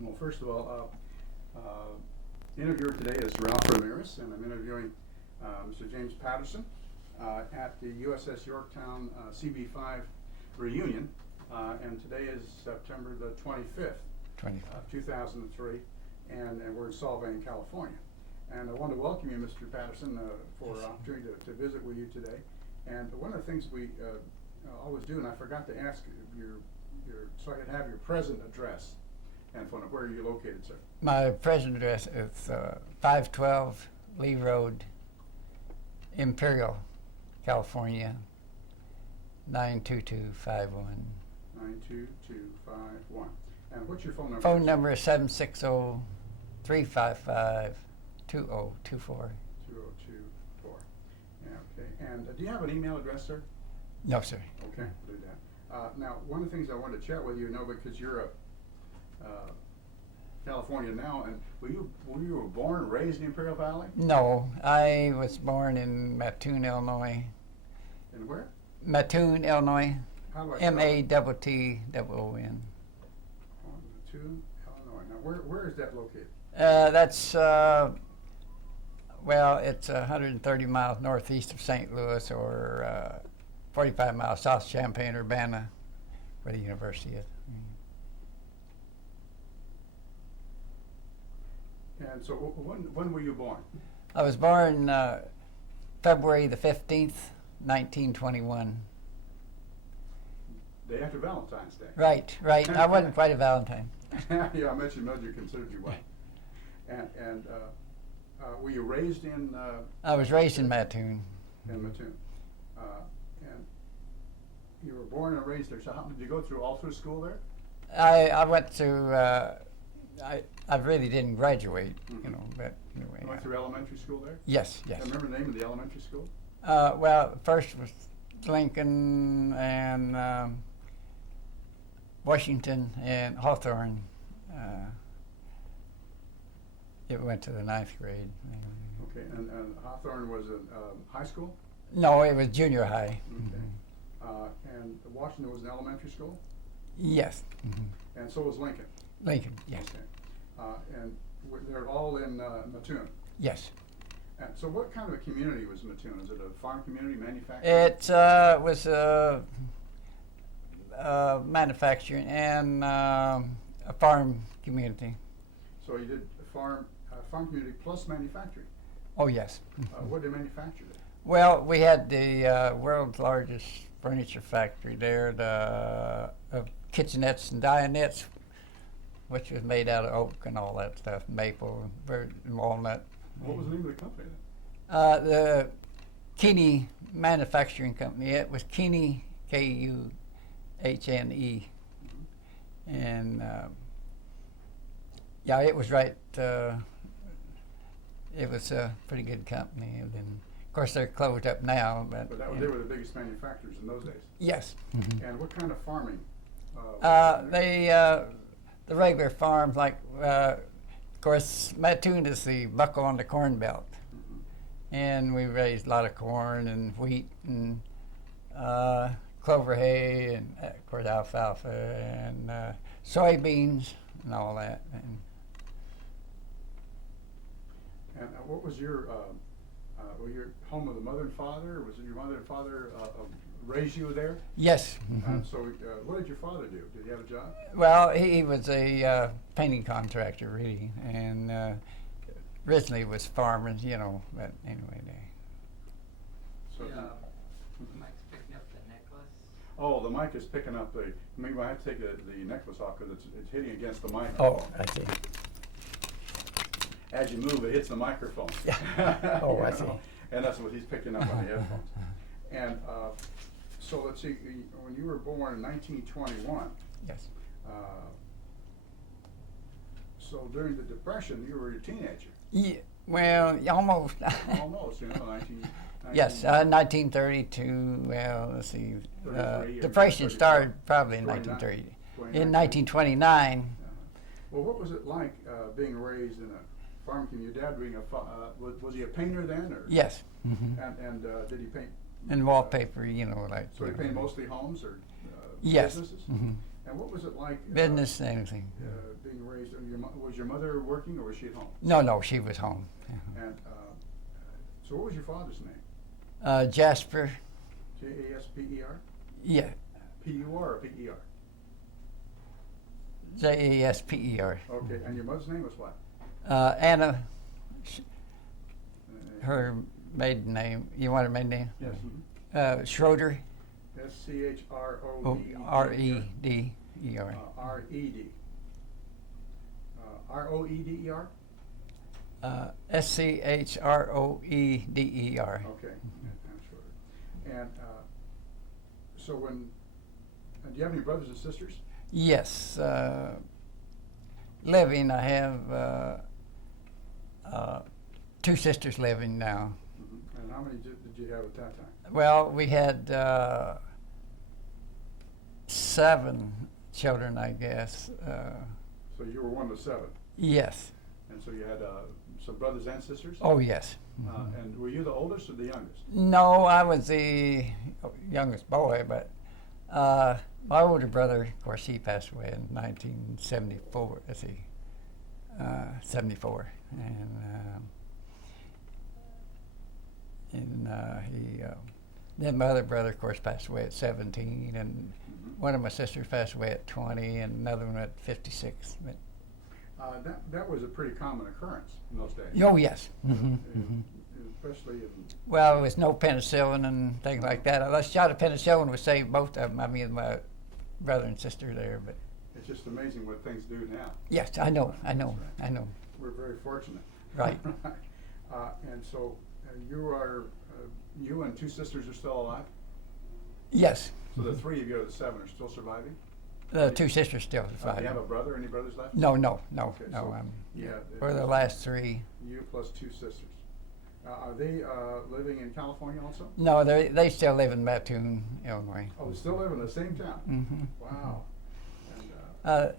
Well, first of all, interviewer today is Ralph Ramirez, and I'm interviewing Mr. James Patterson at the USS Yorktown CB-5 reunion, and today is September the 25th, 2003, and we're in Solvang, California. And I want to welcome you, Mr. Patterson, for an opportunity to visit with you today. And one of the things we always do, and I forgot to ask so I could have your present address and phone number. Where are you located, sir? My present address is 512 Lee Road, Imperial, California, 92251. 92251. And what's your phone number? Phone number is 760-355-2024. 2024. Yeah, okay. And do you have an email address, sir? No, sir. Okay, we'll do that. Now, one of the things I wanted to chat with you, because you're a California now, and were you born and raised in the Imperial Valley? No, I was born in Mattoon, Illinois. In where? Mattoon, Illinois. How do I spell it? M-A-T-T-O-N. Mattoon, Illinois. Now, where is that located? That's, well, it's 130 miles northeast of St. Louis, or 45 miles south of Champaign, Urbana, where the university is. And so when were you born? I was born February the 15th, 1921. Day after Valentine's Day. Right. I wasn't quite a Valentine. Yeah, I mentioned Mother considered you one. And were you raised in? I was raised in Mattoon. In Mattoon. And you were born and raised there. So how did you go all through school there? I went to, I really didn't graduate, Mm-hmm. But anyway. You went through elementary school there? Yes. I remember the name of the elementary school? Well, first was Lincoln and Washington and Hawthorne. It went to the 9th grade. Okay, and Hawthorne was a high school? No, it was junior high. Okay. And Washington was an elementary school? Yes. And so was Lincoln? Lincoln, yes. Okay. And they're all in Mattoon? Yes. And so what kind of a community was Mattoon? Is it a farm community, manufacturing? It was manufacturing and a farm community. So you did a farm community plus manufacturing? Oh, yes. What did they manufacture there? Well, we had the world's largest furniture factory there, of kitchenettes and dinettes, which was made out of oak and all that stuff, maple, and walnut. What was the name of the company then? The Keeney Manufacturing Company. It was Keeney, K-U-H-N-E. And yeah, it was right. It was a pretty good company. And then, of course, they're closed up now. But They were the biggest manufacturers in those days? Yes. And what kind of farming? The regular farms, like, of course, Mattoon is the buckle on the corn belt. And we raised a lot of corn and wheat and clover hay and, of course, alfalfa and soybeans and all that. And what was were you home with a mother and father? Or was it your mother and father raised you there? Yes. So what did your father do? Did he have a job? Well, he was a painting contractor, really, and originally was farmers, but anyway. So The mic's picking up the necklace. Oh, the mic is picking up maybe I have to take the necklace off because it's hitting against the mic. Oh, I see. As you move, it hits the microphone. Oh, I see. And that's what he's picking up on the headphones. And so let's see, when you were born in 1921, Yes. so during the Depression, you were a teenager. Yeah, well, almost. Almost, 19 Yes, 1932, well, let's see. 33 or Depression 34. started probably in 29. 1930. In 1929, Well, what was it like being raised in a farm community? Your dad being was he a painter then? Or? yes. And did he paint? And wallpaper, like. So he painted mostly homes or Yes. businesses? And what was it like? Business, anything. Being raised, was your mother working or was she at home? No, she was home. And so what was your father's name? Jasper. Jasper? Yeah. P-U-R or P-E-R? Jasper. Okay, and your mother's name was what? Anna. Her maiden name. You want her maiden name? Yes. Schroeder. S-C-H-R-O-D-E-R. R-E-D. R-O-E-D-E-R? S-C-H-R-O-E-D-E-R. Okay, I'm sure. And so when, do you have any brothers and sisters? Yes. Living, I have two sisters living now. Mm-hmm. And how many did you have at that time? Well, we had 7 children, I guess. So you were one of 7? Yes. And so you had some brothers and sisters? Oh, yes. And were you the oldest or the youngest? No, I was the youngest boy, but my older brother, of course, he passed away in 1974. 74, and then my other brother, of course, passed away at 17, and one of my sisters passed away at 20, and another one at 56. But, that was a pretty common occurrence in those days. oh, yes. Especially in... Well, there was no penicillin and things like that. A shot of penicillin would save both of them. I mean, my brother and sister there, but... It's just amazing what things do now. Yes, I know. We're very fortunate. Right. And so you and 2 sisters are still alive? Yes. So the 3 of you out of the 7 are still surviving? The 2 sisters still Do you surviving. have a brother? Any brothers left? No. Okay, so, yeah, We're the last 3. You plus 2 sisters. Are they living in California also? No, they still live in Mattoon, Illinois. Oh, they still live in the same town? Mm-hmm. Wow. And, Of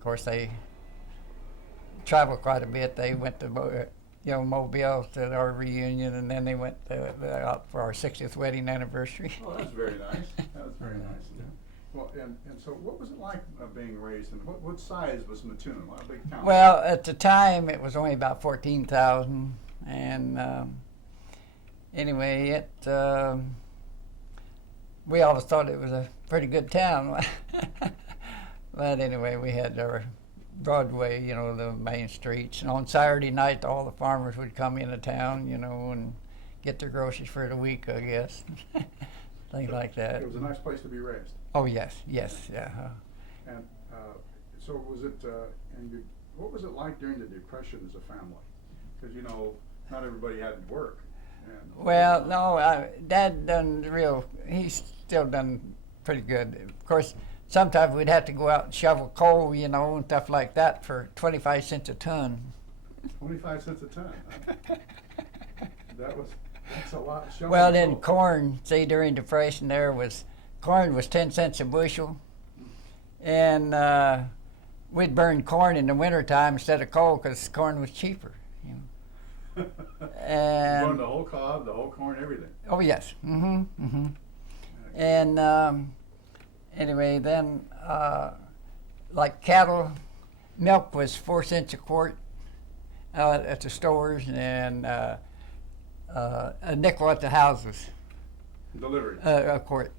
course, they traveled quite a bit. They went to Mobile to our reunion, and then they went out for our 60th wedding anniversary. oh, that's very nice. That was very nice. Yeah. Well, and so what was it like being raised in, what size was Mattoon? What a big town? Well, at the time, it was only about 14,000, and anyway, we always thought it was a pretty good town. But anyway, we had our Broadway, the main streets, and on Saturday night, all the farmers would come into town, and get their groceries for the week, I guess. Things like that. It was a nice place to be raised. Oh, yes, yeah. And so was it, what was it like during the Depression as a family? Because, not everybody had work. And Well, no, Dad he's still done pretty good. Of course, sometimes we'd have to go out and shovel coal, and stuff like that for 25 cents a ton. 25 cents a ton. Huh? That's a lot. Shoveling Well, then coal. corn, see, during Depression corn was 10 cents a bushel, and we'd burn corn in the wintertime instead of coal because corn was cheaper. And Burn the whole cob, the whole corn, everything. oh yes, and anyway, then like cattle, milk was 4 cents a quart at the stores, and a nickel at the houses. Delivery. A quart.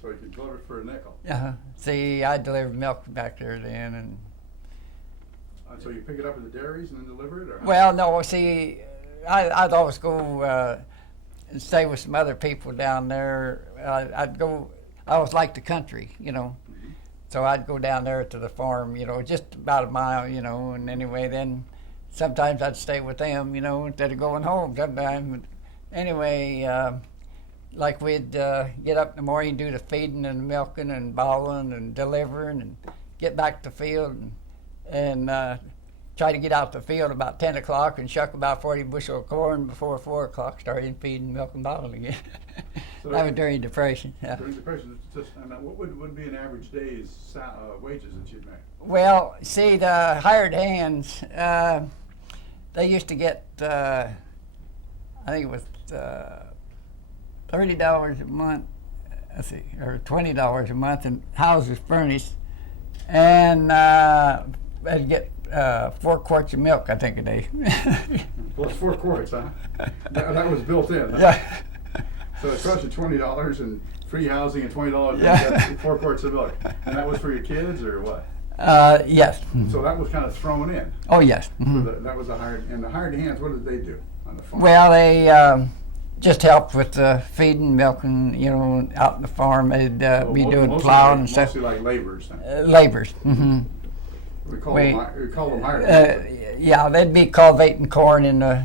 So you could deliver it for a nickel. See, I delivered milk back there then, and So you pick it up at the dairies and then deliver it, or how? well, no, see, I'd always go and stay with some other people down there. I'd go. I always liked the country, So I'd go down there to the farm, just about a mile, And anyway, then sometimes I'd stay with them, instead of going home. Sometimes, anyway, like we'd get up in the morning, do the feeding and milking and bottling and delivering, and get back to the field and try to get out the field about 10 o'clock and shuck about 40 bushel of corn before 4 o'clock, started feeding, milk, and bottling again. So That was during Depression. Yeah. During Depression, what would be an average day's wages that you'd make? Well, see, the hired hands, they used to get, I think it was $30 a month, or $20 a month, and houses furnished. And I'd get 4 quarts of milk, I think, a day. Well, it's 4 quarts, huh? That was built in. Huh? Yeah. So it cost you $20 and free housing and $20 Yeah. to get 4 quarts of milk. And that was for your kids or what? Yes. So that was kind of thrown in. Oh, yes. So that was a hired, and the hired hands, what did they do on the farm? Well, they just helped with feeding, milking, you know, out in the farm. They'd be doing Mostly plowing like, and stuff. Mostly like laborers. Then. Laborers. We call We- them hired hands. Yeah, they'd be cultivating corn in the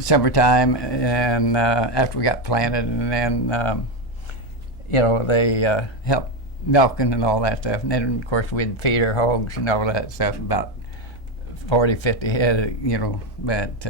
summertime, and after we got planted, and then you know, they helped milking and all that stuff. And then, of course, we'd feed our hogs and all that stuff, about 40, 50 head, you know. But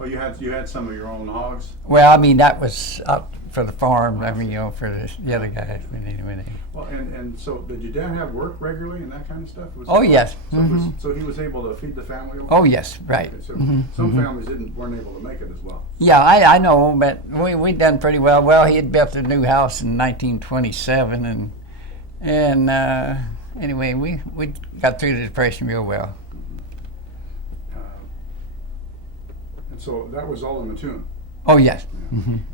Oh, you had some of your own hogs. well, I mean, that was up for the farm. I mean, you know, for the other guys. But anyway, Well, and so did your dad have work regularly and that kind of stuff? Oh, yes. So, so he was able to feed the family? oh yes, right. Okay, so some families weren't able to make it as well. Yeah, I know, but we done pretty well. Well, he had built a new house in 1927, and anyway, we got through the Depression real well. And so that was all in Mattoon. Oh yes. And,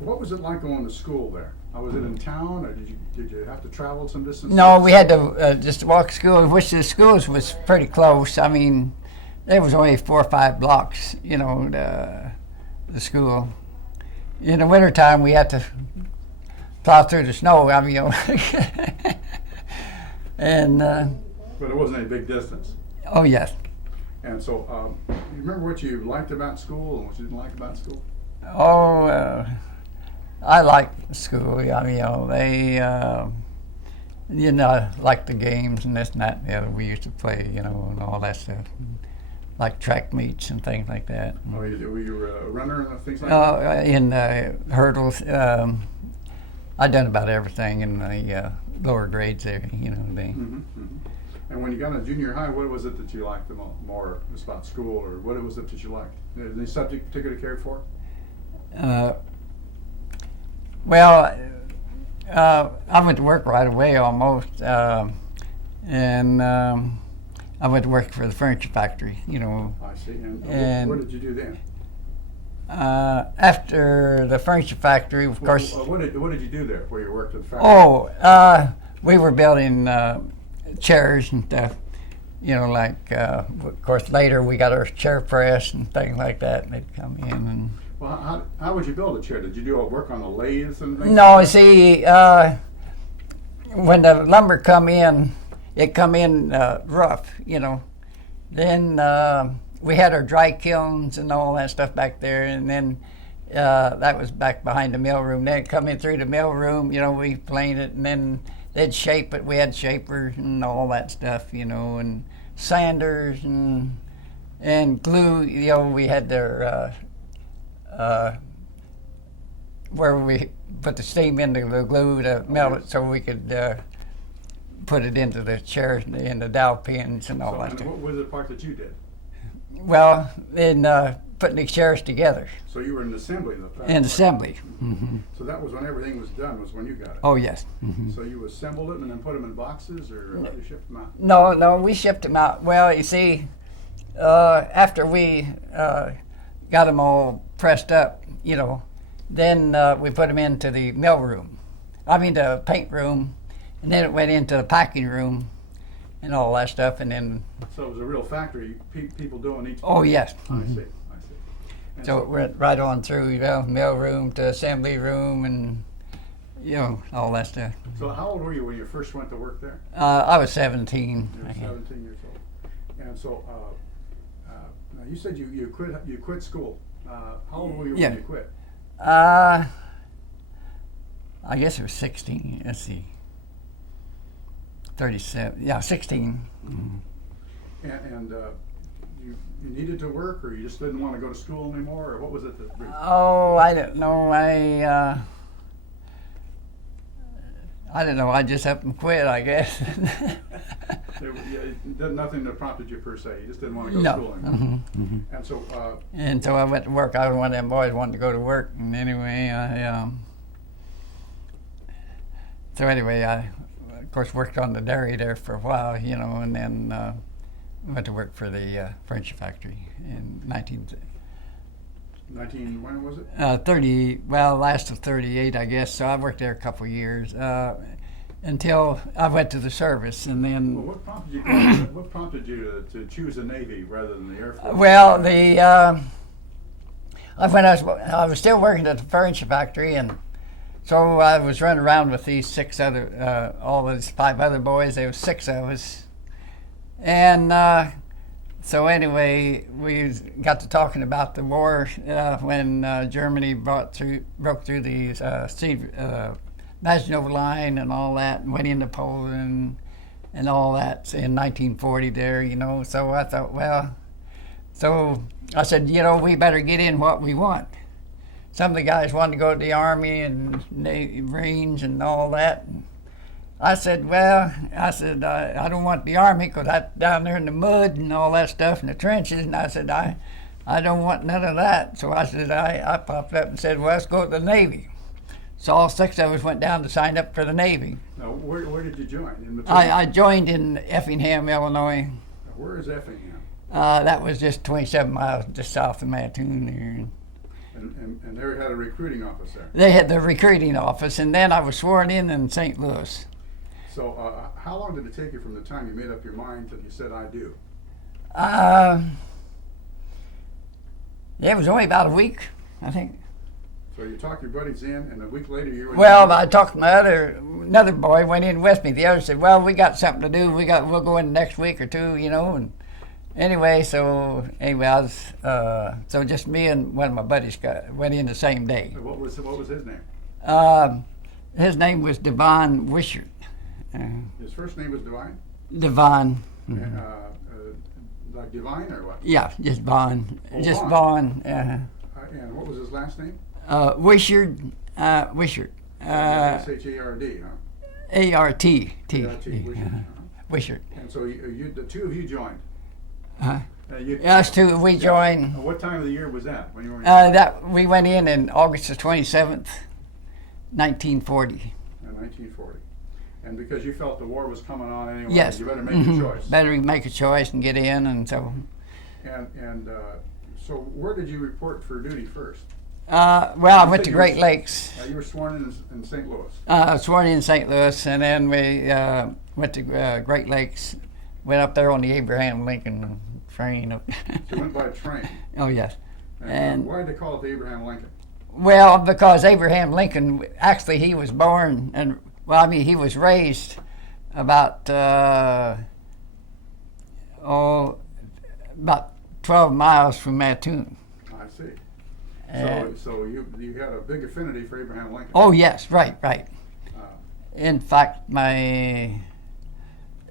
what was it like going to school there? Was it in town, or did you have to travel some distance? No, we had to just walk to school, which the schools was pretty close. I mean, there was only 4 or 5 blocks, you know, the school. In the wintertime, we had to plow through the snow. I mean, you know, and But it wasn't any big distance. oh yes. And so, you remember what you liked about school and what you didn't like about school? Oh, I liked school. I mean, you know, they, you know, like the games and this and that and the other we used to play, you know, and all that stuff. Like track meets and things like that. Oh, you were a runner and things like that? In hurdles, I done about everything in the lower grades there, you know. And when you got to junior high, what was it that you liked the more about school, or what was it that you liked? Any subject you particularly cared for? Well, I went to work right away almost, and I went to work for the furniture factory, you know. I see. And what did you do then? After the furniture factory, of course. What did you do there where you worked at the factory? We were building chairs and stuff, you know, like, of course, later we got our chair press and things like that, and they'd come in and. Well, how would you build a chair? Did you do work on the lathes and things? No, like that? see, when the lumber come in, it come in rough, you know. Then we had our dry kilns and all that stuff back there, and then that was back behind the mill room. They'd come in through the mill room, you know, we planed it, and then they'd shape it. We had shapers and all that stuff, you know, and sanders and glue. You know, we had their where we put the steam into the glue to melt it, so we could put it into the chairs and the dowel pins and all that And stuff. what was the part that you did? Well, in putting the chairs together So you were in assembly. in assembly. So that was when everything was done, was when you got it. Oh yes. So you assembled it and then put them in boxes, or how did you ship them out? No, we shipped them out. Well, you see, after we got them all pressed up, you know, then we put them into the mill room. I mean the paint room, and then it went into the packing room and all that stuff, and then. So it was a real factory, people doing each. Oh yes. I see. And So it went right on through, you know, mill room to assembly room and, you know, all that stuff. So how old were you when you first went to work there? I was 17. You were 17 years old. And so, now you said you quit school. How old were you Yeah. when you quit? I guess it was 16. Let's see. 37. Yeah, 16. And you needed to work, or you just didn't want to go to school anymore, or what was it that? Oh, I don't know. I don't know. I just up and quit, I guess. Nothing that prompted you per se. You just didn't want to go to No. school anymore. And so, And so I went to work. I was one of them boys wanted to go to work. And anyway, of course, worked on the dairy there for a while, and then went to work for the furniture factory in 19, when was it? 30, well, last of 38, I guess. So I worked there a couple of years until I went to the service, and then. Well, what prompted you to choose the Navy rather than the Air Force? Well, when I was still working at the furniture factory, and so I was running around with these all these 5 other boys. There was 6 of us, and so anyway, we got to talking about the war when Germany broke through the Maginot Line and all that, and went into Poland and all that in 1940 there, So I thought, so I said, we better get in what we want. Some of the guys wanted to go to the Army and Navy, Marines and all that. I said, I don't want the Army because I'm down there in the mud and all that stuff in the trenches. And I said, I don't want none of that. So I said, I popped up and said, well, let's go to the Navy. So all 6 of us went down to sign up for the Navy. Now, where did you join? I joined in Effingham, Illinois. Where is Effingham? That was just 27 miles just south of Mattoon there. And they had a recruiting office there? They had the recruiting office, and then I was sworn in St. Louis. So how long did it take you from the time you made up your mind till you said, I do? It was only about a week, I think. So you talked your buddies in, and a week later you were... Well, I talked to another boy went in with me. The other said, well, we got something to do. We'll go in next week or 2, and anyway, I was, so just me and one of my buddies went in the same day. What was his name? His name was Devon Wishart. His first name was Divine? Devon. Like Divine or what? Yeah, just Vaughn. Oh, just Vaughn. Vaughn. And what was his last name? Wishart. Wishart. S-H-A-R-D, huh? A-R-T. A-R-T, Wishart. Wishart. And so the 2 of you joined? Us 2, we joined. What time of the year was that? When you were we went in August the 27th, 1940. 1940. And because you felt the war was coming on anyway, yes. You better make a choice. Better make a choice and get in, and so. So where did you report for duty first? I went to Great Lakes. You were sworn in St. Louis. Sworn in St. Louis, and then we went to Great Lakes. Went up there on the Abraham Lincoln train. So you went by train. Oh yes. And why did they call it the Abraham Lincoln? Well, because Abraham Lincoln, actually, he was born and he was raised about about 12 miles from Mattoon. I see. So you had a big affinity for Abraham Lincoln. Oh yes, right. In fact, my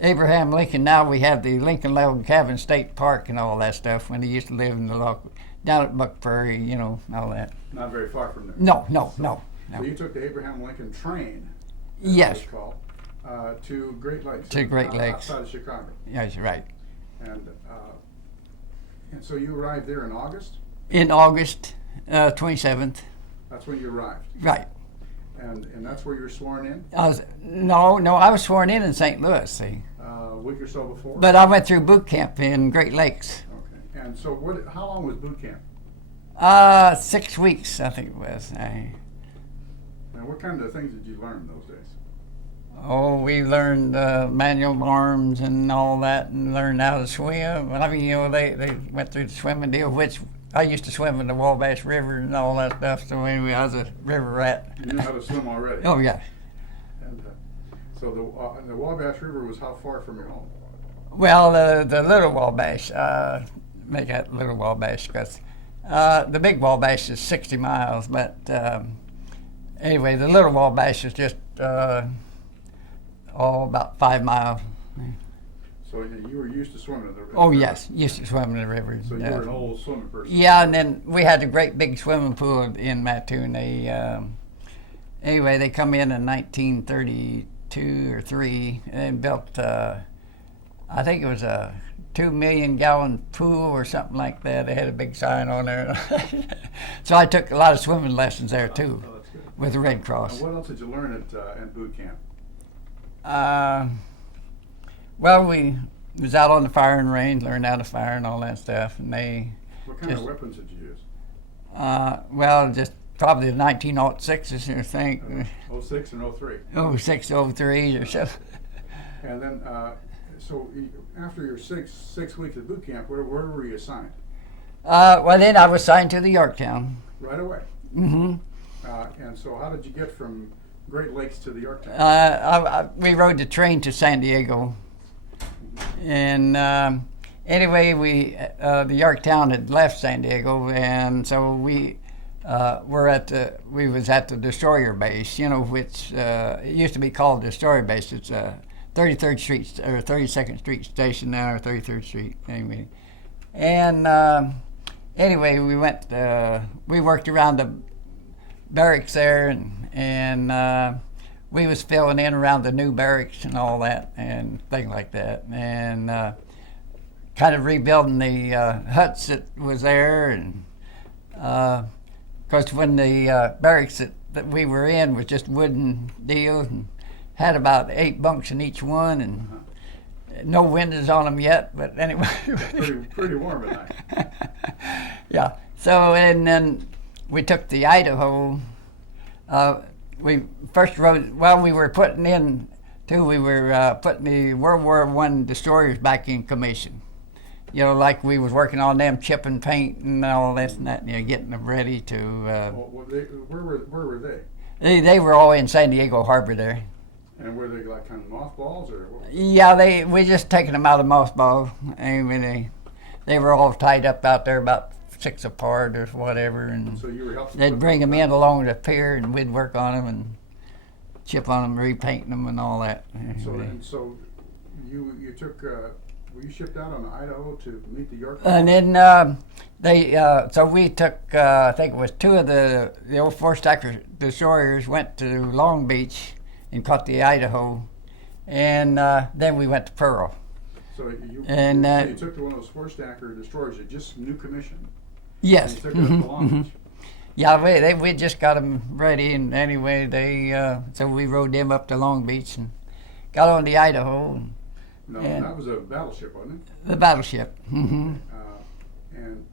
Abraham Lincoln, now we have the Lincoln Log Cabin State Park and all that stuff when he used to live in the local, down at Buck Prairie, all that. Not very far from there. No. So you took the Abraham Lincoln train, yes, it was called, to Great Lakes. To Great Lakes. Outside of Chicago. Yes, right. And so you arrived there in August? In August 27th. That's when you arrived? Right. And that's where you were sworn in? I was sworn in St. Louis, see. A week or so before? But I went through boot camp in Great Lakes. Okay. And so how long was boot camp? 6 weeks, I think it was. And what kind of things did you learn those days? Oh, we learned manual arms and all that, and learned how to swim. They went through the swimming deal, which I used to swim in the Wabash River and all that stuff. So anyway, I was a river rat. You knew how to swim already? Oh, yeah. And so the Wabash River was how far from your home? Well, the Little Wabash, make that Little Wabash, because the Big Wabash is 60 miles, but anyway, the Little Wabash is just about 5 miles. So you were used to swimming in the river? Oh, yes, used to swim in the river. So you were an old swimming person? Yeah, and then we had a great big swimming pool in Mattoon. Anyway, they come in 1932 or 3 and built, I think it was a 2 million gallon pool or something like that. They had a big sign on there. So I took a lot of swimming lessons there too, with the Red Cross. What else did you learn at boot camp? Well, we was out on the firing range, learned how to fire and all that stuff, and they What kind of weapons did you use? well, just probably the 1906s, I think. 06 and 03. 06, 03 or so. And then, so after your six weeks of boot camp, where were you assigned? Well, then I was assigned to the Yorktown. Right away. Mm-hmm. And so how did you get from Great Lakes to the Yorktown? We rode the train to San Diego. And anyway, the Yorktown had left San Diego, and so we was at the destroyer base, which it used to be called destroyer base. It's 33rd Street or 32nd Street station now, or 33rd Street anyway. And anyway, we worked around the barracks there, and we was filling in around the new barracks and all that and things like that, and kind of rebuilding the huts that was there, and because when the barracks that we were in was just wooden deals and had about 8 bunks in each one, and no windows on them yet, but anyway. pretty warm at night. Yeah. So, and then we took the Idaho. We first rode, well, we were putting the World War I destroyers back in commission. Like we was working on them, chipping paint and all this and that, getting them ready to. Where were they? They were all in San Diego Harbor there. And were they like kind of mothballs or what? Yeah, we just taken them out of mothballs. I mean, they were all tied up out there about 6 apart or whatever, and so you were helping. they'd bring them in along the pier, and we'd work on them and chip on them, repainting them, and all that. So you took. Were you shipped out on the Idaho to meet the York? And then so we took. I think it was 2 of the old 4-stacker destroyers went to Long Beach and caught the Idaho, and then we went to Pearl. So you took one of those 4-stacker destroyers, you just new commission. Yes. And you took it up to Long Beach. Yeah, we just got them ready, and anyway, so we rode them up to Long Beach and got on the Idaho. No, that was a battleship, wasn't it? The battleship. Mm-hmm. And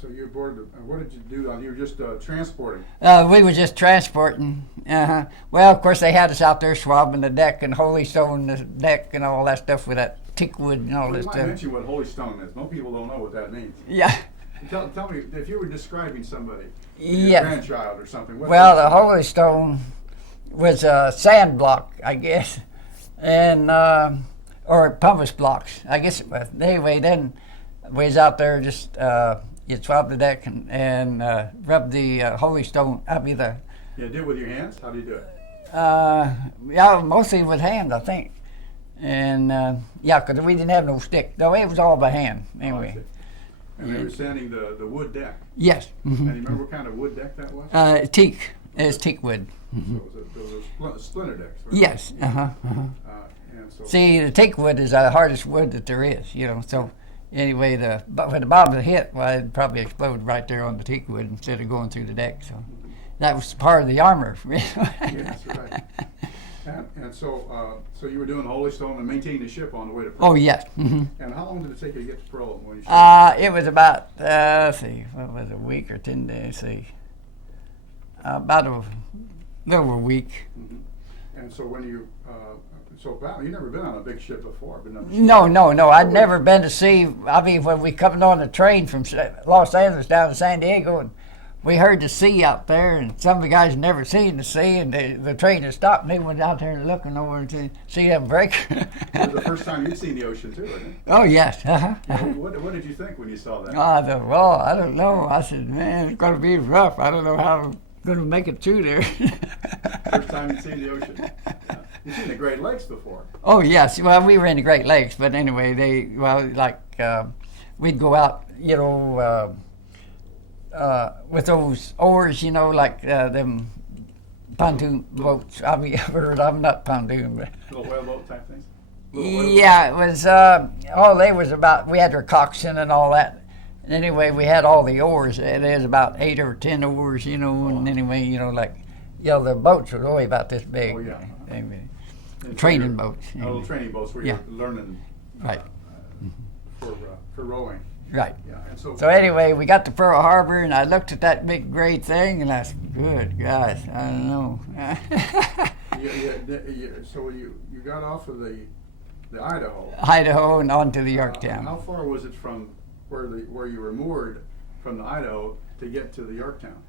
so you boarded. What did you do? You were just transporting. We were just transporting. Well, of course, they had us out there swabbing the deck and holystone the deck and all that stuff with that teak wood and all this stuff. stuff. You might mention what holystone is. Most people don't know what that means. Yeah. Tell me, if you were describing somebody, your grandchild or something. Well, the holystone was a sand block, I guess, and or pumice blocks, I guess it was. Anyway, then we was out there just you swab the deck and rub the holystone. You do it with your hands? How do you do it? Yeah, mostly with hand, I think. And yeah, because we didn't have no stick. No, it was all by hand anyway. And they were sanding the wood deck. Yes. Mm-hmm. And you remember what kind of wood deck that was? Teak. It's teak wood. Mm-hmm. So it was a splinter decks, right? Yes. See, the teak wood is the hardest wood that there is, So anyway, when the bomb hit, well, it'd probably explode right there on the teak wood instead of going through the deck. So that was part of the armor. Yes, right. And so you were doing the holystone and maintaining the ship on the way to Pearl. Oh yes. Mm-hmm. And how long did it take you to get to Pearl when you? It was about what was it, a week or 10 days? About a little over a week. Mm-hmm. And so when you you've never been on a big ship before, No. I'd never been to sea. I mean, when we coming on the train from Los Angeles down to San Diego, and we heard the sea out there, and some of the guys never seen the sea, and the train had stopped, and they went out there looking over to see them break. It was the first time you'd seen the ocean too, wasn't it? Oh yes. What did you think when you saw that? I thought, well, I don't know. I said, man, it's going to be rough. I don't know how I'm going to make it through there. First time you'd seen the ocean. Yeah. You've seen the Great Lakes before. Oh yes. Well, we were in the Great Lakes, but anyway, we'd go out, with those oars, like them pontoon boats. I mean, I'm not pontoon, but little whaleboat type things. Yeah, it was. They was about. We had our coxswain and all that. And anyway, we had all the oars. There's about 8 or 10 oars, And anyway, the boats were only about this big. Oh yeah. Anyway. training boats. Little training boats where Yeah. you're learning Right. for rowing. Right. Yeah, and so. So anyway, we got to Pearl Harbor, and I looked at that big gray thing, and I said, "Good gosh, I don't know." So you got off of the Idaho. Idaho and on to the Yorktown. How far was it from where you were moored from the Idaho to get to the Yorktown?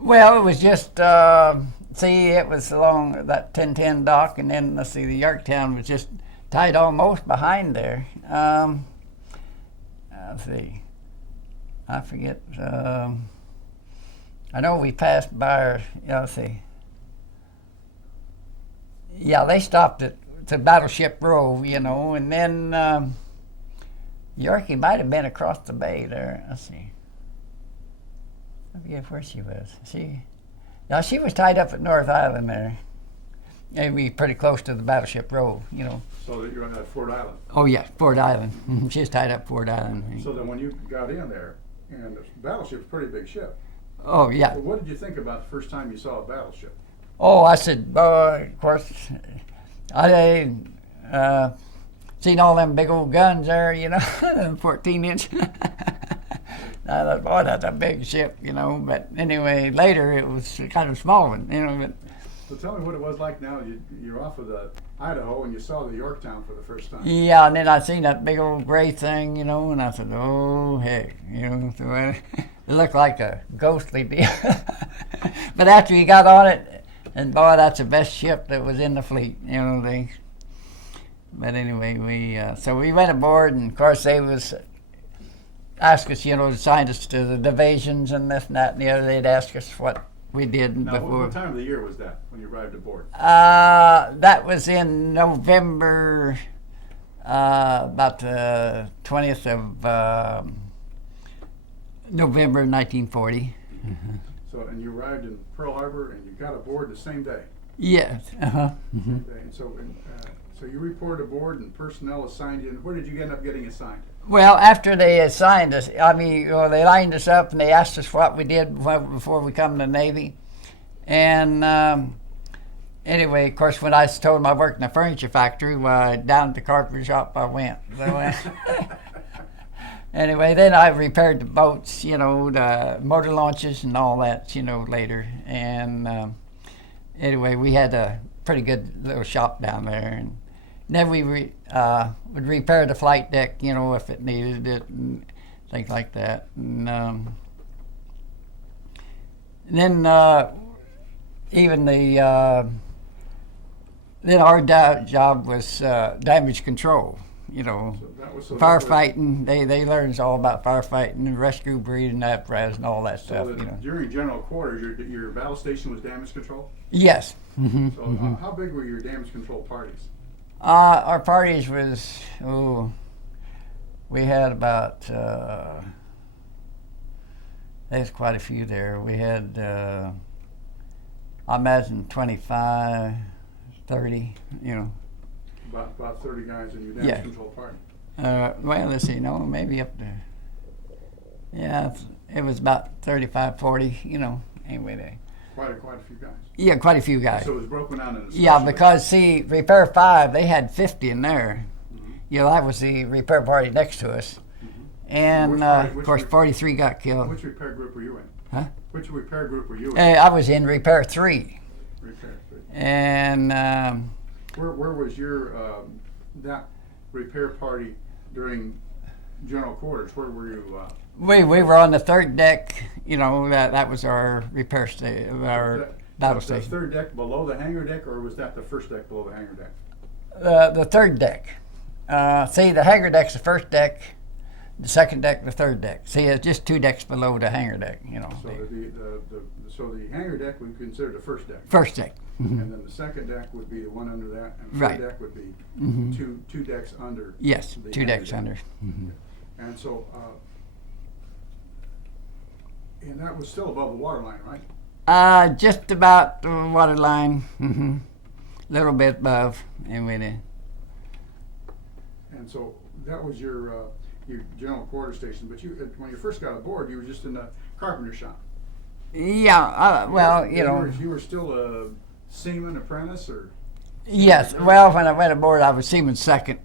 Well, it was just it was along that 1010 dock, and then let's see, the Yorktown was just tied almost behind there. Let's see, I forget. I know we passed by. Let's see. Yeah, they stopped at Battleship Row, and then Yorkie might have been across the bay there. Let's see. I forget where she was. She was tied up at North Island there. Maybe pretty close to the Battleship Row, So that you're on that Fort Island. Oh yeah, Fort Island. She was tied up Fort Island. So then when you got in there, and the battleship's a pretty big ship. Oh yeah. So what did you think about the first time you saw a battleship? Oh, I said, of course, I seen all them big old guns there, 14-inch. I thought, boy, that's a big ship, But anyway, later it was kind of a small one, But So tell me what it was like now. You're off of the Idaho and you saw the Yorktown for the first time. yeah, and then I seen that big old gray thing, and I said, oh heck, So it looked like a ghostly deal. But after you got on it, and boy, that's the best ship that was in the fleet, But anyway, we went aboard, and of course they was asked us, assigned us to the divisions and this and that and the other. They'd ask us what we did Now, before. what time of the year was that when you arrived aboard? That was in November, about the 20th of November 1940. So, and you arrived in Pearl Harbor and you got aboard the same day. Yes. Same day. And so you reported aboard and personnel assigned you. Where did you end up getting assigned? Well, after they assigned us, they lined us up and they asked us what we did before we come to the Navy. And anyway, of course, when I told them I worked in a furniture factory, down at the carpenter shop I went. So, anyway, then I repaired the boats, the motor launches and all that, later. And anyway, we had a pretty good little shop down there. And then we would repair the flight deck, if it needed it, and things like that. And then even then our job was damage control. Firefighting. They learned all about firefighting and rescue breathing apparatus and all that stuff. During general quarters, your battle station was damage control. Yes. So how big were your damage control parties? Our parties was we had about there's quite a few there. We had I imagine 25, 30. About 30 guys in your damage control party. Well, let's see, maybe up to, it was about 35, 40, anyway. Quite a few guys. Yeah, quite a few guys. So it was broken down into Yeah, because, see, Repair 5, they had 50 in there. Mm-hmm. That was the repair party next to us. Mm-hmm. And, of course, 43 got killed. Which repair group were you in? Huh? Which repair group were you in? I was in Repair 3. Repair 3. And... Where was your that repair party during general quarters? Where were you? We were on the third deck. That was our repair station, our battle station. The third deck below the hangar deck, or was that the first deck below the hangar deck? The third deck. See, the hangar deck's the first deck. The second deck, the third deck. See, it's just two decks below the hangar deck. So the hangar deck we consider the first deck. First deck. And then the second deck would be the one under that, and the third deck would be two decks under. Yes, the two decks deck. under. And so, and that was still above the water line, right? Just about the water line. A little bit above. And so that was your general quarter station. But when you first got aboard, you were just in the carpenter shop. Yeah. Well, You were still a seaman apprentice, or? Yes. Well, when I went aboard, I was Seaman second,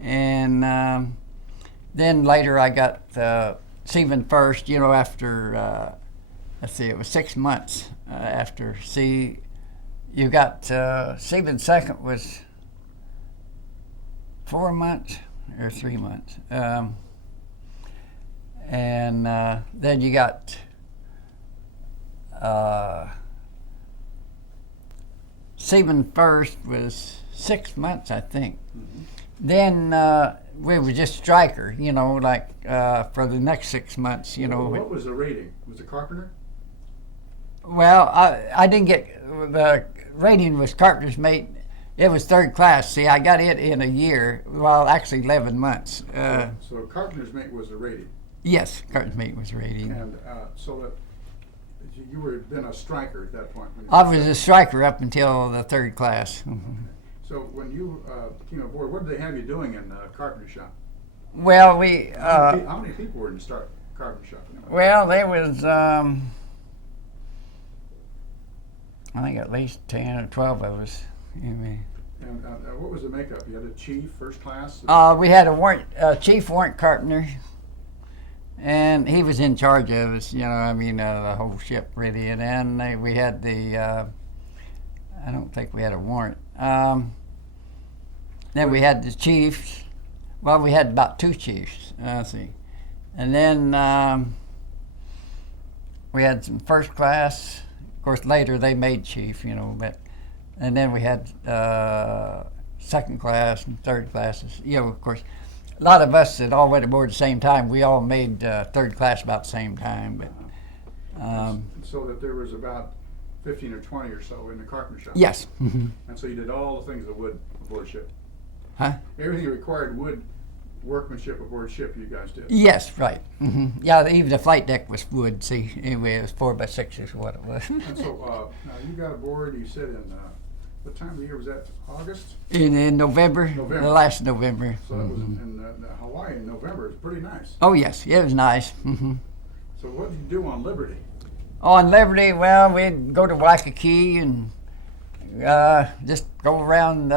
and then later I got Seaman first. After let's see, it was 6 months after. See, you got Seaman second was 4 months or 3 months, and then you got. Seaman first was 6 months, I think. Mhm. Then we were just striker, for the next 6 months, What was the rating? Was it carpenter? Well, I didn't get the rating was carpenter's mate. It was third class. See, I got it in a year. Well, actually 11 months. So carpenter's mate was the rating. Yes, carpenter's mate was rating. And so that you were then a striker at that point. I was a striker up until the third class. So when you came aboard, what did they have you doing in the carpenter shop? Well, we. How many people were in the carpenter shop? Well, there was, I think at least 10 or 12 of us. And what was the makeup? You had a chief, first class? We had a chief warrant carpenter, and he was in charge of us, the whole ship really. And then we had I don't think we had a warrant. Then we had the chiefs. Well, we had about 2 chiefs, let's see. And then we had some first class. Of course, later they made chief, but. And then we had second class and third classes. Of course, a lot of us that all went aboard at the same time, we all made third class about the same time. But so that there was about 15 or 20 or so in the carpenter shop? Yes. Mm-hmm. And so you did all the things that wood aboard ship? Huh? Everything required wood workmanship aboard ship you guys did? Yes, right. Mm-hmm. Yeah, even the flight deck was wood. See, anyway, it was 4x6 is what it was. And so now you got aboard, you said in, what time of the year was that? August? In November, the last November. So that was in Hawaii in November. It's pretty nice. Oh, yes, it was nice. Mm-hmm. So what did you do on Liberty? On Liberty, well, we'd go to Waikiki and just go around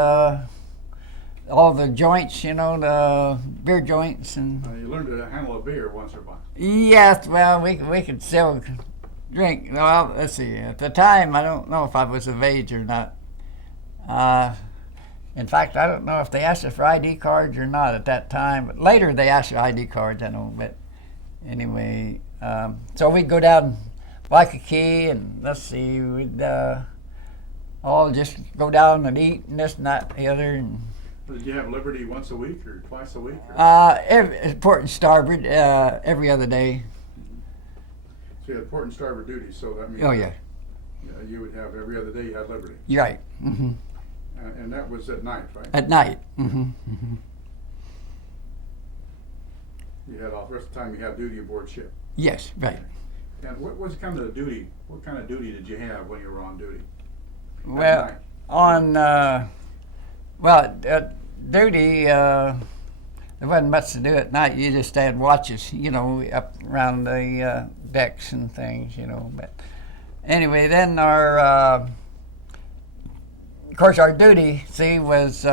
all the joints, the beer joints. And You learned to handle a beer once or twice. yes, well, we could still drink. Well, let's see. At the time, I don't know if I was of age or not. In fact, I don't know if they asked us for ID cards or not at that time. But later, they asked for ID cards, I know. But anyway, so we'd go down Waikiki and let's see, we'd all just go down and eat and this and that and the other. And, did you have Liberty once a week or twice a week? Or? Port and starboard every other day. So you had port and starboard duty, so that means Oh, yeah. You would have every other day you had Liberty. You're right. Mm-hmm. And that was at night, right? At night. Mm-hmm. Mm-hmm. You had all the rest of the time you had duty aboard ship. Yes, right. And what was kind of the duty? What kind of duty did you have when you were on duty? Well, on duty, there wasn't much to do at night. You just had watches, up around the decks and things, But anyway, then of course, our duty, was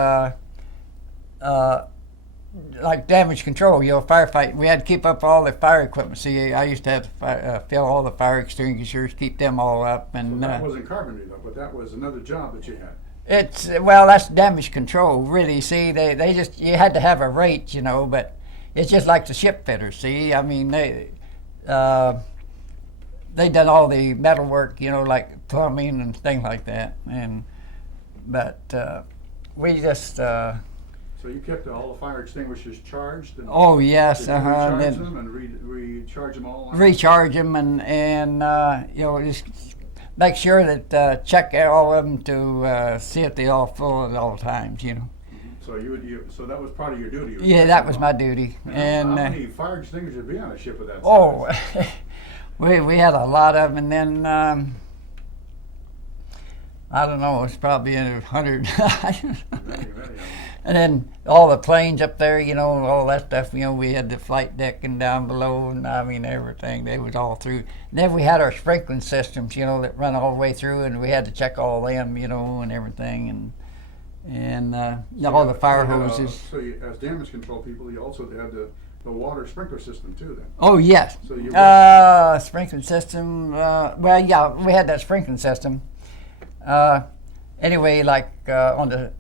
like damage control, firefight. We had to keep up all the fire equipment. See, I used to have to fill all the fire extinguishers, keep them all up. And so that wasn't carpentry though, but that was another job that you had. That's damage control, really. See, they just, you had to have a rate, but it's just like the ship fitters. See, I mean, they done all the metal work, like plumbing and things like that. But we just. So you kept all the fire extinguishers charged? And oh yes, did you recharge them and recharge them all? Recharge them and just make sure that check all of them to see if they're all full at all times. So so that was part of your duty. Yeah, that was my duty. And how many fire extinguishers would be on a ship of that size? Oh, we had a lot of them, and then I don't know, it's probably 100. Many. And then all the planes up there, you know, and all that stuff, you know, we had the flight deck and down below, and I mean, everything. They was all through. And then we had our sprinkling systems, you know, that run all the way through, and we had to check all them, you know, and everything, and all the fire hoses. So you, as damage control people, you also had the water sprinkler system too then? Oh, yes. So you Sprinkling system, well, yeah, we had that sprinkling system. Anyway, like on the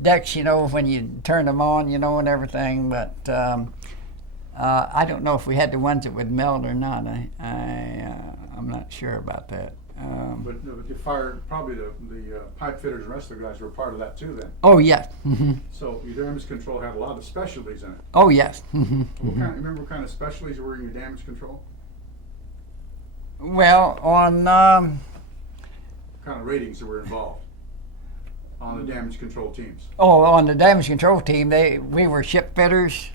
decks, you know, when you turn them on, you know, and everything, but I don't know if we had the ones that would melt or not. I'm not sure about that. But you fired probably the pipe fitters and the rest of the guys were part of that too then? Oh, yes. So your damage control had a lot of specialties in it. Oh, yes. Remember what kind of specialties were in your damage control? Well, on What kind of ratings that were involved on the damage control teams? on the damage control team, we were ship fitters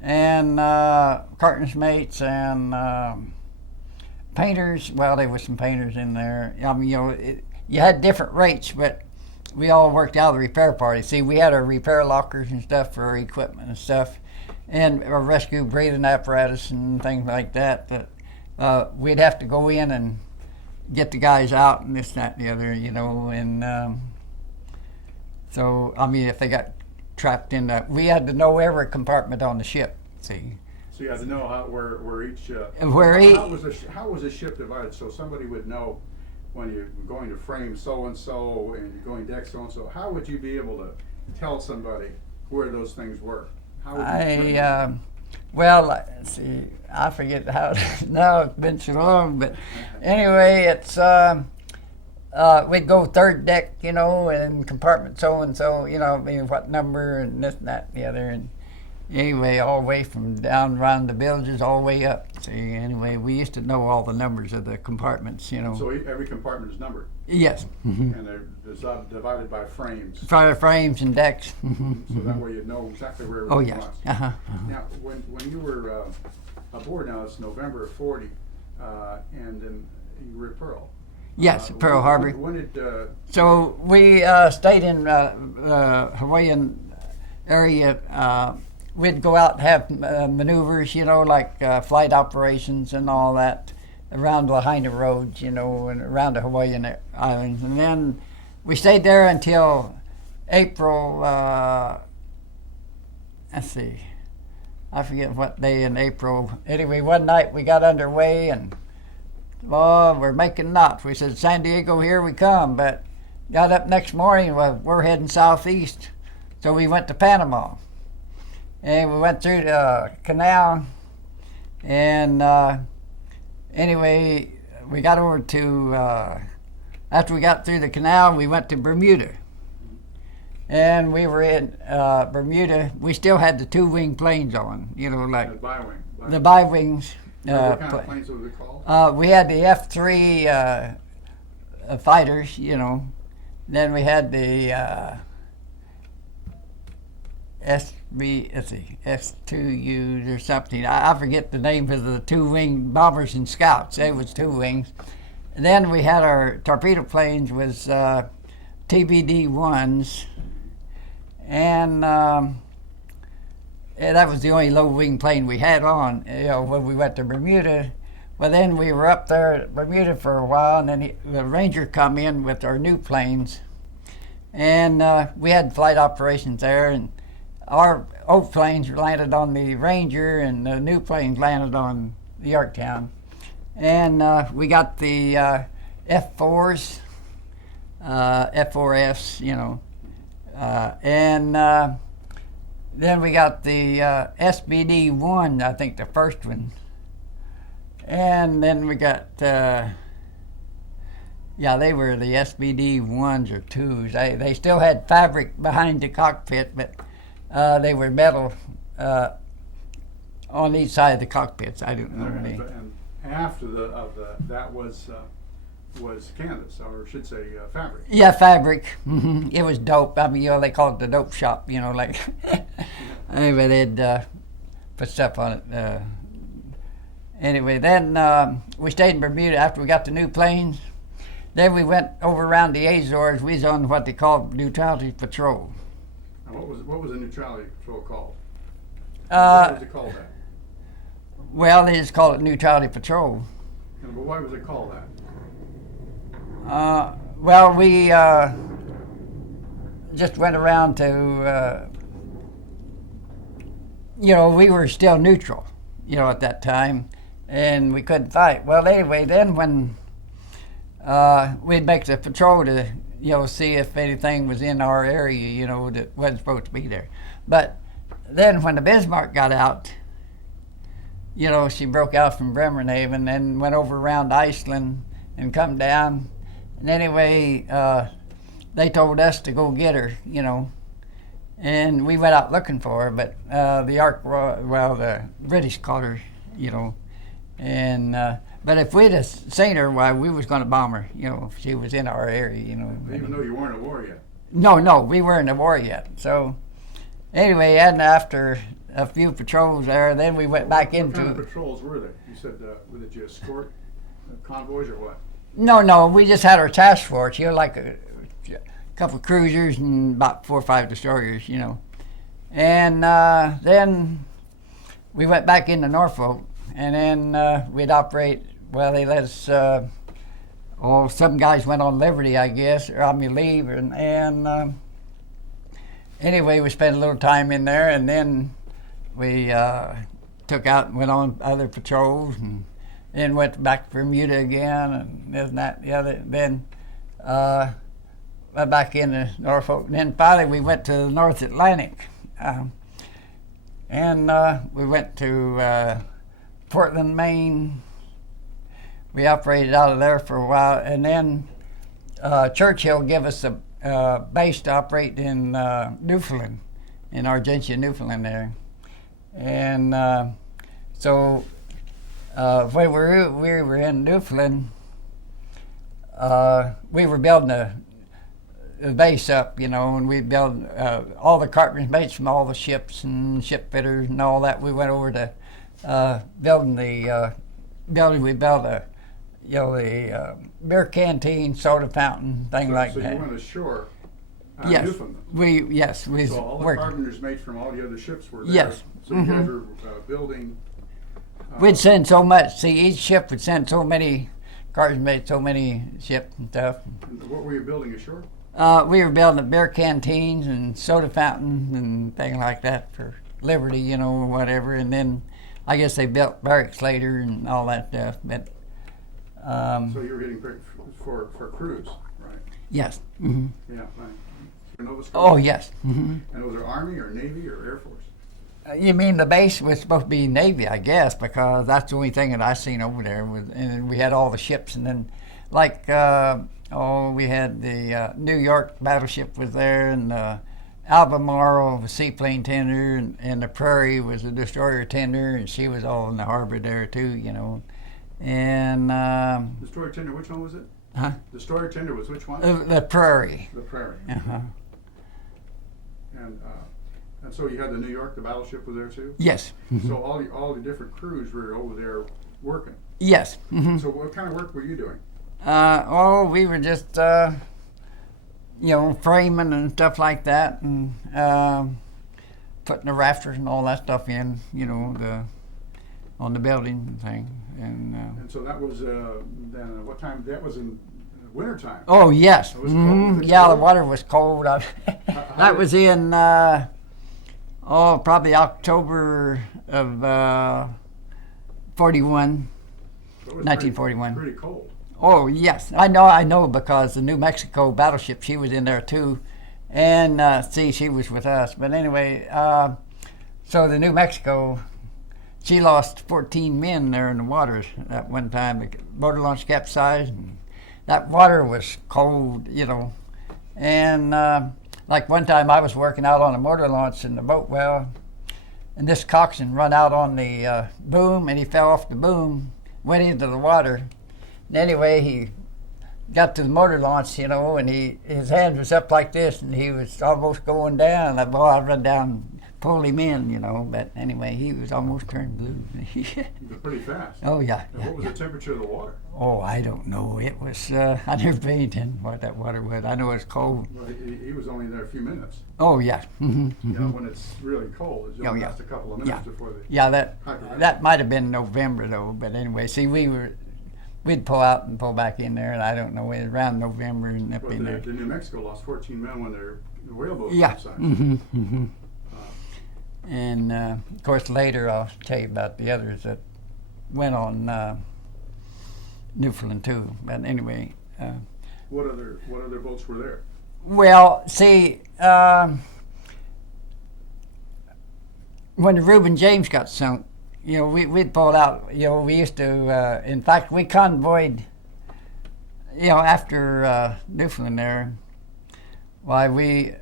and cartons mates and painters. Well, there was some painters in there. I mean, you know, you had different rates, but we all worked out of the repair party. See, we had our repair lockers and stuff for our equipment and stuff, and our rescue breathing apparatus and things like that. That we'd have to go in and get the guys out and this, that, and the other, you know, and so, I mean, if they got trapped in that, we had to know every compartment on the ship, see. So you had to know where each how was a ship divided, so somebody would know when you're going to frame so and so and you're going deck so and so. How would you be able to tell somebody where those things were? How would you well, let's see, I forget how. Now it's been so long, but anyway, it's we'd go third deck, you know, and compartment so and so, you know, I mean, what number and this and that and the other, and anyway, all the way from down around the villages all the way up. See, anyway, we used to know all the numbers of the compartments, you know. So every compartment is numbered? Yes. And they're divided by frames? Frames and decks. So that way you'd know exactly where everything Oh, yes. was? Now, when you were aboard, now it's November of 40, and then you were at Pearl. Yes, Pearl Harbor. When did So we stayed in Hawaiian area. We'd go out and have maneuvers, you know, like flight operations and all that around Lahaina roads, you know, and around the Hawaiian Islands. And then we stayed there until April, let's see, I forget what day in April. Anyway, one night we got underway and, oh, we're making knots. We said, San Diego, here we come. But got up next morning, well, we're heading southeast. So we went to Panama. And we went through the canal, and anyway, we got over to, after we got through the canal, we went to Bermuda. And we were in Bermuda. We still had the two-wing planes on, you know, like the bi-wings. what kind of planes were they called? We had the F-3 fighters, you know. Then we had the S2Us or something. I forget the name of the two-wing bombers and scouts. They was two wings. And then we had our torpedo planes was TBD-1s. And that was the only low-wing plane we had on, you know, when we went to Bermuda. Well, then we were up there at Bermuda for a while, and then the Ranger come in with our new planes. And we had flight operations there, and our old planes landed on the Ranger, and the new planes landed on the Yorktown. And we got the F-4s, F-4Fs, you know. And then we got the SBD-1, I think the first one. And then we got, yeah, they were the SBD-1s or 2s. They still had fabric behind the cockpit, but they were metal on each side of the cockpits. I don't know. And after that was canvas, or I should say fabric. Yeah, fabric. It was dope. I mean, you know, they call it the dope shop. You know, like anyway, they'd put stuff on it. Anyway, then we stayed in Bermuda after we got the new planes. Then we went over around the Azores. We was on what they call neutrality patrol. And what was the neutrality patrol called? Uh, what was it called that? Well, they just call it neutrality patrol. But why was it called that? Well, we just went around to, we were still neutral, at that time, and we couldn't fight. Well, anyway, then when we'd make the patrol to, see if anything was in our area, that wasn't supposed to be there. But then when the Bismarck got out, she broke out from Bremerhaven and went over around Iceland and come down. And anyway, they told us to go get her, and we went out looking for her. But the British caught her, and but if we'd have seen her, why, we was going to bomb her, if she was in our area, Even though you weren't at war yet. No, we weren't at war yet. So anyway, and after a few patrols there, then we went back into. What kind of patrols were they? You said, did you escort convoys or what? No, we just had our task force, like a couple of cruisers and about 4 or 5 destroyers, And then we went back into Norfolk, and then we'd operate. Well, they let us. Some guys went on liberty, I guess, or on leave, and anyway, we spent a little time in there, and then we took out and went on other patrols, and then went back to Bermuda again, and this and that, the other. Then went back into Norfolk, and then finally we went to the North Atlantic, and we went to Portland, Maine. We operated out of there for a while, and then Churchill gave us a base to operate in Newfoundland, in Argentia, Newfoundland there, and so when we were in Newfoundland, we were building a base up, and we built all the carpenters mates from all the ships and ship fitters and all that. We went over to building the building. We built the beer canteen, soda fountain, thing like that. So you went ashore. Yes, Newfoundland. we So all the worked. carpenters mates from all the other ships were there. Yes. So you guys were building. We'd send so much. See, each ship would send so many carpenters made so many ships and stuff. What were you building ashore? We were building beer canteens and soda fountains and things like that for Liberty, or whatever. And then I guess they built barracks later and all that stuff. But So you were getting for crews, right? yes. Mm-hmm. Yeah, right. For Nova Scotia? Oh yes. Mm-hmm. And was it Army or Navy or Air Force? You mean the base was supposed to be Navy, I guess, because that's the only thing that I seen over there. And we had all the ships, and then like we had the New York battleship was there, and Albemarle, the seaplane tender, and the Prairie was a destroyer tender, and she was all in the harbor there too, And Destroyer tender, which one was it? huh? Destroyer tender was which one? The Prairie. The Prairie. Uh-huh. And so you had the New York, the battleship was there too? Yes. So all the different crews were over there working. Yes. Mm-hmm. So what kind of work were you doing? We were just, framing and stuff like that, and putting the rafters and all that stuff in, on the building and thing. And so that was then what time? That was in winter time. Oh yes. It was cold. Was it Yeah, cold? the water was cold. That was in probably October of 41, So it was 1941. Pretty cold. Oh yes, I know because the New Mexico battleship, she was in there too, and she was with us. But anyway, so the New Mexico, she lost 14 men there in the water at one time. The motor launch capsized, and that water was cold, And like one time, I was working out on a motor launch in the boat well, and this coxswain run out on the boom, and he fell off the boom, went into the water. And anyway, he got to the motor launch, and his hand was up like this, and he was almost going down. I run down, pulled him in, you know. But anyway, he was almost turned blue. They're pretty fast. Oh yeah. And what was the temperature of the water? Oh, I don't know. It was. I never paid attention what that water was. I know it's cold. Well, he was only there a few minutes. Oh yeah. You know, when it's really cold, it's Oh, only yeah. last a couple of minutes Yeah. before they. Yeah, Hyper- that might have been November though. But anyway, see, we'd pull out and pull back in there, and I don't know, it was around November and up Well, in there. the New Mexico lost 14 men when their whaleboat Yeah. capsized. And of course, later I'll tell you about the others that went on Newfoundland too. But anyway, What other boats were there? well, see, when the Reuben James got sunk, you know, we'd pull out. You know, we used to. In fact, we convoyed. You know, after Newfoundland there, why we.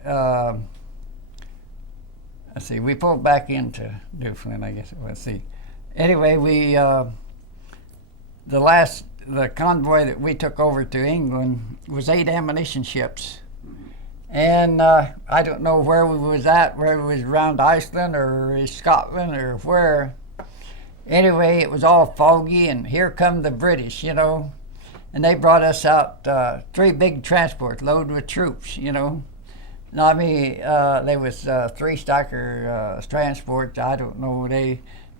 Let's see, we pulled back into Newfoundland, I guess it was. See, anyway, we the convoy that we took over to England was 8 ammunition ships, and I don't know where we was at, where we was around Iceland or Scotland or where. Anyway, it was all foggy, and here come the British, you know, and they brought us out 3 big transports loaded with troops, you know. No, I mean, there was 3 stacker transports. I don't know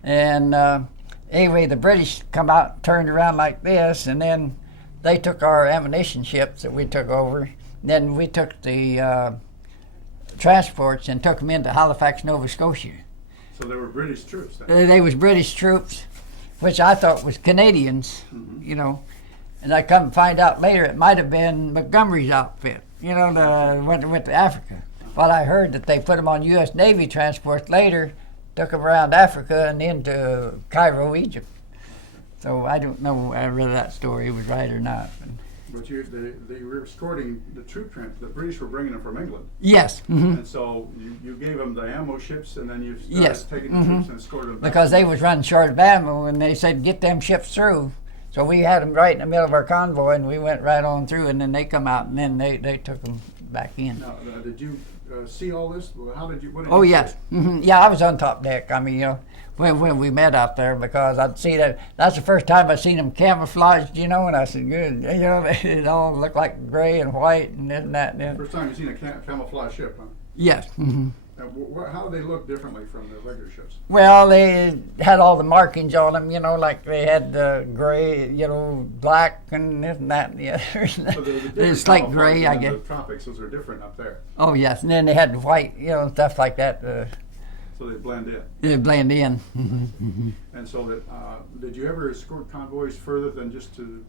and anyway, the British come out, and turned around like this, and then they took our ammunition ships that we took over. And then we took the transports and took them into Halifax, Nova Scotia. So they were British troops then. They was British troops, which I thought was Canadians, you know. And I come to find out later it might have been Montgomery's outfit. You know, went to Africa. But I heard that they put them on U.S. Navy transports later, took them around Africa and into Cairo, Egypt. So I don't know whether that story was right or not. But they were escorting the the British were bringing them from England. Yes. And so you gave them the ammo ships, and then you started Yes. taking the troops and escorted them back. Because they was running short of ammo, and they said, get them ships through. So we had them right in the middle of our convoy, and we went right on through, and then they come out, and then they took them back in. Now, did you see all this? Well, how did you? What did Oh, you yes. see? Yeah, I was on top deck. I mean, you know, when we met out there, because I'd see that. That's the first time I seen them camouflaged, you know, and I said, good. You know, it all looked like gray and white and this and that. And then. First time you seen a camouflage ship, huh? Yes. Now, how do they look differently from the regular ships? Well, they had all the markings on them, you know, like they had gray, you know, black and this and that and the other. So It's like gray, I guess. The tropics, those are different up there. Oh, yes. And then they had white, you know, stuff like that. So they blend in. They blend in. And so did you ever escort convoys further than just to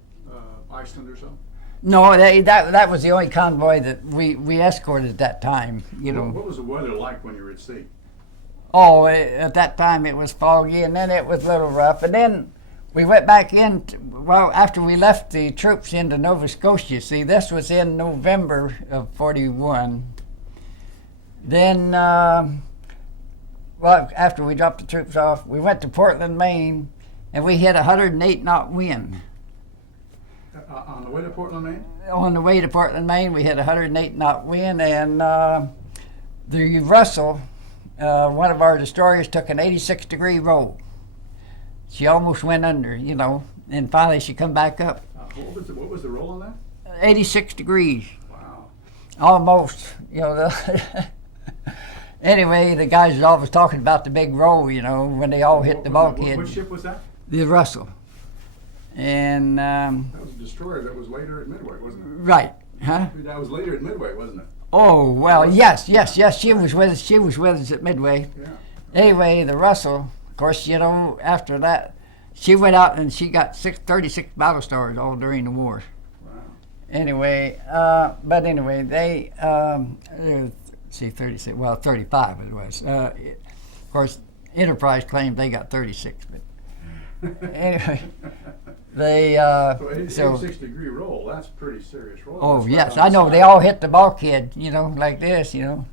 Iceland or so? No, that was the only convoy that we escorted at that time, you know. What was the weather like when you were at sea? Oh, at that time it was foggy, and then it was a little rough. And then we went back in, after we left the troops into Nova Scotia, see, this was in November of 41. Then, after we dropped the troops off, we went to Portland, Maine, and we hit 108 knot wind. On the way to Portland, Maine? On the way to Portland, Maine, we hit 108 knot wind, and the Russell, one of our destroyers, took an 86-degree roll. She almost went under, you know, and finally she come back up. What was the roll on that? 86 degrees. Wow. Almost, you know. Anyway, the guys was always talking about the big roll, you know, when they all hit the bulkhead. What ship was that? The Russell. And that was a destroyer that was later at Midway, wasn't it? right, huh? That was later at Midway, wasn't it? Oh well, yes. She was with us. She was with us at Midway. Yeah. Anyway, the Russell, of course, you know, after that, she went out and she got 36 battle stars all during the war. Wow. Anyway, but anyway, they see 36. Well, 35 it was. Of course, Enterprise claimed they got 36, but anyway. They So 86-degree roll, that's pretty serious roll. Oh That's yes, right on I know. the They side. all hit the bulkhead, you know, like this, you know.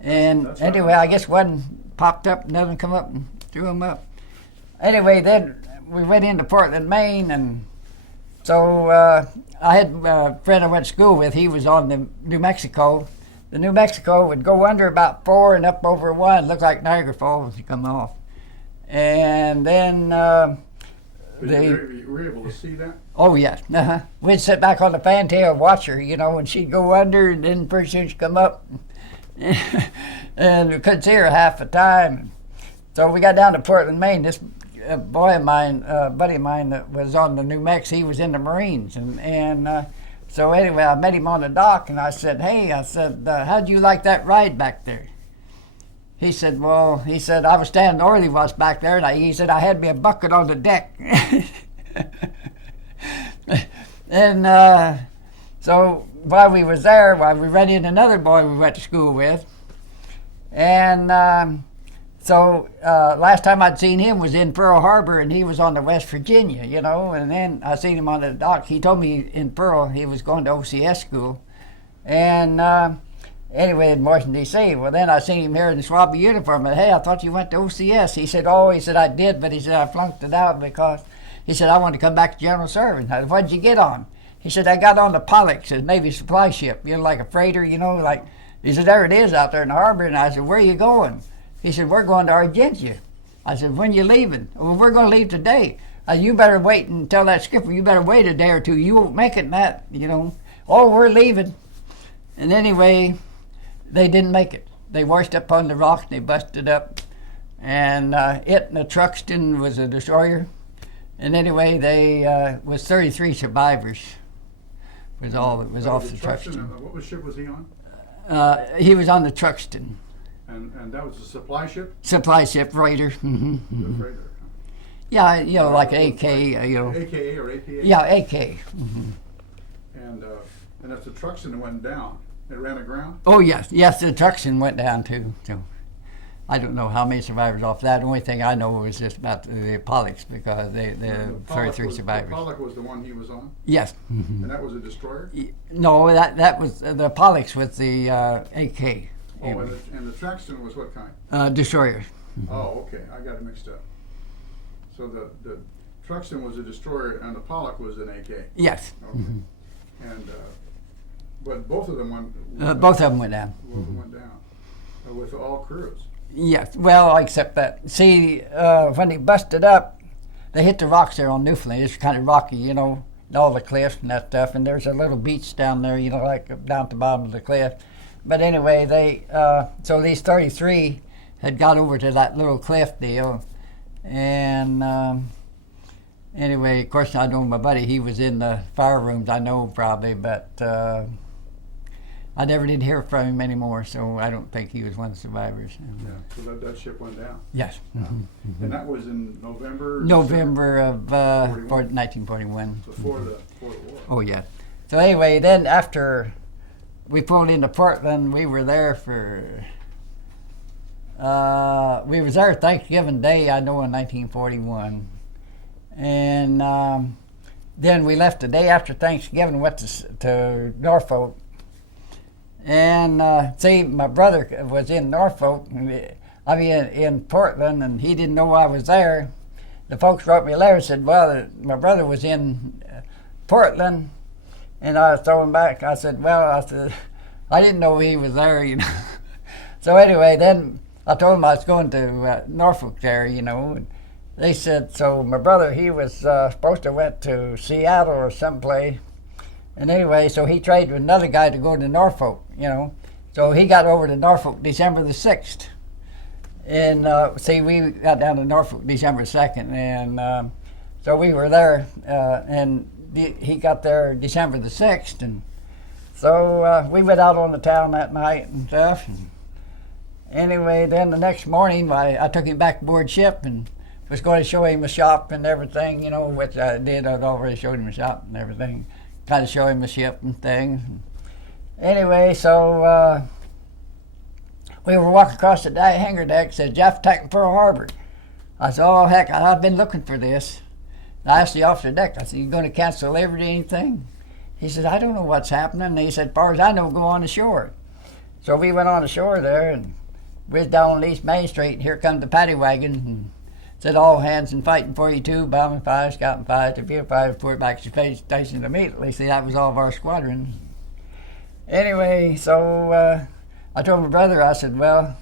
And That's right anyway, on I the guess one popped up, another one come up and threw them up. Anyway, then we went into Portland, Maine, and so I had a friend I went to school with. He was on the New Mexico, the New Mexico would go under about 4 and up over 1. Looked like Niagara Falls to come off. And then You were able to see that? oh yes, we'd sit back on the fantail and watch her, and she'd go under, and then pretty soon she'd come up, and we couldn't see her half the time. So we got down to Portland, Maine. This buddy of mine that was on the New Mex, he was in the Marines, and so anyway, I met him on the dock, and I said, "Hey," "how'd you like that ride back there?" He said, I was standing early was back there, and he said, I had me a bucket on the deck. And so while we was there, we ran into another boy we went to school with. And so last time I'd seen him was in Pearl Harbor, and he was on the West Virginia, and then I seen him on the dock. He told me in Pearl he was going to OCS school. And anyway, in Washington, D.C. Well, then I seen him here in the Swabby uniform. And, hey, I thought you went to OCS. He said, I did, but he said, I flunked it out because, he said, I wanted to come back to General Service. I said, what'd you get on? He said, I got on the Pollux, a Navy supply ship, like a freighter, he said, there it is out there in the harbor. And I said, where are you going? He said, we're going to Argentina. I said, when you leaving? Well, we're going to leave today. I said, you better wait and tell that skipper, you better wait a day or two. You won't make it in that, Oh, we're leaving. And anyway, they didn't make it. They washed up on the rock and they busted up. And it and the Truxton was a destroyer. And anyway, they was 33 survivors. Was all that was off the Truxton. What ship was he on? He was on the Truxton. And that was a supply ship? Supply ship, freighter. Mm-hmm. The freighter. Yeah, like AK, AKA or APA? Yeah, AK. Mm-hmm. And if the Truxton went down, it ran aground? Oh, yes, the Truxton went down too. So I don't know how many survivors off that. The only thing I know was just about the Pollux because the 33 survivors. The Pollux was the one he was on? Yes. Mm-hmm. And that was a destroyer? No, that was the Pollux with the AK. Oh, and the Truxton was what kind? Destroyer. Mm-hmm. Oh, okay, I got it mixed up. So the Truxton was a destroyer and the Pollux was an AK? Yes. Okay. Mm-hmm. And but both of them went. Both of them went down. Both went down with all crews. Yes, well, except that. See, when they busted up, they hit the rocks there on Newfoundland. It's kind of rocky, and all the cliffs and that stuff. And there's a little beach down there, like down at the bottom of the cliff. But anyway, so these 33 had got over to that little cliff deal, and anyway, of course, I know my buddy. He was in the fire rooms. I know probably, but I never did hear from him anymore. So I don't think he was one of the survivors. Yeah. So that ship went down. Yes. Mm-hmm. And that was in November. November of 1941. Before the war. Oh yeah. So anyway, then after we pulled into Portland, we were there for. We was there Thanksgiving Day, I know, in 1941. And then we left the day after Thanksgiving, went to Norfolk. And see, my brother was in Norfolk, in Portland, and he didn't know I was there. The folks wrote me a letter and said, well, my brother was in Portland. And I told him back, I said, I didn't know he was there, So anyway, then I told him I was going to Norfolk there, And they said, so my brother, he was supposed to went to Seattle or someplace. And anyway, so he traded with another guy to go to Norfolk, So he got over to Norfolk December the 6th. And see, we got down to Norfolk December 2nd. And so we were there, and he got there December the 6th. And so we went out on the town that night and stuff. And anyway, then the next morning, I took him back aboard ship and was going to show him the shop and everything, which I did. I'd already showed him the shop and everything. Kind of show him the ship and things. Anyway, so we were walking across the hangar deck. Said, Jeff attacking Pearl Harbor. I said, oh, heck, I've been looking for this. And I asked the officer deck, I said, you going to cancel anything? He said, I don't know what's happening. And he said, as far as I know, go on the shore. So we went on the shore there, and we was down on East Main Street, and here comes the paddy wagon, and said, all hands in fighting 42, bombing 5, scouting 5, torpedo 5, report back to space station immediately. See, that was all of our squadron. Anyway, so I told my brother, I said, well,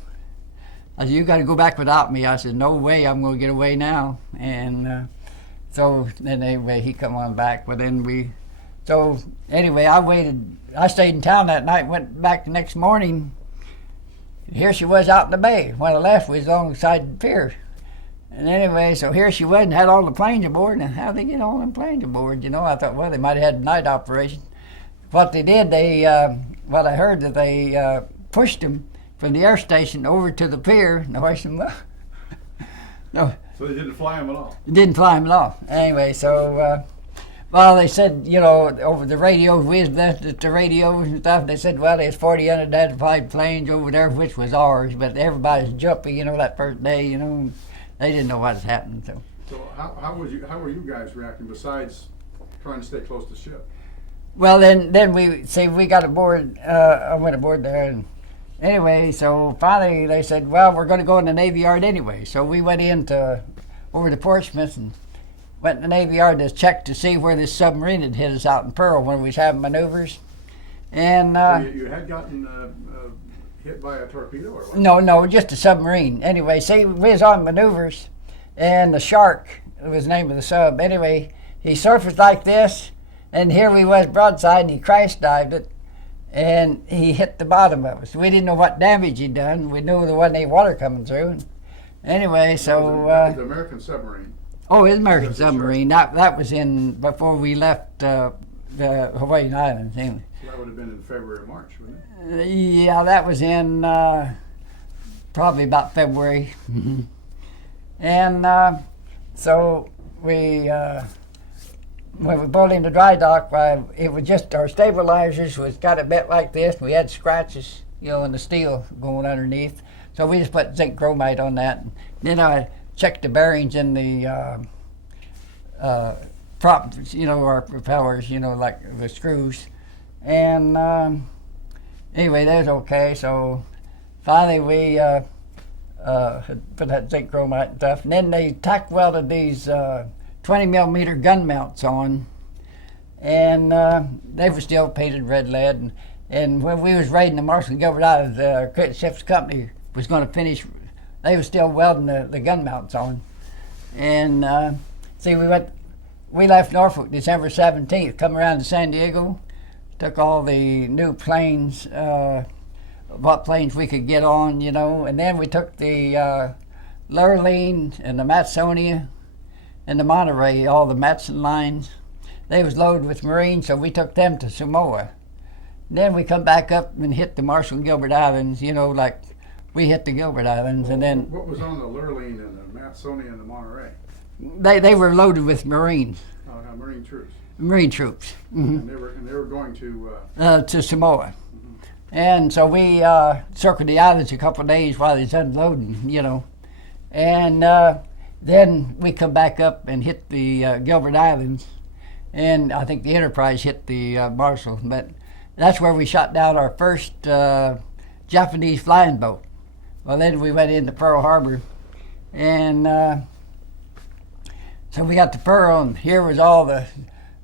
you got to go back without me. I said, no way, I'm going to get away now. And so then anyway, he come on back. But then so anyway, I waited. I stayed in town that night, went back the next morning. Here she was out in the bay. When I left, we was alongside the pier. And anyway, so here she was and had all the planes aboard. And how'd they get all them planes aboard? You know, I thought, well, they might have had a night operation. What they did, what I heard that they pushed them from the air station over to the pier and hoisted them up. No. So they didn't fly them at all? Didn't fly them at all. Anyway, so, well, they said, you know, over the radios, we was left at the radios and stuff. They said, well, there's 40 unidentified planes over there, which was ours. But everybody's jumpy, you know, that first day, you know. They didn't know what was happening. So how were you guys reacting besides trying to stay close to the ship? Well, then we got aboard. I went aboard there, and anyway, so finally they said, well, we're going to go in the Navy Yard anyway. So we went over to Portsmouth and went in the Navy Yard to check to see where this submarine had hit us out in Pearl when we was having maneuvers. And you had gotten hit by a torpedo or what? No, just a submarine. Anyway, see, we was on maneuvers, and the Shark was the name of the sub. Anyway, he surfaced like this, and here we was broadside, and he crash dived it, and he hit the bottom of us. We didn't know what damage he'd done. We knew there wasn't any water coming through. Anyway, so that was the American submarine. Oh, it was American submarine. That was in before we left the Hawaiian Islands. Anyway. So that would have been in February or March, wouldn't it? Yeah, that was in probably about February. And so when we pulled into dry dock, it was just our stabilizers was got it bent like this. We had scratches, you know, in the steel going underneath. So we just put zinc chromite on that. And then I checked the bearings in the props, you know, our propellers, you know, like the screws. And anyway, that was okay. So finally we put that zinc chromite and stuff. And then they tack welded these 20 millimeter gun mounts on. And they were still painted red lead. And when we was raiding the Marshall Gilbert Islands, the ship's company was going to finish. They were still welding the gun mounts on. And see, we left Norfolk December 17th, come around to San Diego, took all the new planes, what planes we could get on, you know, and then we took the Lurleen and the Matsonia and the Monterey, all the Matson lines. They was loaded with Marines, so we took them to Samoa. And then we come back up and hit the Marshall and Gilbert Islands, you know, like we hit the Gilbert Islands. Well, and then what was on the Lurleen and the Matsonia and the Monterey? They were loaded with Marines. Marine troops. Marine troops. Mm-hmm. And they were going to Samoa. Mm-hmm. And so we circled the islands a couple of days while they was unloading, you know. And then we come back up and hit the Gilbert Islands. And I think the Enterprise hit the Marshall. But that's where we shot down our first Japanese flying boat. Well, then we went into Pearl Harbor. And so we got to Pearl, and here was all the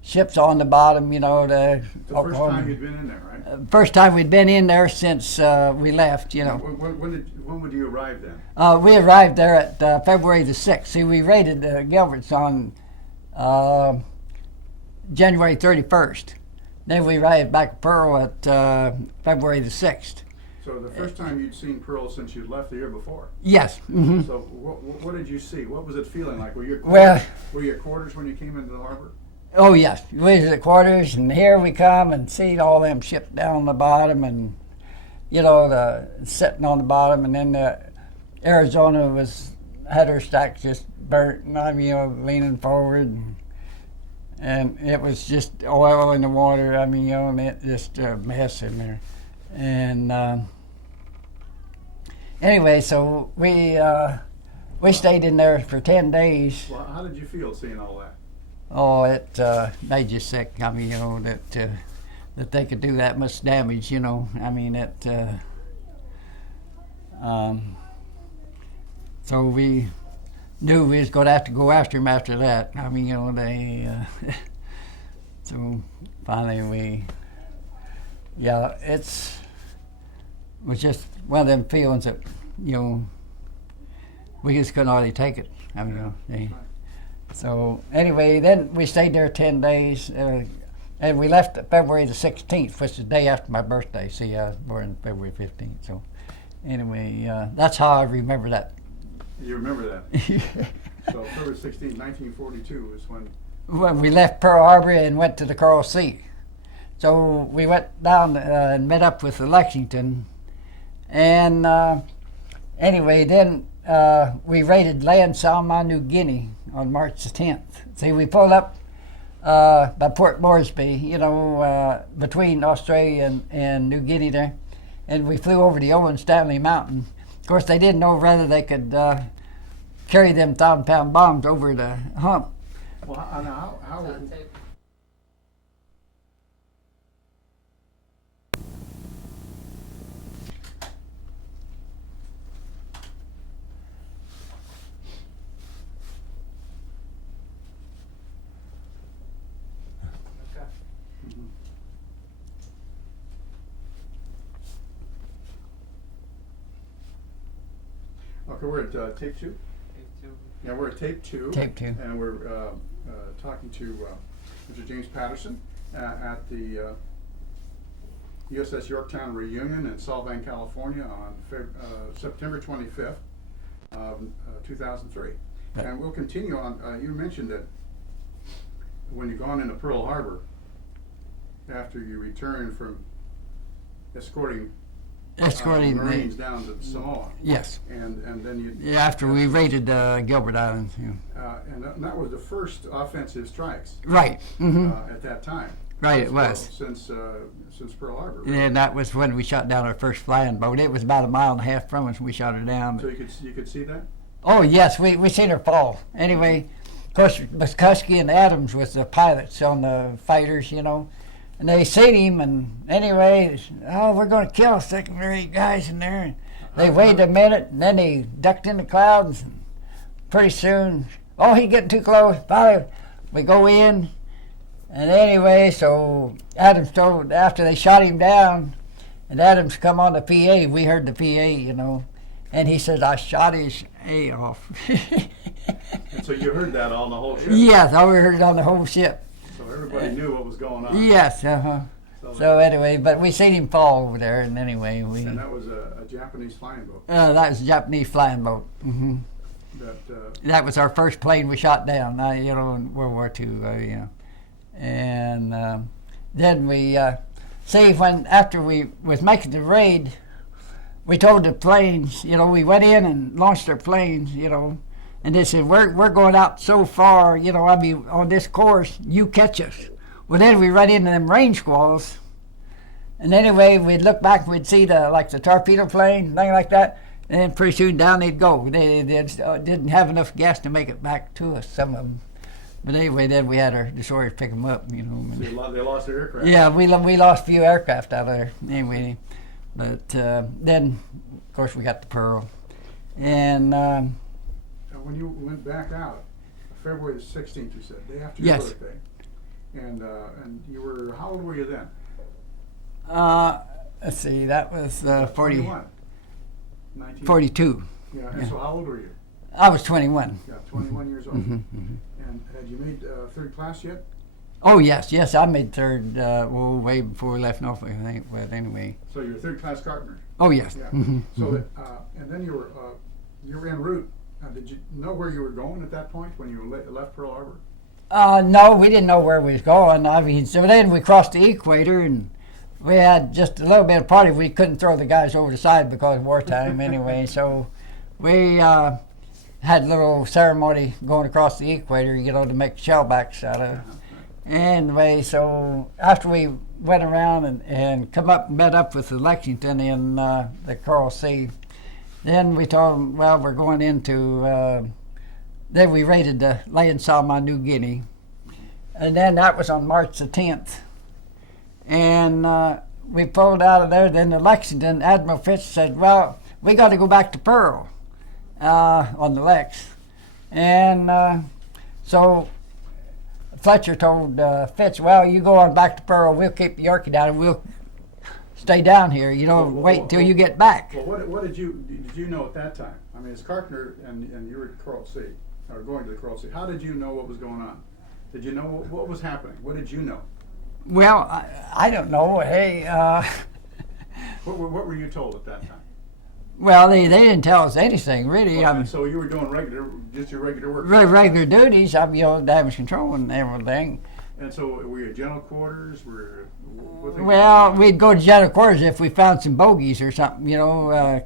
ships on the bottom, you know. The first time you'd been in there, right? First time we'd been in there since we left, you know. When would you arrive then? We arrived there at February the 6th. See, we raided Gilbert's on January 31st. Then we arrived back at Pearl at February the 6th. So the first time you'd seen Pearl since you'd left the year before? Yes. Mm-hmm. So what did you see? What was it feeling like? Were you at quarters when you came into the harbor? Oh, yes. We was at quarters, and here we come and see all them ships down the bottom and, you know, sitting on the bottom. And then Arizona had her stacks just burnt, and I'm, you know, leaning forward. And it was just oil in the water. I mean, you know, and it just a mess in there. And anyway, so we stayed in there for 10 days. Well, how did you feel seeing all that? Oh, it made you sick. I mean, you know, that they could do that much damage, you know. I mean, so we knew we was going to have to go after him after that. I mean, you know, so finally was just one of them feelings that, we just couldn't hardly take it. I mean, so anyway, then we stayed there 10 days, and we left February the 16th, which is the day after my birthday. See, I was born February 15th. So anyway, that's how I remember that. You remember that? So February 16, 1942 is when we left Pearl Harbor and went to the Coral Sea. So we went down and met up with the Lexington. And anyway, then we raided land Salmon, New Guinea on March the 10th. See, we pulled up by Port Moresby, between Australia and New Guinea there. And we flew over the Owen Stanley Mountain. Of course, they didn't know whether they could carry them 1,000-pound bombs over the hump. Well, how It's on tape. Okay. Okay, we're at tape 2. Tape two. Yeah, we're at tape 2. Tape 2. And we're talking to Mr. James Patterson at the USS Yorktown reunion in Solvang, California on September 25th of 2003. Right. And we'll continue on. You mentioned that when you've gone into Pearl Harbor, after you return from escorting Marines down to Samoa. Yes. And then you. Yeah, after we raided Gilbert Island. And that was the first offensive strikes. Right. Mm-hmm. At that time. Right, it was. Since Pearl Harbor. Right? And that was when we shot down our first flying boat. It was about 1.5 miles from us when we shot her down. So you could see that? Oh yes, we seen her fall. Anyway, of course, Muskusky and Adams was the pilots on the fighters, and they seen him. And anyway, we're going to kill 7 or 8 guys in there. And they waited a minute, and then they ducked in the clouds. And pretty soon, he getting too close. Finally, we go in. And anyway, so Adams told after they shot him down, and Adams come on the PA. We heard the PA, and he said, "I shot his A off." And so you heard that on the whole ship? Yes, I heard it on the whole ship. So everybody knew what was going on? Yes, So anyway, but we seen him fall over there, and anyway, And that was a Japanese flying boat? that was a Japanese flying boat. Mm-hmm. That was our first plane we shot down, in World War II, And then we, after we was making the raid, we told the planes, we went in and launched our planes, and they said, we're going out so far, I'll be on this course, you catch us. Well, then we ran into them rain squalls, and anyway, we'd look back, we'd see the torpedo plane, thing like that, and then pretty soon down they'd go. They didn't have enough gas to make it back to us, some of them. But anyway, then we had our destroyers pick them up, So they lost their aircraft? Yeah, we lost a few aircraft out there. Anyway, but then, of course, we got the Pearl. And when you went back out, February the 16th, you said, day after your Yes. birthday. And you were, how old were you then? let's see, that was 21. 42. Yeah, and so how old were you? I was 21. Yeah, 21 years old. Mhm, mhm. And had you made third class yet? Oh, yes, I made third, way before we left Norfolk, I think, but anyway. So you're a third class carpenter? Oh, yes. Yeah. Mhm, So mhm. and then you were en route. Did you know where you were going at that point when you left Pearl Harbor? No, we didn't know where we was going. I mean, so then we crossed the equator, and we had just a little bit of party. We couldn't throw the guys over the side because of wartime anyway. So we had a little ceremony going across the equator, to make shellbacks out of. Anyway, so after we went around and come up and met up with the Lexington in the Coral Sea, then we told them, well, we're going into. Then we raided the land Salmon, New Guinea, and then that was on March the 10th. And we pulled out of there. Then the Lexington, Admiral Fitz said, well, we got to go back to Pearl on the Lex. And so Fletcher told Fitz, well, you go on back to Pearl. We'll keep the Yorkie down, and we'll stay down here. You know, wait till you get back. Well, what did you know at that time? I mean, as Carpenter and you were at Coral Sea, or going to the Coral Sea, how did you know what was going on? Did you know what was happening? What did you know? Well, I don't know. Hey, What were you told at that time? well, they didn't tell us anything really. Well, so you were doing just your regular work. Regular duties. I'm damage control and everything. And so were you general quarters? Well, we'd go to general quarters if we found some bogeys or something,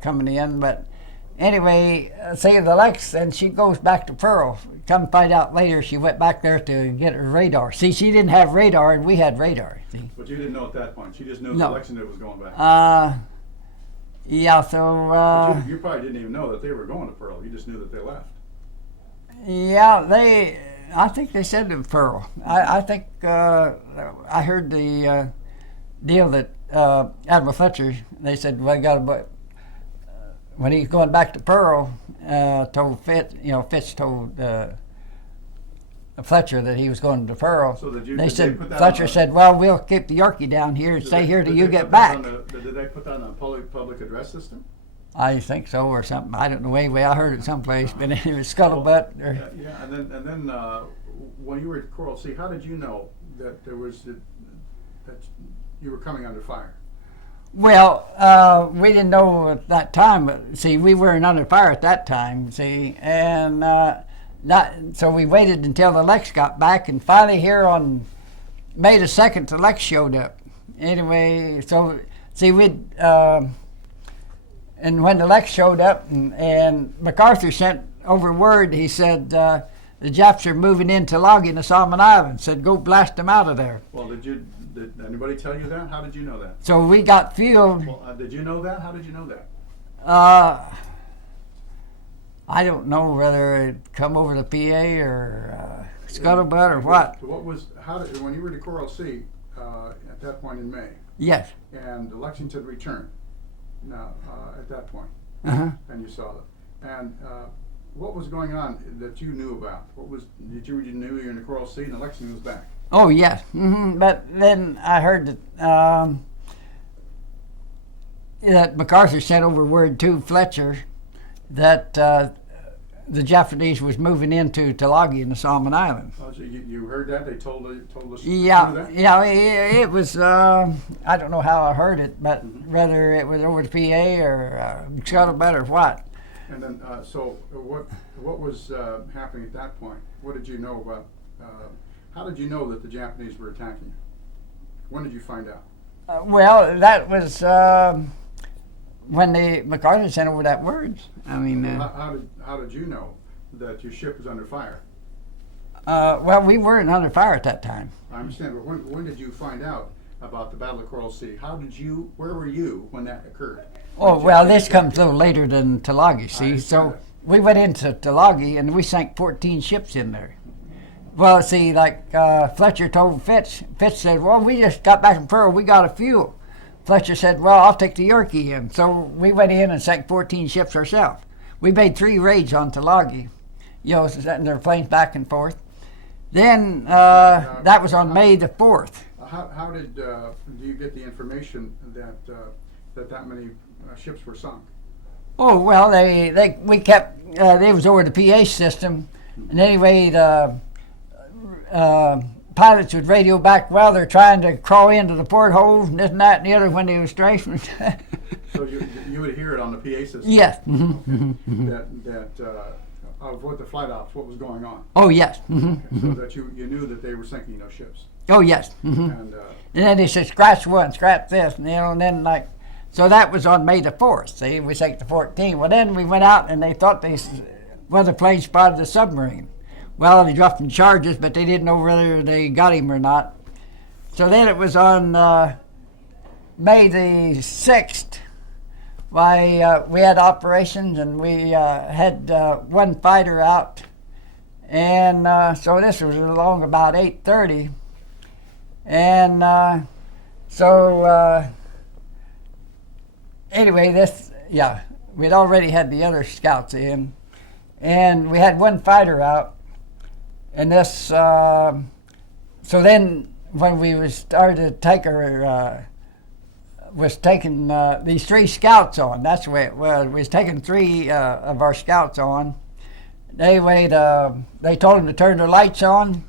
coming in. But anyway, say the Lex, and she goes back to Pearl. Come find out later, she went back there to get her radar. See, she didn't have radar, and we had radar. See? But you didn't know at that point. She just knew the Lexington was going back. Yeah. So. But you probably didn't even know that they were going to Pearl. You just knew that they left. Yeah, I think they said to Pearl. I think I heard the deal that Admiral Fletcher. They said, "Well, when he's going back to Pearl." Told Fitz told Fletcher that he was going to Pearl. So Fletcher said, "Well, we'll keep the Yorkie down here and stay here till you get back." Did they put that on a public address system? I think so, or something. I don't know. Anyway, I heard it someplace, but it was scuttlebutt. Yeah, and then when you were at Coral Sea, how did you know that that you were coming under fire? Well, we didn't know at that time, but see, we weren't under fire at that time. See, and so we waited until the Lex got back, and finally here on May the 2nd, the Lex showed up. Anyway, so see, and when the Lex showed up, and MacArthur sent over word, he said the Japs are moving into logging the Solomon Islands. Said go blast them out of there. Well, did anybody tell you that? How did you know that? So we got fueled. Well, did you know that? How did you know that? I don't know whether it come over the PA or scuttlebutt or what. When you were to Coral Sea at that point in May? Yes. And Lexington returned. Now at that point, and you saw them. And what was going on that you knew about? You knew you were in the Coral Sea and the Lexington was back? Oh yes, but then I heard that MacArthur sent over word to Fletcher that the Japanese was moving into Tulagi in the Solomon Islands. Oh, so you heard that? They told us. Yeah, that? yeah. It was. I don't know how I heard it, but whether it was over the PA or scuttlebutt or what. And then, so what was happening at that point? What did you know about? How did you know that the Japanese were attacking you? When did you find out? Well, that was when MacArthur sent over that word. I mean, how did you know that your ship was under fire? Well, we weren't under fire at that time. I understand, but when did you find out about the Battle of Coral Sea? Where were you when that occurred? Oh, well, this comes a little later than Tulagi, see? So we went into Tulagi and we sank 14 ships in there. Well, see, like Fletcher told Fitz said, well, we just got back from Pearl, we got a fuel. Fletcher said, well, I'll take the Yorkie in. So we went in and sank 14 ships ourselves. We made 3 raids on Tulagi, setting their planes back and forth. Then that was on May the 4th. How did do you get the information that many ships were sunk? Oh, well, we kept, they was over the PA system. And anyway, the pilots would radio back, well, they're trying to crawl into the portholes and this and that and the other when they was strafing. So you would hear it on the PA system? Yes. That of what the flight ops, what was going on? Oh, yes. So that you knew that they were sinking those ships? Oh, yes. And then they said, scratch one, scratch this, and then so that was on May the 4th. See, we sank the 14th. Well, then we went out and they thought the plane spotted the submarine. Well, they dropped some charges, but they didn't know whether they got him or not. So then it was on May the 6th. We had operations and we had one fighter out. And so this was along about 8:30. And anyway, we'd already had the other scouts in. And we had one fighter out. And this, so then when we started to take our was taking these 3 scouts on. That's the way it was. We was taking 3 of our scouts on. Anyway, they told them to turn their lights on,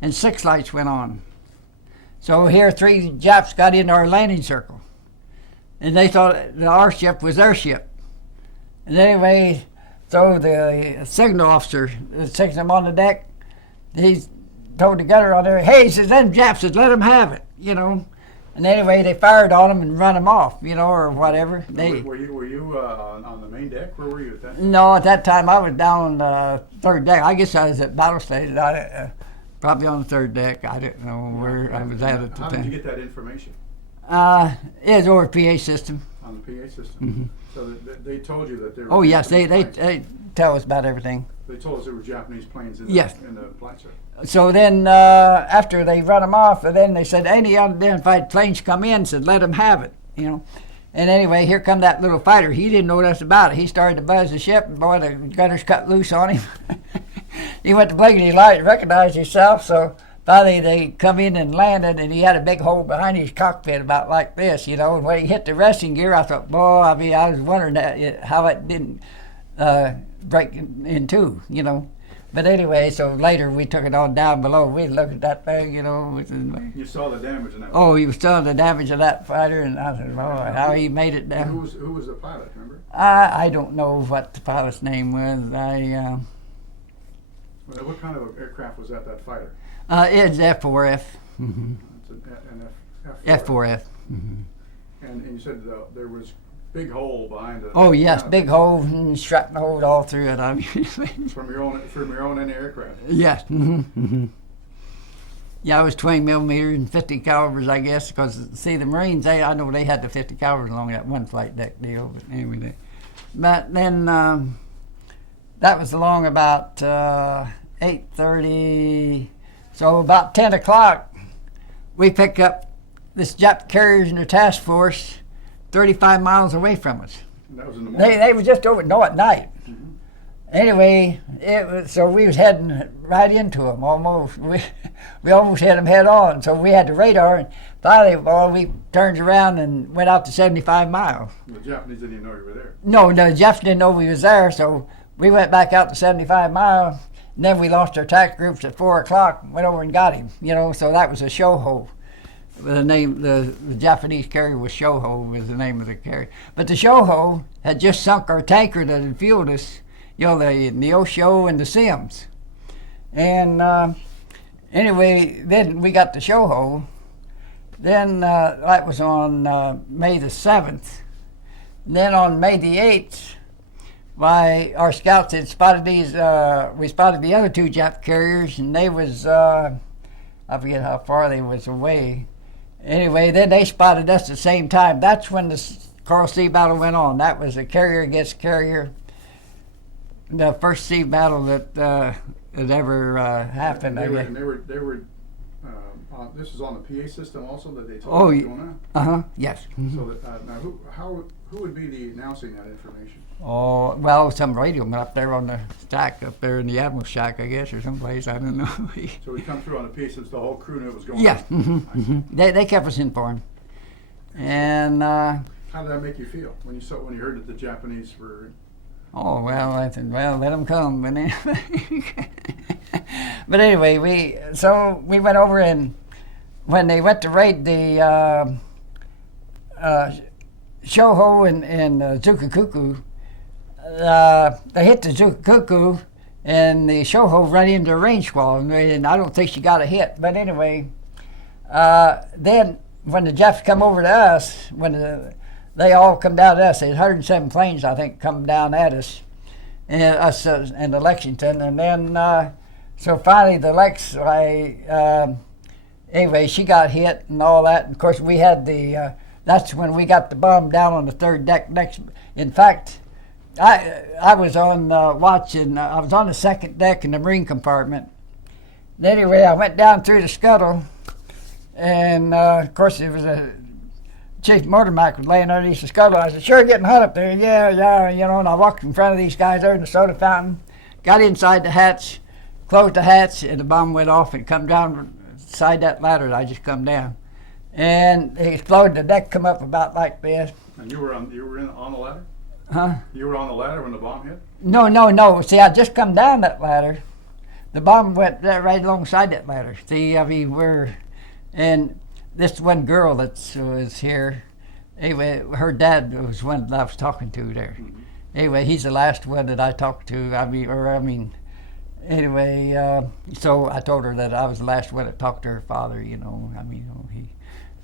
and 6 lights went on. So here 3 Japs got into our landing circle, and they thought that our ship was their ship. And anyway, so the signal officer that signaled them on the deck, he told the gunner on there, hey, he says, them Japs says, let them have it, you know. And anyway, they fired on them and run them off, you know, or whatever. Were you on the main deck? Where were you at that time? No, at that time I was down on the 3rd deck. I guess I was at battle station. Probably on the 3rd deck. I didn't know where I was at the time. How did you get that information? It was over PA system. On the PA system? Mm-hmm. So they told you that there were... Oh, yes, Japanese they planes. tell us about everything. They told us there were Japanese planes in Yes. the flight circle. So then after they run them off, and then they said, any unidentified planes come in, said, let them have it, you know. And anyway, here come that little fighter. He didn't know nothing about it. He started to buzz the ship, and boy, the gunners cut loose on him. He went to blink, and he recognized himself, so finally they come in and landed, and he had a big hole behind his cockpit about like this, you know. And when he hit the resting gear, I thought, boy, I mean, I was wondering how it didn't break in two, you know. But anyway, so later we took it on down below. We looked at that thing, you know. You saw the damage in that. Oh, he was still the damage of that fighter, and I said, oh, how he made it down. Who was the pilot, remember? I don't know what the pilot's name was. What kind of aircraft was that fighter? It's F4F. Mm-hmm. It's an F4F. F4F. Mm-hmm. And you said there was big hole behind it. Oh yes, big hole and shrapnel hole all through it. I mean, from your own aircraft. Yes. Mm-hmm. Mm-hmm. Yeah, it was 20 millimeter and 50 calibers, I guess, because see the Marines, I know they had the 50 calibers along that one flight deck deal. But anyway, but then that was along about 8:30. So about 10 o'clock, we picked up this Jap carriers and their task force 35 miles away from us. And that was in the morning? They were just over, at night. Mm-hmm. Anyway, so we was heading right into them almost. We almost had them head on, so we had the radar, and finally, we turned around and went out to 75 miles. The Japanese didn't even know you were there? No, the Japs didn't know we was there, so we went back out to 75 miles, and then we lost our attack groups at 4 o'clock, went over and got him, you know, so that was a show hole. The name, the Japanese carrier was Shoho, was the name of the carrier. But the Shoho had just sunk our tanker that had fueled us, you know, the Neosho and the Sims. And anyway, then we got the Shoho. Then that was on May the 7th. And then on May the 8th, our scouts had spotted we spotted the other 2 Jap carriers, and they was, I forget how far they was away. Anyway, then they spotted us at the same time. That's when the Coral Sea battle went on. That was a carrier against carrier. The first sea battle that ever happened. They were this is on the PA system also that they told you going on? Uh-huh, yes. Mm-hmm. So that, now who would be announcing that information? Oh, well, some radio up there on the stack up there in the Admiral's shack, I guess, or someplace. I don't know. So we come through on the PA system, the whole crew knew it was going yeah, on? Mm-hmm, mm-hmm. They kept us informed. And how did that make you feel when you heard that the Japanese were? Oh, well, I said, well, let them come. But anyway, we went over, and when they went to raid the Shoho and Zukakuku, they hit the Zukakuku, and the Shoho ran into a range squall, and I don't think she got a hit. But anyway, then when the Japs come over to us, they all come down to us. There's 107 planes, I think, come down at us, and the Lexington. And then, so finally the Lex, anyway, she got hit and all that. And of course, we had that's when we got the bomb down on the 3rd deck. In fact, I was on watch, and I was on the 2nd deck in the Marine compartment. And anyway, I went down through the scuttle, and of course, it was a Chief Motormac was laying underneath the scuttle. I said, sure getting hot up there. Yeah, you know, and I walked in front of these guys there in the soda fountain, got inside the hatch, closed the hatch, and the bomb went off and come down beside that ladder that I just come down. and it exploded. The deck come up about like this. And you were on the ladder? Huh? You were on the ladder when the bomb hit? No. See, I just come down that ladder. The bomb went right alongside that ladder. See, I mean, and this one girl that was here, anyway, her dad was one that I was talking to there. Mm-hmm. Anyway, he's the last one that I talked to. Anyway, so I told her that I was the last one that talked to her father, and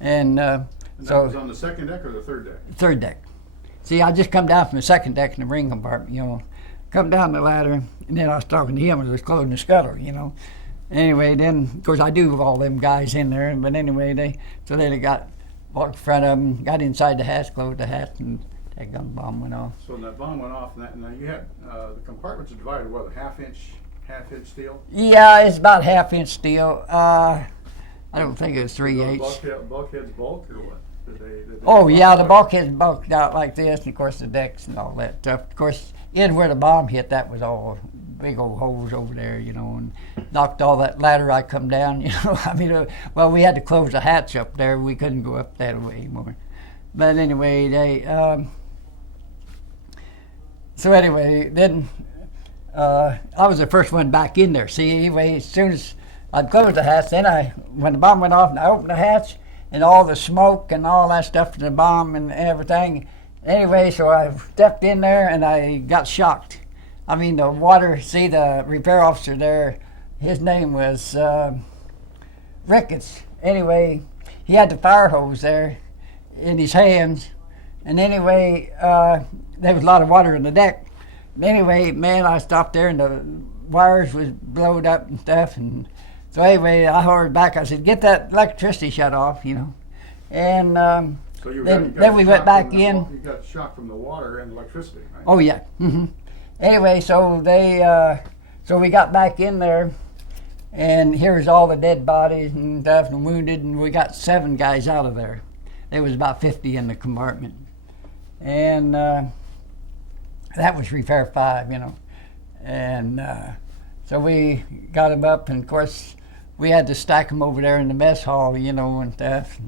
And so. that was on the second deck or the third deck? Third deck. See, I just come down from the second deck in the ring compartment, come down the ladder, and then I was talking to him as I was closing the scuttle, Anyway, then, of course, I do have all them guys in there, but anyway, they walked in front of them, got inside the hatch, closed the hatch, and that gun bomb went off. So when that bomb went off, and now you had, the compartments are divided, what, a half inch steel? Yeah, it's about half-inch steel. I don't think it was 3/8. Bulkheads bulk or what? Did they Oh, yeah, the bulk bulkhead's bulked out like this, and of course the decks and all that stuff. Of course, in where the bomb hit, that was all big old holes over there, and knocked all that ladder I come down, well, we had to close the hatch up there. We couldn't go up that way anymore. But anyway, then I was the first one back in there. See, anyway, as soon as I'd closed the hatch, then when the bomb went off, and I opened the hatch, and all the smoke and all that stuff from the bomb and everything. Anyway, so I stepped in there, and I got shocked. I mean, the water, see, the repair officer there, his name was Ricketts. Anyway, he had the fire hose there in his hands. And anyway, there was a lot of water in the deck. Anyway, man, I stopped there, and the wires was blowed up and stuff. And so anyway, I hollered back. I said, "Get that electricity shut off," And So then we went back in. You got shocked from the water and electricity, right? Oh yeah. Mm-hmm. Anyway, so so we got back in there, and here's all the dead bodies and stuff and wounded, and we got 7 guys out of there. There was about 50 in the compartment, and that was repair 5, and so we got them up, and of course we had to stack them over there in the mess hall, and stuff.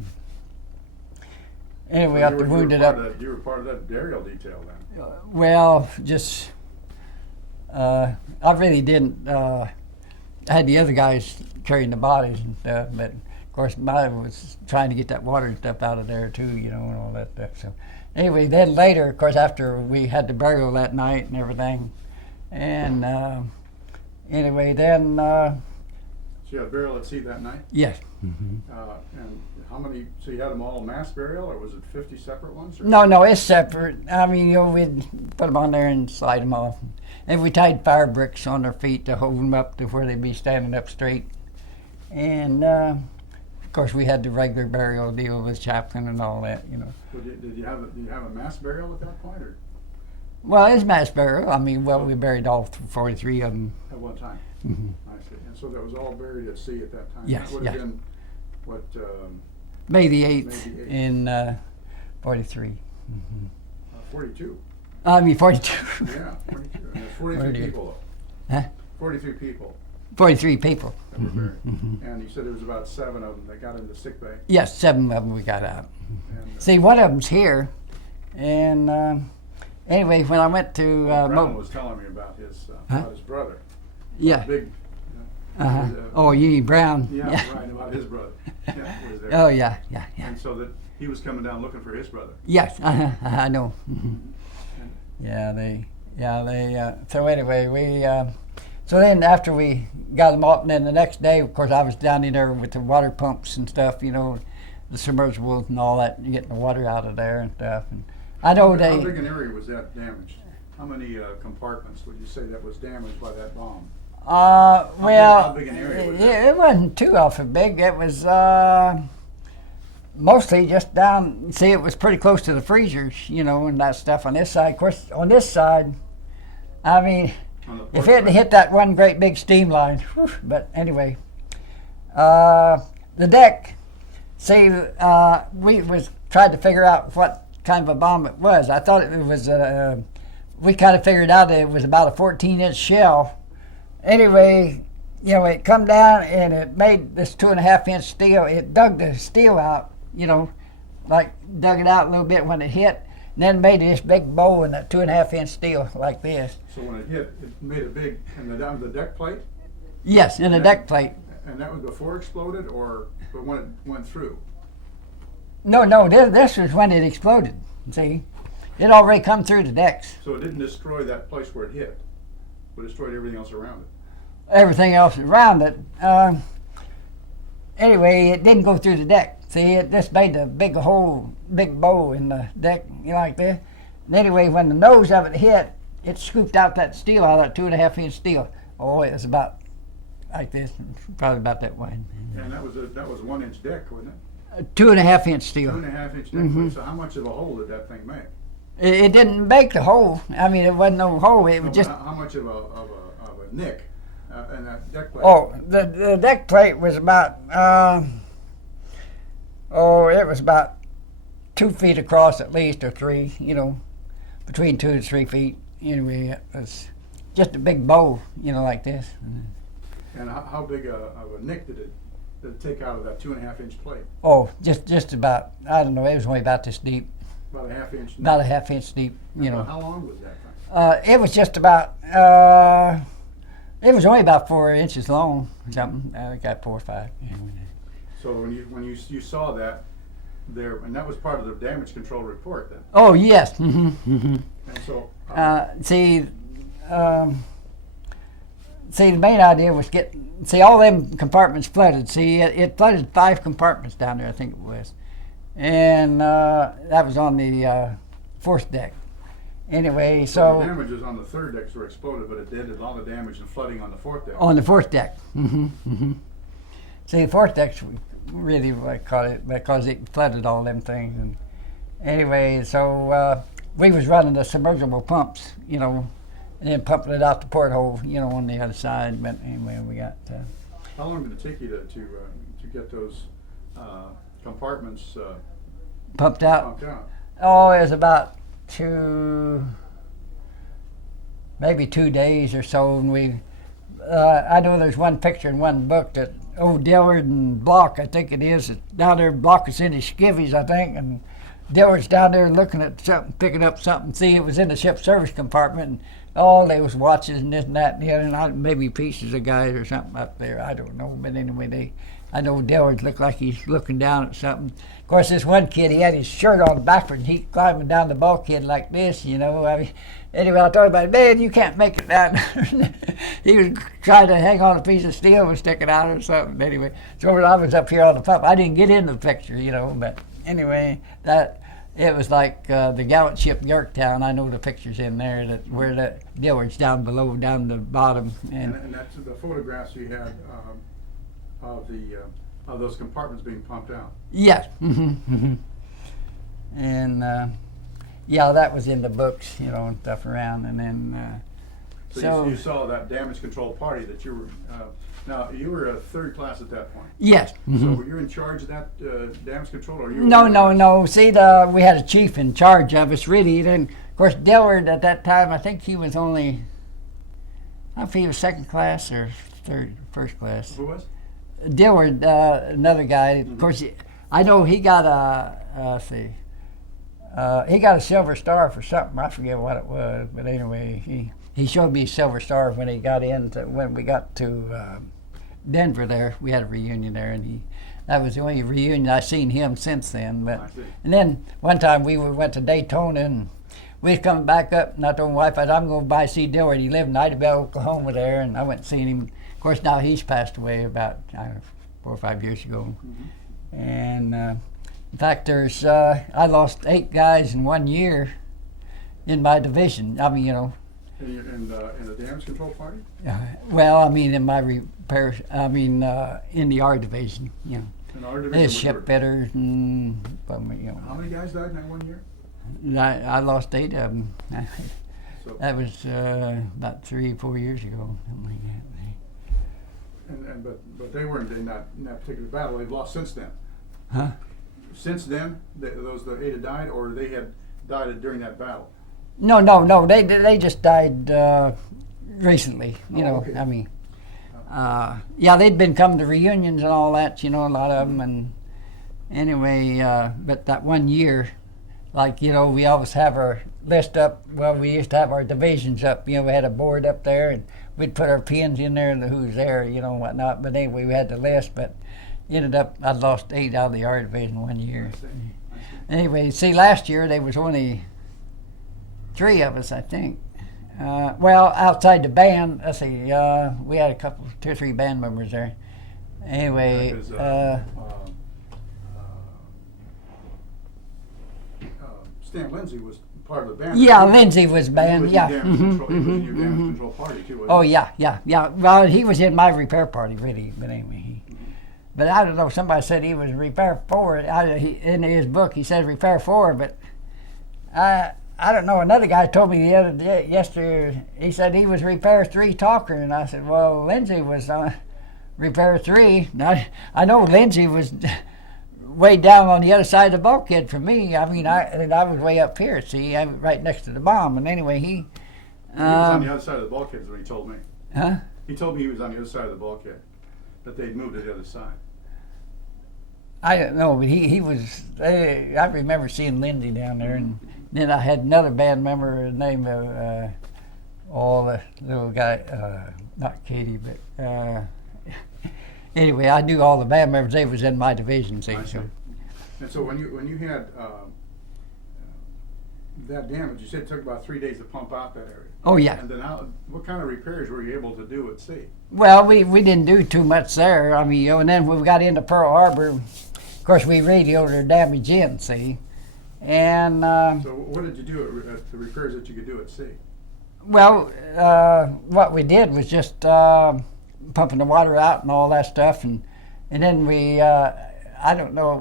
Anyway, So got the wounded up. You were part of that burial detail then? Well, just I really didn't. I had the other guys carrying the bodies and stuff, but of course, I was trying to get that water and stuff out of there too, and all that stuff. So anyway, then later, of course, after we had the burial that night and everything, and anyway, then. So you had burial at sea that night? Yes. Mm-hmm. And how many? So you had them all mass burial, or was it 50 separate ones? Or? No, it's separate. I mean, we'd put them on there and slide them off. And we tied fire bricks on their feet to hold them up to where they'd be standing up straight. And, of course, we had the regular burial deal with chaplain and all that, So did you have a mass burial at that point, or Well, it's mass burial. I mean, we buried all 43 of them. at one time? Mm-hmm. I see. And so that was all buried at sea at that time? Yes, That would have yes. been, what, May the 8th May the 8th. in 43. Mm-hmm. 42? I mean, 42. Yeah, 42. And there's 43 42. people, Huh? 43 people 43 people. that were buried. Mm-hmm. And you said there was about 7 of them that got into sick bay. Yes, 7 of them we got out. And, See, one of them's here. And anyway, when I went to... Brown was telling me about his brother. Yeah. Big. Uh-huh. Oh, Yee Brown. Yeah, right, about his brother. Yeah, was there. Oh, yeah. And so that he was coming down looking for his brother. Yes, I know. Mhm. They. So anyway, so then after we got them off, and then the next day, of course, I was down in there with the water pumps and stuff, the submersibles and all that, getting the water out of there and stuff. And I know How they. big an area was that damaged? How many compartments would you say that was damaged by that bomb? Well, big an area was it wasn't too awful big. It was mostly just down. See, it was pretty close to the freezers, and that stuff on this side. Of course, on this side, I mean, On the if port it hadn't side? hit that one great big steam line, whew, but anyway, the deck. See, we was tried to figure out what kind of a bomb it was. I thought it was. We kind of figured out that it was about a 14-inch shell. Anyway, it come down and it made this 2.5-inch steel. It dug the steel out you know, like dug it out a little bit when it hit, and then made this big bowl in that 2.5-inch steel like this. So when it hit, it made a big, and down the deck plate? Yes, in a deck plate. And that was before it exploded, or but when it went through? No, this was when it exploded. See, it already come through the decks. So it didn't destroy that place where it hit, but destroyed everything else around it. Everything else around it. Anyway, it didn't go through the deck. See, it just made a big hole, big bowl in the deck, like this. And anyway, when the nose of it hit, it scooped out that steel out of that 2.5-inch steel. Oh, it was about like this, probably about that wide. And that was a 1-inch deck, wasn't it? 2.5-inch steel. 2.5-inch deck plate. So how much of a hole did that thing make? It didn't make the hole. I mean, it wasn't no hole. It was just. How much of a nick in that deck plate? Oh, the deck plate was about. It was about 2 feet across at least, or 3. You know, between 2 to 3 feet. Anyway, it was just a big bowl. You know, like this. And how big of a nick did it take out of that 2.5-inch plate? Oh, just about. I don't know. It was only about this deep. About a 1/2 inch. About a 1/2 inch deep. You know. How long was that thing? It was just about. It was only about 4 inches long. Something. I got 4 or 5. Anyway. So when you saw that there, and that was part of the damage control report then. Oh yes. Mm-hmm. And so. See, the main idea was all them compartments flooded. See, it flooded 5 compartments down there, I think it was. And that was on the 4th deck. Anyway, so. The damage was on the 3rd deck were exploded, but it did all the damage and flooding on the 4th deck. On the 4th deck. Mm-hmm. Mm-hmm. See, the 4th deck's really what I call it, because it flooded all them things. And anyway, so we was running the submersible pumps, you know, and then pumping it out the porthole, you know, on the other side. But anyway, we got. How long did it take you to get those compartments pumped out? Pumped out? Oh, it was about maybe 2 days or so, and we. I know there's one picture in one book that old Dillard and Block, I think it is, down there. Block is in his skivvies, I think, and Dillard's down there looking at something, picking up something. See, it was in the ship service compartment, and all they was watches and this and that and the other, and maybe pieces of guys or something up there. I don't know, but anyway, I know Dillard looked like he's looking down at something. Of course, this one kid, he had his shirt on backward, and he climbing down the bulkhead like this, you know. I mean, anyway, I told him, man, you can't make it down. He was trying to hang on a piece of steel and stick it out or something. Anyway, so I was up here on the pump. I didn't get in the picture, you know, but anyway, it was like the gallant ship Yorktown. I know the pictures in there where the Dillard's down below, down the bottom. And that's the photographs you had of those compartments being pumped out. Yes. Mm-hmm, mm-hmm. And yeah, that was in the books, you know, and stuff around. And then so you saw that damage control party that you were. Now you were a 3rd class at that point. Yes. Mm-hmm. So were you in charge of that damage control, or you? No. See, we had a chief in charge of us, really. And of course, Dillard at that time, I think he was only. I don't know if he was 2nd class or 1st class. Who was? Dillard, another guy. Mm-hmm. Of course, I know he got he got a Silver Star for something. I forget what it was, but anyway, he showed me a Silver Star when when we got to Denver. There, we had a reunion there, and that was the only reunion I seen him since then. But and then one time we went to Daytona, and we was coming back up, and I told my wife, I'm going to see Dillard. He lived in Idabel, Oklahoma there, and I went and seen him. Of course, now he's passed away about 4 or 5 years ago. Mm-hmm. And in fact, I lost 8 guys in 1 year in my division. I mean, you know. In the damage control party? Well, I mean, in my repair. I mean, in the R division. You know. In our division. There's ship fitters and you know. How many guys died in that 1 year? I lost 8 of them. So, that was about 3 or 4 years ago, something like that. But they weren't in that particular battle. They've lost since then. Huh? Since then, the 8 had died, or they had died during that battle. No. They just died recently. You know, okay. I mean, yeah, they'd been coming to reunions and all that. You know, a lot of them, Anyway, but that one year, like, we always have our list up. Well, we used to have our divisions up. We had a board up there, and we'd put our pins in there and who's there, and whatnot. But anyway, we had the list, but ended up, I lost 8 out of the R division one year. I see. Anyway, see, last year there was only 3 of us, I think. Well, outside the band, let's see, we had 2 or 3 band members there. Anyway, Stan Lindsay was part of the band. yeah, Lindsay was He band, was yeah. in damage control. He was in your damage control party too, wasn't Oh, he? yeah. Well, he was in my repair party, really, but anyway. But I don't know, somebody said he was repair 4. In his book, he said repair 4, but I don't know. Another guy told me the other day, yesterday, he said he was repair 3 talker, and I said, well, Lindsay was repair 3. Now, I know Lindsay was way down on the other side of the bulkhead from me. I mean, I was way up here, see, I was right next to the bomb, and anyway, he was on the other side of the bulkhead is what he told me. Huh? He told me he was on the other side of the bulkhead, that they'd moved to the other side. I don't know, but he was. I remember seeing Lindsay down there, and then I had another band member named the little guy, not Katie, but anyway, I knew all the band members. They was in my division, see. I see. And so when you had that damage, you said it took about 3 days to pump out that area. Oh yeah. And then what kind of repairs were you able to do at sea? Well, we didn't do too much there. I mean, and then when we got into Pearl Harbor, of course, we radioed our damage in, see, and. So what did you do at the repairs that you could do at sea? Well, what we did was just pumping the water out and all that stuff, and then we, I don't know,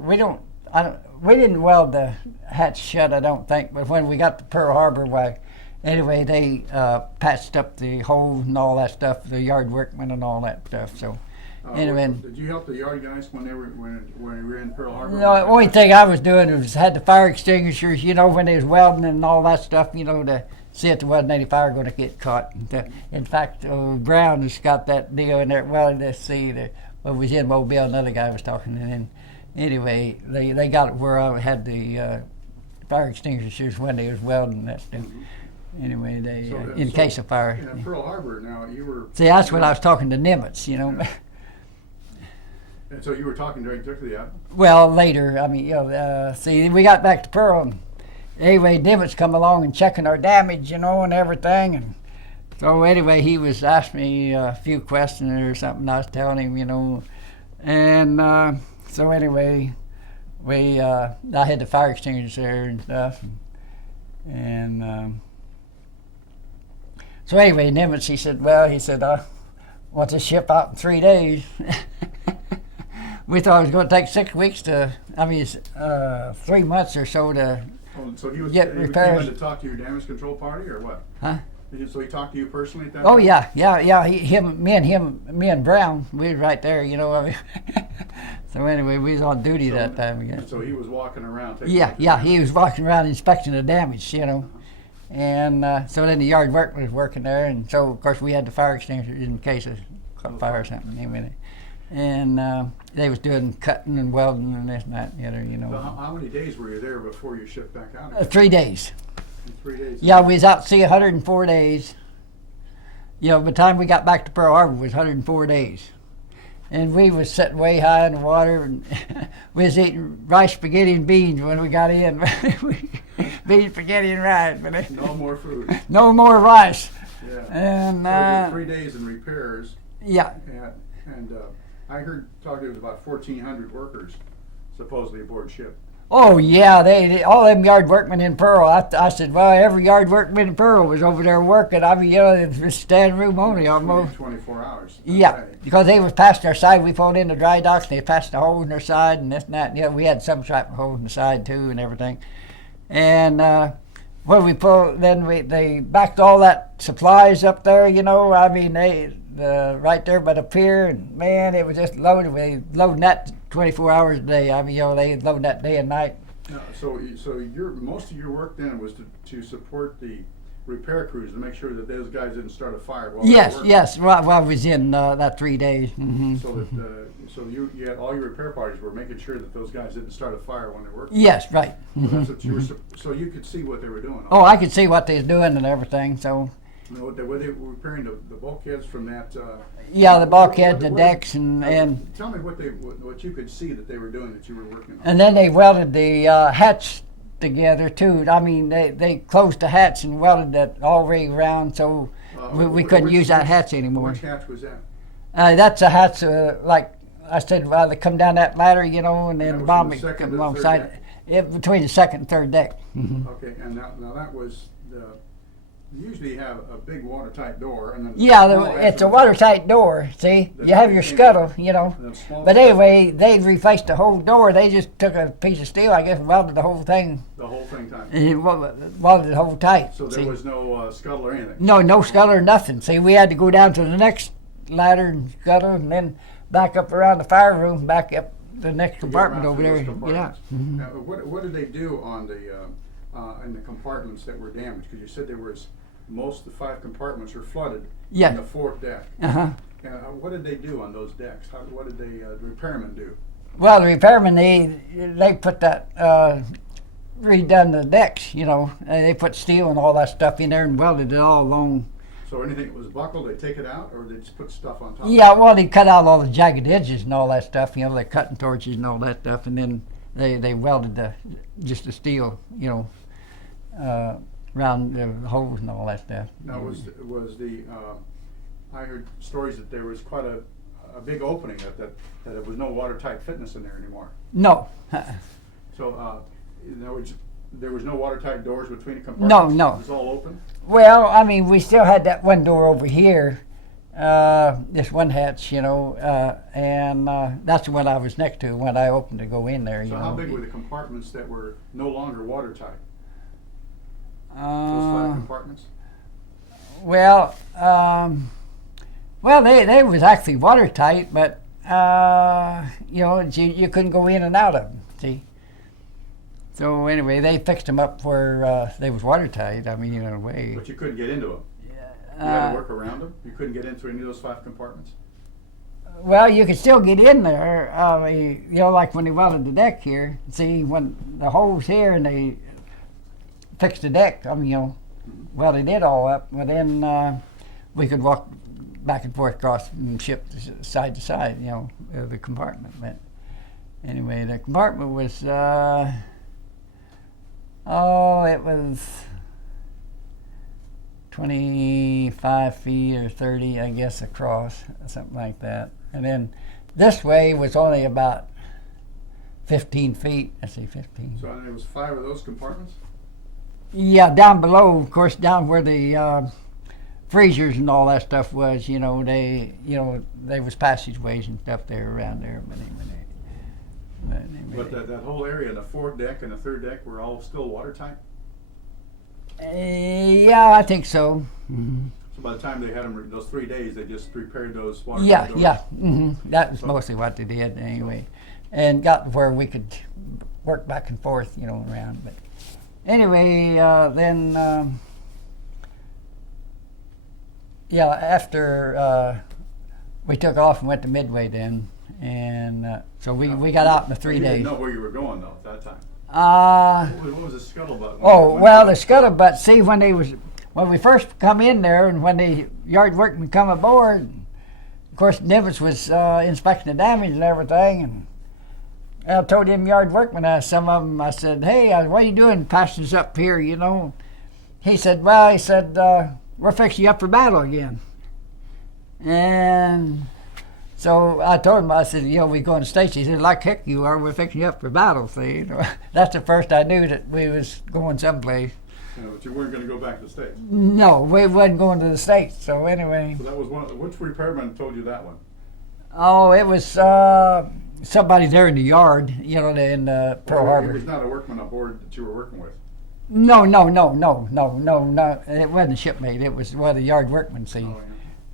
we didn't weld the hatch shut, I don't think, but when we got to Pearl Harbor, anyway, they patched up the hole and all that stuff, the yard workmen and all that stuff. So anyway, did you help the yard guys when they were in Pearl Harbor? the only thing I was doing was had the fire extinguishers, when they was welding and all that stuff, to see if there wasn't any fire going to get caught. In fact, Brown has got that deal in there. Well, let's see, what was in Mobile, another guy was talking, and then anyway, they got it where I had the fire extinguishers when they was welding that stuff. Anyway, in case of fire. In Pearl Harbor, now you were. See, that's when I was talking to Nimitz, Yeah. And so you were talking directly out. Well, later, I mean, see, we got back to Pearl, and anyway, Nimitz come along and checking our damage, and everything, and so anyway, he was asking me a few questions or something. I was telling him, and so anyway, I had the fire extinguisher there and stuff, and so anyway, Nimitz, he said, I want this ship out in 3 days. We thought it was going to take 6 weeks 3 months or so to So he was get he repairs. came in to talk to your damage control party, or what? Huh? So he talked to you personally at that Oh time? yeah. Me and Brown, we was right there, I mean. So anyway, we was on duty that time again. And so he was walking around taking Yeah, pictures. yeah, he was walking around inspecting the damage, And so then the yard workman was working there, and so of course we had the fire extinguishers in case of fire or something. And they was doing cutting and welding and this and that and the other, So how many days were you there before you shipped back out again? 3 days. 3 days. Yeah, we was out to sea 104 days. By the time we got back to Pearl Harbor, it was 104 days. And we was sitting way high in the water, and we was eating rice, spaghetti, and beans when we got in. Beans, spaghetti, and rice. But No more food. no more rice. Yeah. And So 3 days in repairs. yeah, And I heard talking it was about 1,400 workers supposedly aboard ship. oh yeah, they all them yard workmen in Pearl. I said, well, every yard workman in Pearl was over there working. I mean, it was standing room only almost. 24 hours. Yeah, Right. because they was passing our side. We pulled in the dry docks, and they passed the holes in their side, and this and that. And, we had some type of holes in the side too, and everything. And when we pulled, then they backed all that supplies up there. I mean, they right there by the pier, and man, it was just loaded. We loading that 24 hours a day. I mean, they loading that day and night. So most of your work then was to support the repair crews to make sure that those guys didn't start a fire while they were Yes, working. yes. While I was in that 3 days. So that so you had all your repair parties were making sure that those guys didn't start a fire when they were working. Yes, right. So that's what you were, so you could see what they were doing. Oh, I could see what they was doing and everything. So You know, were they repairing the bulkheads from that? yeah, the bulkheads, the what- decks, and Tell me what you could see that they were doing that you were working on. and then they welded the hatch together too. I mean, they closed the hatch and welded that all the way around, so we couldn't use that hatch anymore. Which hatch was that? That's a hatch, like I said, they come down that ladder, you know, and That then was the bomb from the second come to the third alongside deck? it, between the second and third deck. Okay, and now that was you usually have a big watertight door and then Yeah, small hatch it's a on the watertight door. See, That's you have the your thing. scuttle, you know. And then small But hatch. anyway, they replaced the whole door. They just took a piece of steel, I guess, and welded the whole thing. The whole thing time. And welded the whole tight. So see? there was no scuttle or anything. No scuttle or nothing. See, we had to go down to the next ladder and scuttle, and then back up around the fire room, back up the next To get compartment around over through there. those Get out. compartments. Now, what did they do on the in the compartments that were damaged? Because you said there was most of the 5 compartments were flooded. Yeah. In the 4th deck. Uh-huh. What did they do on those decks? What did the repairmen do? Well, the repairmen, they put that, redone the decks, you know. They put steel and all that stuff in there and welded it all along. So anything that was buckled, they take it out, or they just put stuff on top? Yeah, well, they cut out all the jagged edges and all that stuff, you know, the cutting torches and all that stuff, and then they welded just the steel, you know, around the holes and all that stuff. Now, was the I heard stories that there was quite a big opening that there was no watertight fitness in there anymore. No. So in other words, there was no watertight doors between the compartments? No. It was all open? Well, I mean, we still had that one door over here, this one hatch, you know, and that's the one I was next to when I opened to go in there. So you how know. big were the compartments that were no longer watertight? Those 5 Uh, compartments? well, they was actually watertight, but you know, you couldn't go in and out of them. See. So anyway, they fixed them up where they was watertight. I mean, in a way. But you couldn't get into them? You had to work around them? You couldn't get into any of those 5 compartments? Well, you could still get in there. You know, like when they welded the deck here. See, when the holes here and they fixed the deck, I mean, you know, welded it all up. But then we could walk back and forth across and shift side to side, you know, the compartment. But anyway, the compartment was, it was 25 feet or 30, I guess, across, something like that. And then this way was only about 15 feet. I say 15. So there was 5 of those compartments? Yeah, down below, of course, down where the freezers and all that stuff was, you know, there was passageways and stuff there around there. But that whole area, the 4th deck and the 3rd deck, were all still watertight? Yeah, I think so. Mm-hmm. So by the time they had them, those 3 days, they just repaired those watertight Yeah, doors? yeah. That was mostly what they did anyway. And got where we could work back and forth, you know, around. But anyway, then, after we took off and went to Midway then, and so we got out in the 3 You days. didn't know where you were going, though, at that time? What was the scuttlebutt? The scuttlebutt, see, when we first come in there and when the yard workmen come aboard, of course, Nivens was inspecting the damage and everything, and I told them yard workmen, some of them, I said, hey, what are you doing passing us up here, you know? He said, we're fixing you up for battle again. And so I told him, I said, you know, we going to States. He said, like heck you are, we're fixing you up for battle, see? You know, that's the first I knew that we was going someplace. You know, but you weren't going to go back to the States. No, we wasn't going to the States, so anyway. So that was which repairman told you that one? Oh, it was somebody there in the yard, you know, in Pearl He Harbor. was not a workman aboard that you were working with? No. It wasn't a shipmate. It was one of the yard workmen, see. Oh, yeah.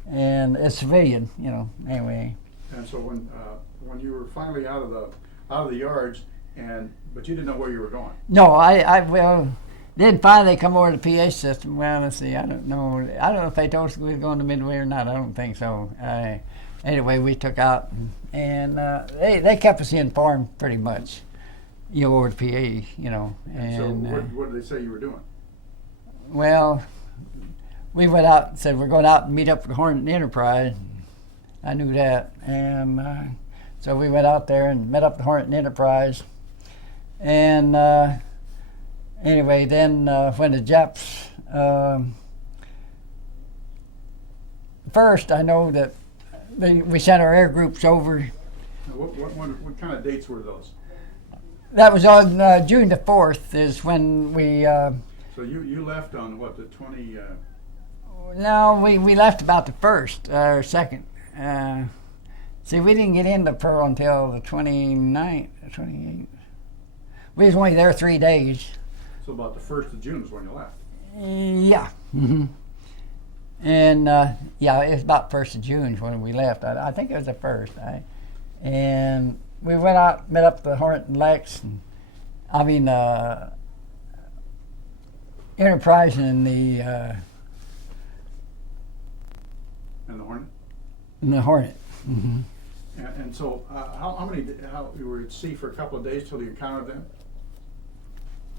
And a civilian, you know, anyway. And so when you were finally out of the yards, but you didn't know where you were going. No, well, Then finally they come over to the PA system. Well, let's see. I don't know if they told us we were going to Midway or not. I don't think so. Anyway, we took out, and they kept us informed pretty much. Over the PA, And so what did they say you were doing? Well, we went out and said we're going out and meet up with the Hornet Enterprise. I knew that, and so we went out there and met up with the Hornet Enterprise. And anyway, then when the Japs first, I know that we sent our air groups over. What kind of dates were those? That was on June the 4th is when we. So you left on what, the 20? No, we left about the 1st or 2nd. See, we didn't get into Pearl until the 29th, 28th. We was only there 3 days. So about the 1st of June is when you left. Yeah. Mm-hmm. And yeah, it was about 1st of June when we left. I think it was the 1st. And we went out, met up the Hornet and Lex. Enterprise and the. And the Hornet. And the Hornet. Mm-hmm. And so, how you were at sea for a couple of days till you encountered them?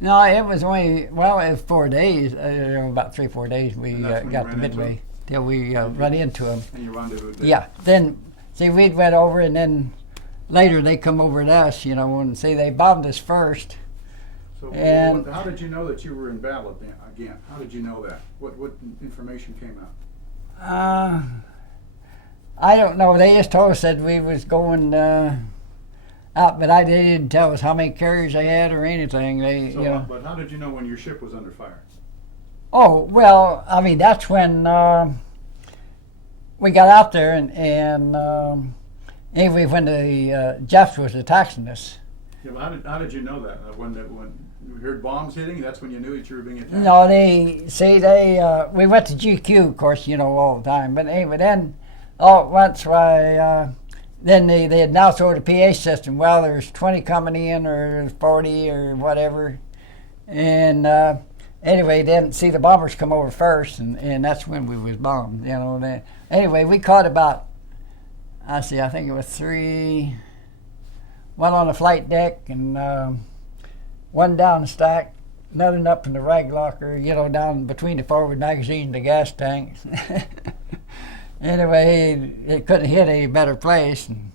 No, it was only, it was 4 days, about 3-4 days we got to Midway till we run into them. And you rendezvoused there? Yeah, then, see, we went over and then later they come over to us, and see, they bombed us first. So and how did you know that you were in battle again? How did you know that? What information came out? I don't know. They just told us that we was going out, but they didn't tell us how many carriers they had or anything. But how did you know when your ship was under fire? Oh, well, that's when we got out there and anyway, when the Japs was attacking us. Yeah, well, how did you know that? When you heard bombs hitting, that's when you knew that you were being attacked? No, we went to GQ, of course, all the time. But anyway, then all at once, then they announced over the PA system, well, there's 20 coming in or 40 or whatever. And anyway, then see the bombers come over first, and that's when we was bombed, Anyway, we caught about, I think it was 3, one on the flight deck and one down the stack, another up in the rag locker, down between the forward magazine and the gas tanks. Anyway, it couldn't hit any better place. And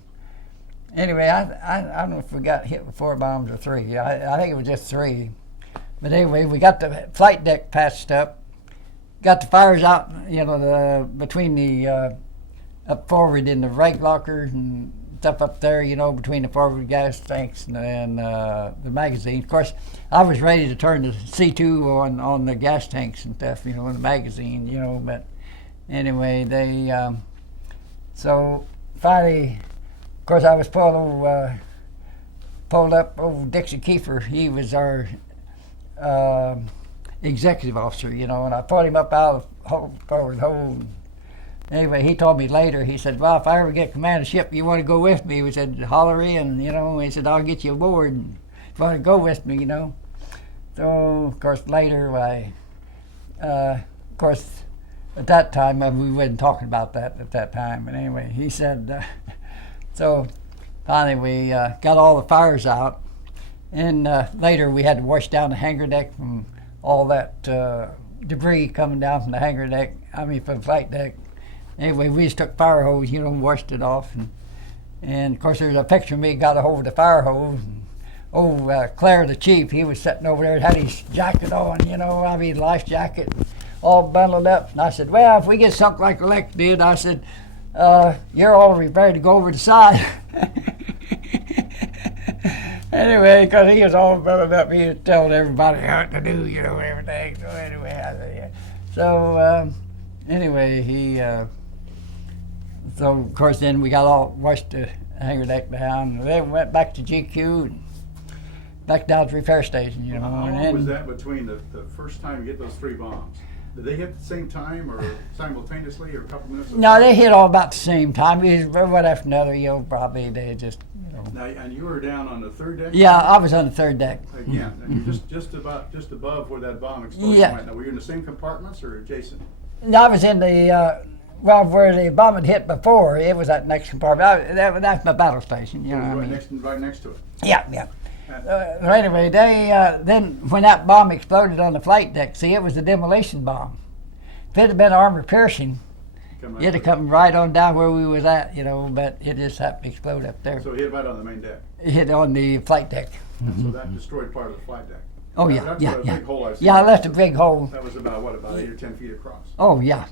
anyway, I don't know if we got hit with 4 bombs or 3. I think it was just 3. But anyway, we got the flight deck patched up, got the fires out, between the up forward in the rag lockers and stuff up there, between the forward gas tanks and the magazine. Of course, I was ready to turn the C2 on the gas tanks and stuff, in the magazine, but anyway, they, so finally, of course, I was pulled up old Dixie Kiefer. He was our executive officer, and I pulled him up out of the forward hold. Anyway, he told me later, he said, well, if I ever get command of ship, you want to go with me? He said, holler in, he said, I'll get you aboard if you want to go with me, So, of course, later, of course, at that time, we wasn't talking about that at that time. But anyway, he said, so finally we got all the fires out. And later we had to wash down the hangar deck from all that debris coming down from the hangar deck, from the flight deck. Anyway, we just took fire hose, washed it off. And of course, there's a picture of me got a hold of the fire hose. And, Claire, the chief, he was sitting over there, had his jacket on, life jacket, all bundled up. And I said, well, if we get sunk like the Lex did, I said, you're all ready to go over the side. Anyway, because he was all bundled up, he was telling everybody what to do, everything. So anyway, I said, yeah. So anyway, so of course then we got all washed the hangar deck down. And then we went back to GQ and back down to the repair station, How long was that between the first time you get those 3 bombs? Did they hit at the same time or simultaneously or a couple minutes? No, they hit all about the same time. It was one after another, probably they just, Now, and you were down on the third deck? Yeah, I was on the third deck. Again, and you're just above where that bomb explosion Yeah. went. Now, were you in the same compartments or adjacent? No, I was in the, well, where the bomb had hit before, it was that next compartment. That's my battle station, you know what I Right mean? right next to it. Yeah, yeah. Anyway, they then when that bomb exploded on the flight deck, see, it was a demolition bomb. If it had been armor piercing, Come it'd have come right on down where we was at, you know, but it just happened to explode up there. So it hit right on the main deck. It hit on the flight deck. And so that destroyed part of the flight deck. Oh, yeah, That's yeah, a yeah. big hole I see. Yeah, I left a big hole. That was about, what, about 8 or 10 feet across? Oh, yeah.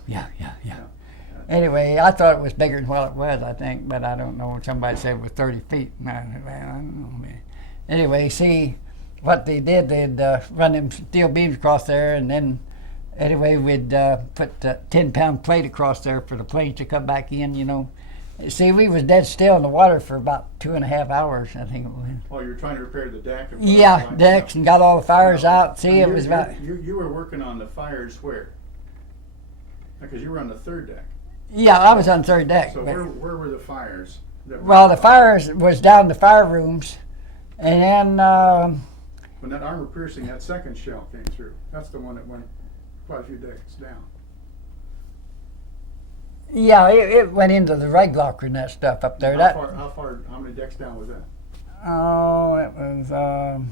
Anyway, I thought it was bigger than what it was, I think, but I don't know. Somebody said it was 30 feet. I don't know, man. Anyway, see, what they did, they'd run them steel beams across there, and then, anyway, we'd put a 10-pound plate across there for the planes to come back in, you know. See, we was dead still in the water for about 2.5 hours, I think it was. Oh, you were trying to repair the deck? And Yeah, decks, and got all the fires out. See, it was about... You were working on the fires where? Because you were on the third deck. Yeah, I was on third deck. So but- where were the fires? Well, the fires was down the fire rooms, and then When that armor piercing, that second shell came through, that's the one that went quite a few decks down. yeah, it went into the reg locker and that stuff up there. How many decks down was that? Oh, it was.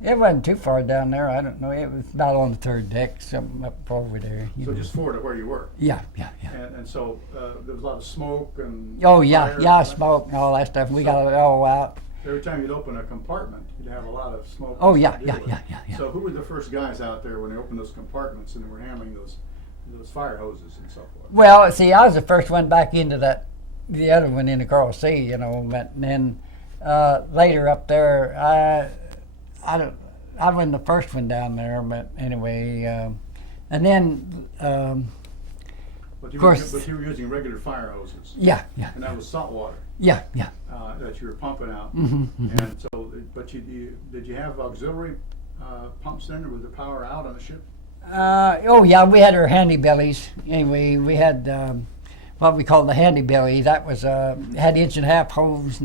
It wasn't too far down there. I don't know. It was about on the third deck, something up over there. So just forward of where you were. Yeah. And so there was a lot of smoke and Oh yeah, fire yeah, and smoke and all that stuff. We got it all out. every time you'd open a compartment, you'd have a lot of smoke. Oh and yeah, stuff to yeah, deal with. yeah, yeah. So who were the first guys out there when they opened those compartments and they were handling those fire hoses and so forth? Well, see, I was the first one back into the other one in the Coral Sea, you know. But then later up there, I wasn't the first one down there, but anyway, and then But of course, you were using regular fire hoses. yeah, And that was salt water yeah. that you were pumping out. Mm-hmm. And so, but did you have auxiliary pumps then, or was the power out on the ship? Oh yeah, we had our handy bellies. Anyway, we had what we call the handy belly. That was had 1.5-inch hose,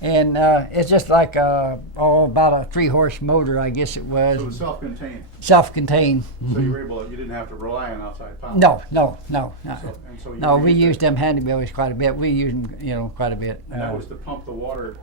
and it's just like about a 3-horse motor, I guess it was. So it was self-contained. Self-contained. So you were you didn't have to rely on outside power. No. So you No, were we able to- used them handy bellies quite a bit. We used them, you know, quite a bit. And that was to pump the water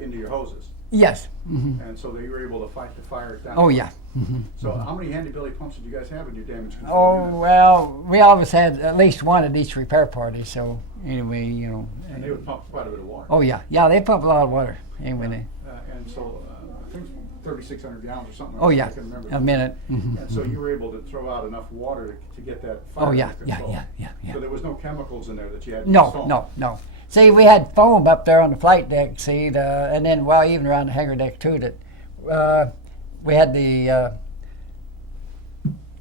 into your hoses. Yes. Mm-hmm. And so you were able to fight the fire down. Oh yeah. Mm-hmm. So how many handy belly pumps did you guys have in your damage control Oh unit? well, we always had at least one at each repair party. So anyway, you know. And they would pump quite a bit of water. Oh yeah, they pump a lot of water. Anyway. And so I think 3,600 gallons or something. Oh yeah, I can remember. a minute. Mm-hmm. And so you were able to throw out enough water to get that fire Oh yeah, under yeah. control. So there was no chemicals in there that you had to No. install? See, we had foam up there on the flight deck, see, and then, well, even around the hangar deck too, that we had the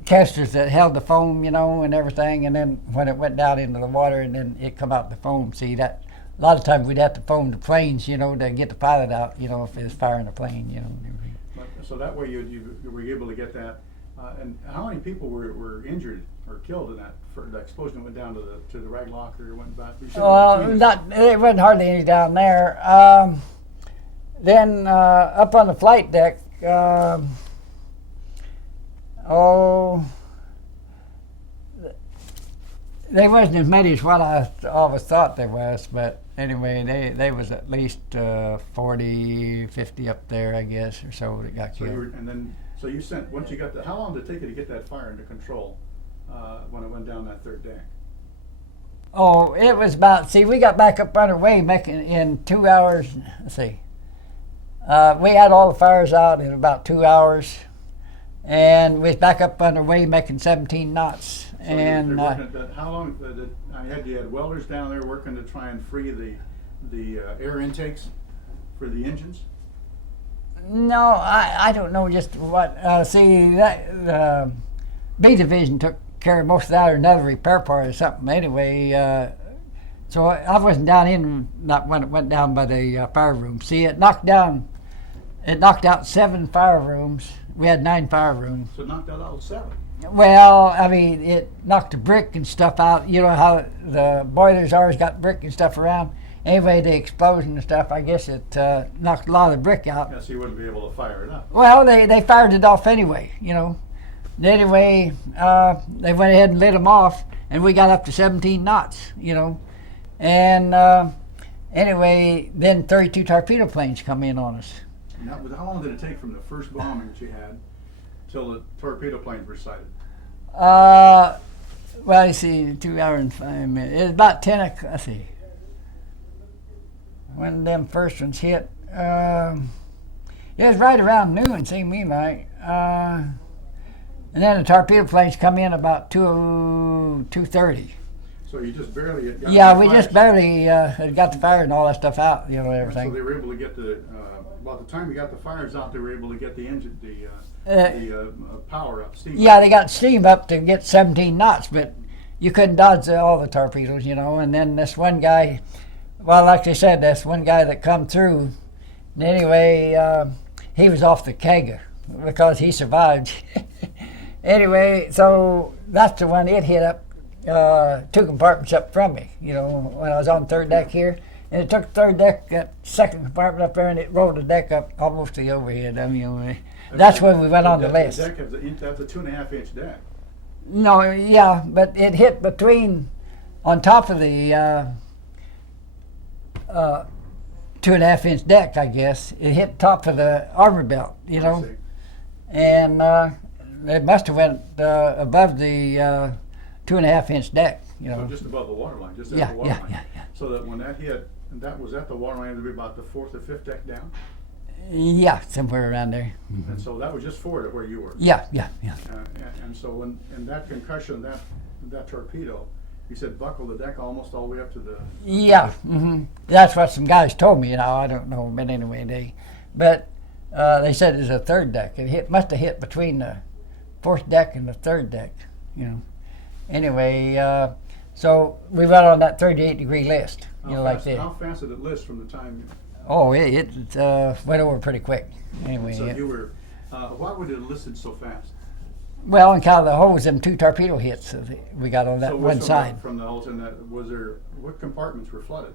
casters that held the foam, you know, and everything, and then when it went down into the water and then it come out the foam, see, that a lot of times we'd have to foam the planes, you know, to get the pilot out, you know, if there's fire in the plane, you know. So that way you were able to get that. And how many people were injured or killed in that? For the explosion that went down to the rag locker, went back. Well, it wasn't hardly any down there. Then up on the flight deck, there wasn't as many as what I always thought there was, but anyway, they was at least 40, 50 up there, I guess, or so that got killed. So you sent, once you got how long did it take you to get that fire under control when it went down that third deck? Oh, it was about, see, we got back up underway making in 2 hours. Let's see. We had all the fires out in about 2 hours, and we was back up underway making 17 knots. So and you're working at that, how long you had welders down there working to try and free the air intakes for the engines? no, I don't know just what. See, that B division took care of most of that, or another repair part or something. Anyway, so I wasn't down in not when it went down by the fire room. See, it knocked out 7 fire rooms. We had 9 fire rooms. So it knocked out all 7. Well, I mean, it knocked the brick and stuff out. You know how the boilers always got brick and stuff around, anyway, the explosion and stuff, I guess it knocked a lot of the brick out. Yeah, so you wouldn't be able to fire it up. Well, they fired it off anyway, you know. Anyway, they went ahead and lit them off, and we got up to 17 knots, you know. And anyway, then 32 torpedo planes come in on us. Now, how long did it take from the first bombing that you had till the torpedo planes were sighted? Well, you see, 2 hours and 5 minutes. It was about 10 o'clock. Let's see. When them first ones hit, it was right around noon, seemed me like. And then the torpedo planes come in about 2:30. So you just barely got Yeah, the we fires. just barely got the fire and all that stuff out, you know, And everything. so they were able to get about the time you got the fires out, they were able to get the engine, power up, steam. Yeah, they got steam up to get 17 knots, but you couldn't dodge all the torpedoes, you know. And then this one guy, well, like they said, this one guy that come through, and anyway, he was off the kegger because he survived. Anyway, so that's the one it hit up 2 compartments up from me, you know, when I was on third deck here. And it took the third deck, that second compartment up there, and it rolled the deck up almost to the overhead. I mean, that's when we went on the list. The deck has that's a 2.5-inch deck. No, yeah, but it hit between, on top of the 2.5-inch deck, I guess. It hit top of the armor belt, you know. And it must have went above the 2.5-inch deck, you know. So just above the waterline, just Yeah, at the waterline. yeah. So that when that hit, and that was at the waterline, it would be about the 4th or 5th deck down. Yeah, somewhere around there. And so that was just forward of where you were. Yeah. And so when in that concussion, that torpedo, you said buckle the deck almost all the way up to the. Yeah, that's what some guys told me. You know, I don't know, but anyway, they said it was a third deck. It must have hit between the 4th deck and the 3rd deck. You know. Anyway, so we went on that 38-degree list. You know, like that. How fast did it list from the time? Oh, it went over pretty quick. Anyway, So you were. Why would it listed so fast? well, and kind of the holes, them 2 torpedo hits we got on that So one side. From the holes in that, what compartments were flooded?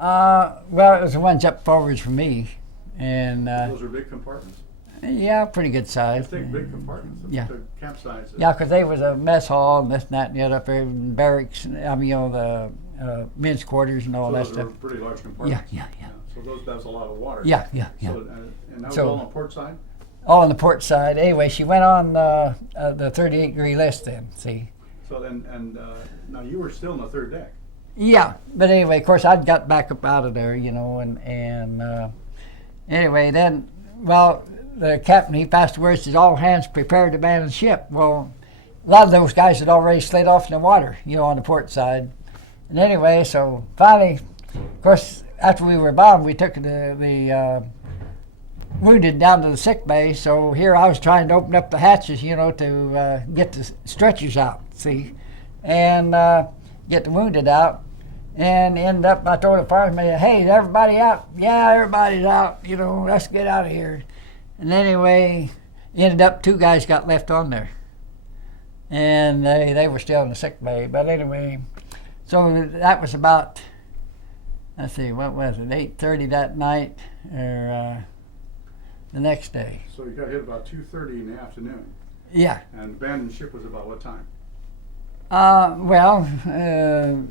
Well, it was the ones up forwards from me, and Those were big compartments. yeah, pretty good size. Just take big compartments. Yeah. To capsize it. Yeah, because they was a mess hall and this and that and the other up there, and barracks. I mean, you know, the men's quarters and all So that those stuff. were pretty large compartments. Yeah. So that's a lot of water. Yeah. So, and that was So- all on the port side? All on the port side. Anyway, she went on the 38-degree list then. See. So then, now you were still on the 3rd deck. Yeah, but anyway, of course, I'd got back up out of there, you know, and anyway, then, well, the captain, he passed the word, says, all hands prepare to man the ship. Well, a lot of those guys had already slid off in the water, you know, on the port side. And anyway, so finally, of course, after we were bombed, we took the wounded down to the sick bay. So here I was trying to open up the hatches, you know, to get the stretchers out, see, and get the wounded out. And ended up, I told the fireman, hey, is everybody out? Yeah, everybody's out, you know, let's get out of here. And anyway, ended up 2 guys got left on there. And they were still in the sick bay. But anyway, so that was about, let's see, what was it, 8:30 that night or the next day. So you got hit about 2:30 in the afternoon. Yeah. And abandoned ship was about what time? Well,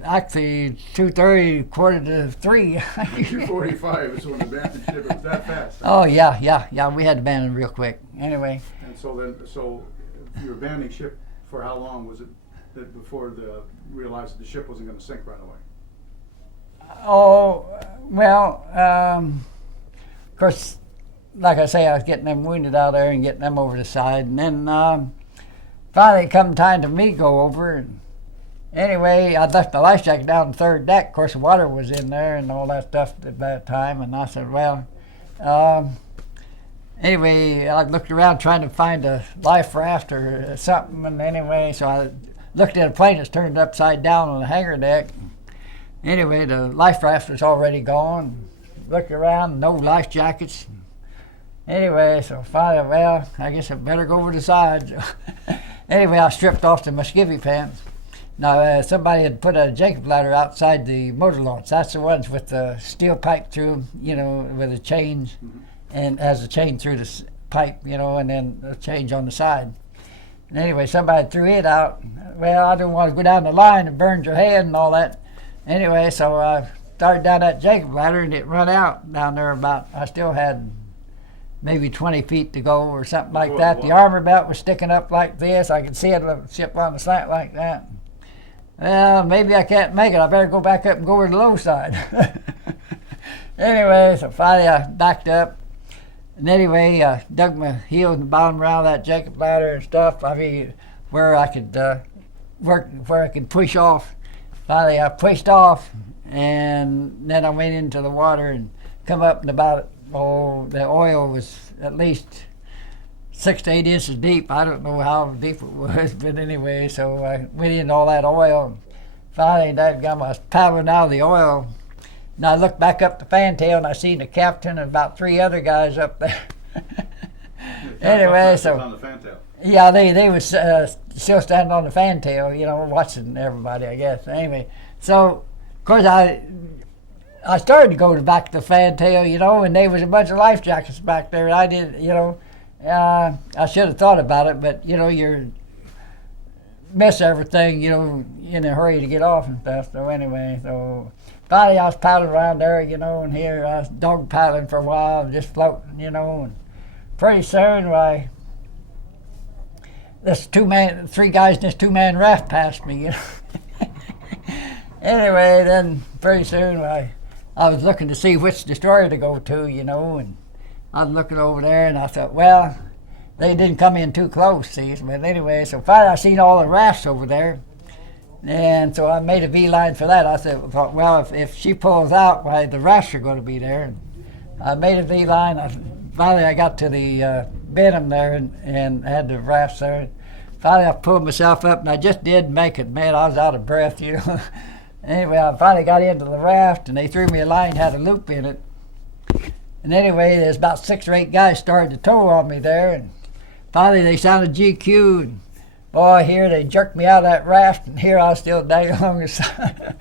actually 2:30, 2:45. 2:45 is when the abandoned ship, it was that fast. Oh, yeah, we had to abandon real quick. Anyway, And so you were abandoning ship for how long was it that before realized that the ship wasn't going to sink right away? oh, well, of course, like I say, I was getting them wounded out there and getting them over the side. And then finally come time to me go over. And anyway, I left my life jacket down on the 3rd deck. Of course, the water was in there and all that stuff at that time. And I said, well, anyway, I looked around trying to find a life raft or something. And anyway, so I looked at a plane that's turned upside down on the hangar deck. Anyway, the life raft was already gone. Looked around, no life jackets. Anyway, so finally, well, I guess I better go over the side. Anyway, I stripped off the muscovy pants Now, somebody had put a Jacob ladder outside the motor launch. That's the ones with the steel pipe through, with the chains, and has a chain through the pipe, and then a change on the side. And anyway, somebody threw it out. Well, I didn't want to go down the line and burn your head and all that. Anyway, so I started down that Jacob ladder, and it run out down there I still had maybe 20 feet to go or something like that. The armor belt was sticking up like this. I could see it ship on the slant like that. Well, maybe I can't make it. I better go back up and go over to the low side. Anyway, so finally I backed up. And anyway, I dug my heels and bottom around that Jacob ladder and stuff. I mean, where I could where I could push off. Finally, I pushed off, and then I went into the water and come up and about, the oil was at least 6 to 8 inches deep. I don't know how deep it was, but anyway, so I went in all that oil. Finally, I was paddling out of the oil. And I looked back up the fantail, and I seen the captain and about 3 other guys up there. Anyway, so on the fantail. Yeah, they was still standing on the fantail, watching everybody, I guess. Anyway, so of course I started to go back to the fantail, and there was a bunch of life jackets back there. And I did, I should have thought about it, but you miss everything, in a hurry to get off and stuff. So anyway, finally I was paddling around there, and here I was dog paddling for a while, just floating, and pretty soon, this 3 guys in this 2-man raft passed me, Anyway, then pretty soon I was looking to see which destroyer to go to, and I was looking over there, and I thought, well, they didn't come in too close, see. But anyway, so finally I seen all the rafts over there, and so I made a beeline for that. I thought, well, if she pulls out, why, the rafts are going to be there. And I made a beeline. Finally I got to the Benham there and had the rafts there. Finally I pulled myself up, and I just did make it. Man, I was out of breath, Anyway, I finally got into the raft, and they threw me a line, had a loop in it. And anyway, there's about 6 or 8 guys started to tow on me there, and finally they sounded GQ, and boy, here they jerked me out of that raft, and here I was still dangling along the side.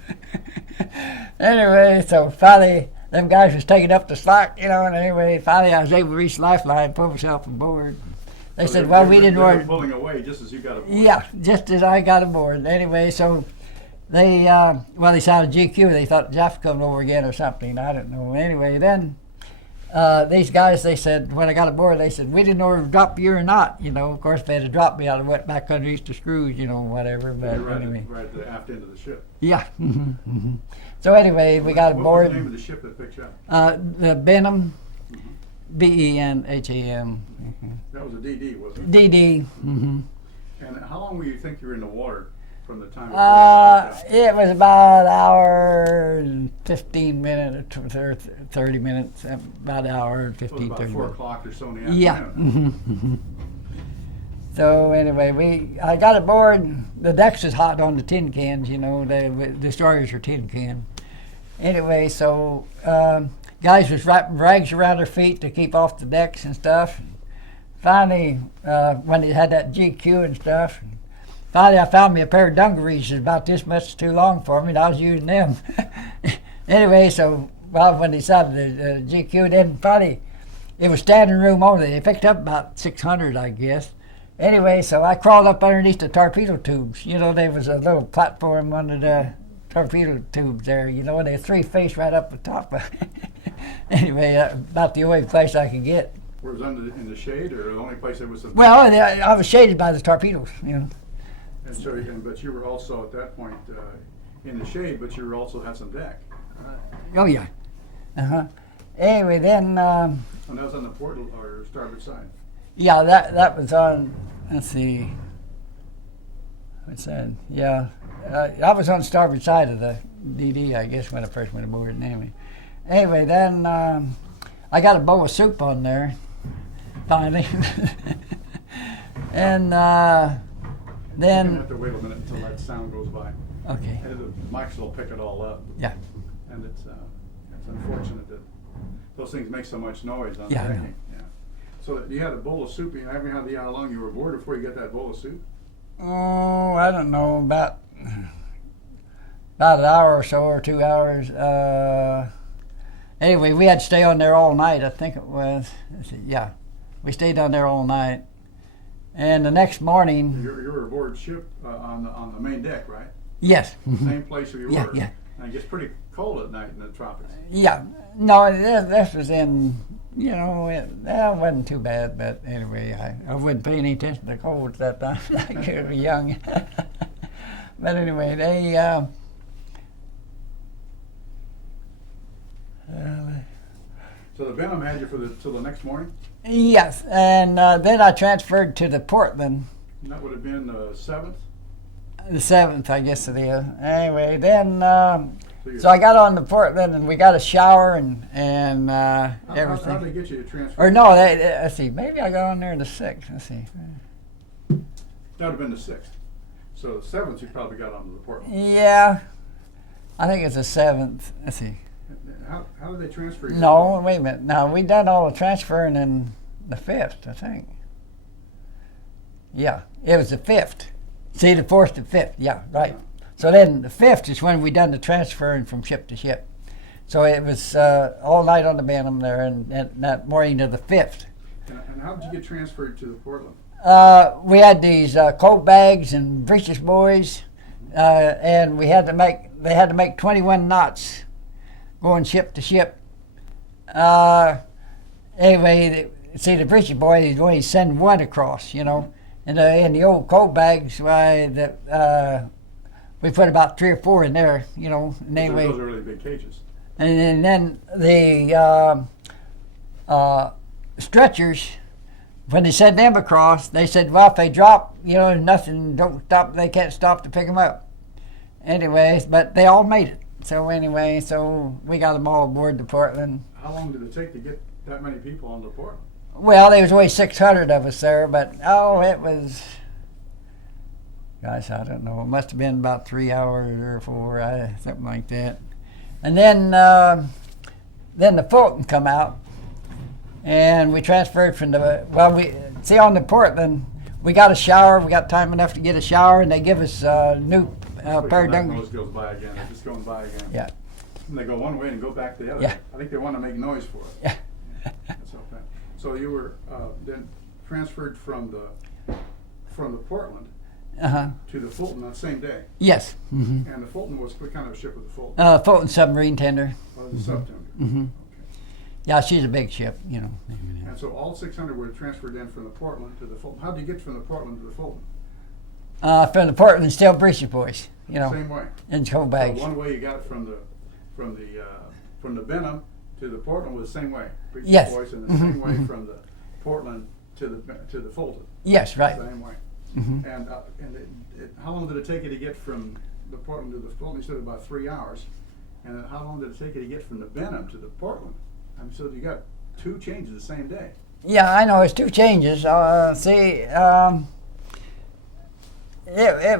Anyway, so finally them guys was taking up the slack, and anyway, finally I was able to reach the lifeline and pull myself aboard. They said, well, we didn't order. Pulling away just as you got aboard. Yeah, just as I got aboard. Anyway, so they sounded GQ. They thought Jeff coming over again or something. I don't know. Anyway, then these guys, they said, when I got aboard, they said, we didn't know if to drop you or not. Of course, if they had to drop me, I'd have went back underneath the screws, whatever. But anyway. Right at the aft end of the ship. Yeah. So anyway, we got aboard. What was the name of the ship that picked you up? The Benham, Benham. That was a DD, wasn't it? DD. And how long will you think you were in the water from the time it was about an hour and 15 minutes or 30 minutes, about an hour and 15, about 30 4 minutes. o'clock or so in the afternoon. Yeah. So anyway, I got aboard. The decks was hot on the tin cans, the destroyers are tin can. Anyway, so guys was wrapping rags around their feet to keep off the decks and stuff. Finally, when they had that GQ and stuff, finally I found me a pair of dungarees that was about this much too long for me, and I was using them. Anyway, so when they decided the GQ, then finally it was standing room only. They picked up about 600, I guess. Anyway, so I crawled up underneath the torpedo tubes. There was a little platform under the torpedo tubes there, and there were 3 fish right up the top. Anyway, about the only place I could get. Where it was in the shade, or the only place there was some... Well, I was shaded by the torpedoes, And so, but you were also at that point in the shade, but you also had some deck. Oh, yeah. Anyway, then... and that was on the port or starboard side? Yeah, that was on, let's see, what's that? Yeah, I was on the starboard side of the DD, I guess, when I first went aboard. Anyway, then I got a bowl of soup on there, finally. And then... You have to wait a minute until that sound goes by. Okay. And the mics will pick it all up. Yeah. And it's unfortunate that those things make so much noise on the Yeah, I know. decking. So you had a bowl of soup. You haven't had how long you were aboard before you got that bowl of soup? Oh, I don't know, about about an hour or so, or 2 hours. Anyway, we had to stay on there all night, I think it was. Let's see, yeah, we stayed on there all night. And the next morning... You were aboard ship on the main deck, right? Yes. Same place where you Yeah, were. yeah. And it gets pretty cold at night in the tropics. Yeah. No, this was in, it wasn't too bad, but anyway, I wasn't paying any attention to the cold at that time. I was young. But anyway, they... So the Benham had you till the next morning? Yes, and then I transferred to the Portland, And that would have been the 7th? the 7th, I guess it is. Anyway, then, you're- so I got on the Portland, and we got a shower and everything. How did they get you to transfer? Or no, let's see, maybe I got on there the 6th, let's see. That would have been the 6th. So the 7th you probably got onto the Portland. Yeah, I think it's the 7th, let's see. How did they transfer you? No, wait a minute, no, we done all the transferring in the 5th, I think. Yeah, it was the 5th. See, the 4th to 5th, yeah, right. So then the 5th is when we done the transferring from ship to ship. So it was all night on the Benham there, and that morning of the 5th. And how did you get transferred to the Portland? We had these coat bags and breeches buoys, and they had to make 21 knots going ship to ship. Anyway, see, the breeches buoy is only send one across, And in the old coat bags, we put about 3 or 4 in there, And anyway, Those are really big cages. and then the stretchers, when they sent them across, they said, well, if they drop, nothing, don't stop, they can't stop to pick them up. Anyways, but they all made it. So anyway, so we got them all aboard the Portland. How long did it take to get that many people on the Portland? Well, there was only 600 of us there, but it was, gosh, I don't know. It must have been about 3 hours or 4, something like that. And then the Fulton come out, and we transferred from on the Portland, we got a shower. We got time enough to get a shower, and they give us a new pair of That dungarees. nose goes by again. They're just going by again. Yeah. And they go one way and go back the other. Yeah. I think they want to make noise for it. Yeah. That's okay. So you were then transferred from the Portland Uh-huh. to the Fulton that same day. Yes. Mm-hmm. And the Fulton was what kind of a ship was the Fulton? Fulton submarine tender. Oh, it was a subtender. Mm-hmm. Okay. Yeah, she's a big ship, And so all 600 were transferred in from the Portland to the Fulton. How did you get from the Portland to the Fulton? From the Portland, still breeches boys, Same way. in coat bags. So one way you got it from the Benham to the Portland was the same way. Breeches Yes. Boys, and the same way from the Portland to the Fulton. Yes, right. Same way. Mm-hmm. And how long did it take you to get from the Portland to the Fulton? You said about 3 hours. And then how long did it take you to get from the Benham to the Portland? So you got 2 changes the same day. Yeah, I know, it's 2 changes. It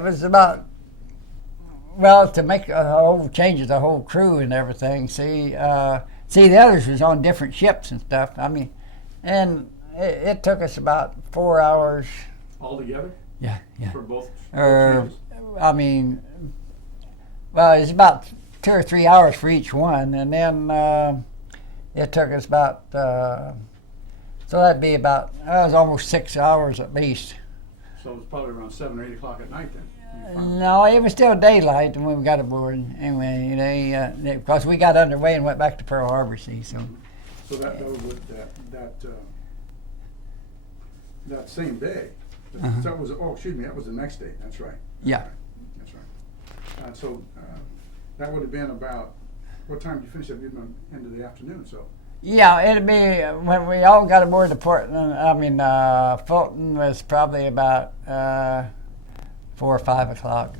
was about, to make a whole changes, the whole crew and everything. The others was on different ships and stuff. And it took us about 4 hours. Altogether? Yeah. For both Or, changes? It's about 2 or 3 hours for each one, and then it took us about, so that'd be about, it was almost 6 hours at least. So it was probably around 7 or 8 o'clock at night then. No, it was still daylight when we got aboard. Anyway, because we got underway and went back to Pearl Harbor, see, so. So that same day. Uh-huh. That was that was the next day. That's right. Yeah. That's right. So that would have been about, what time did you finish? It would have been into the afternoon. So. Yeah, it'd be when we all got aboard the Portland. Fulton was probably about 4 or 5 o'clock.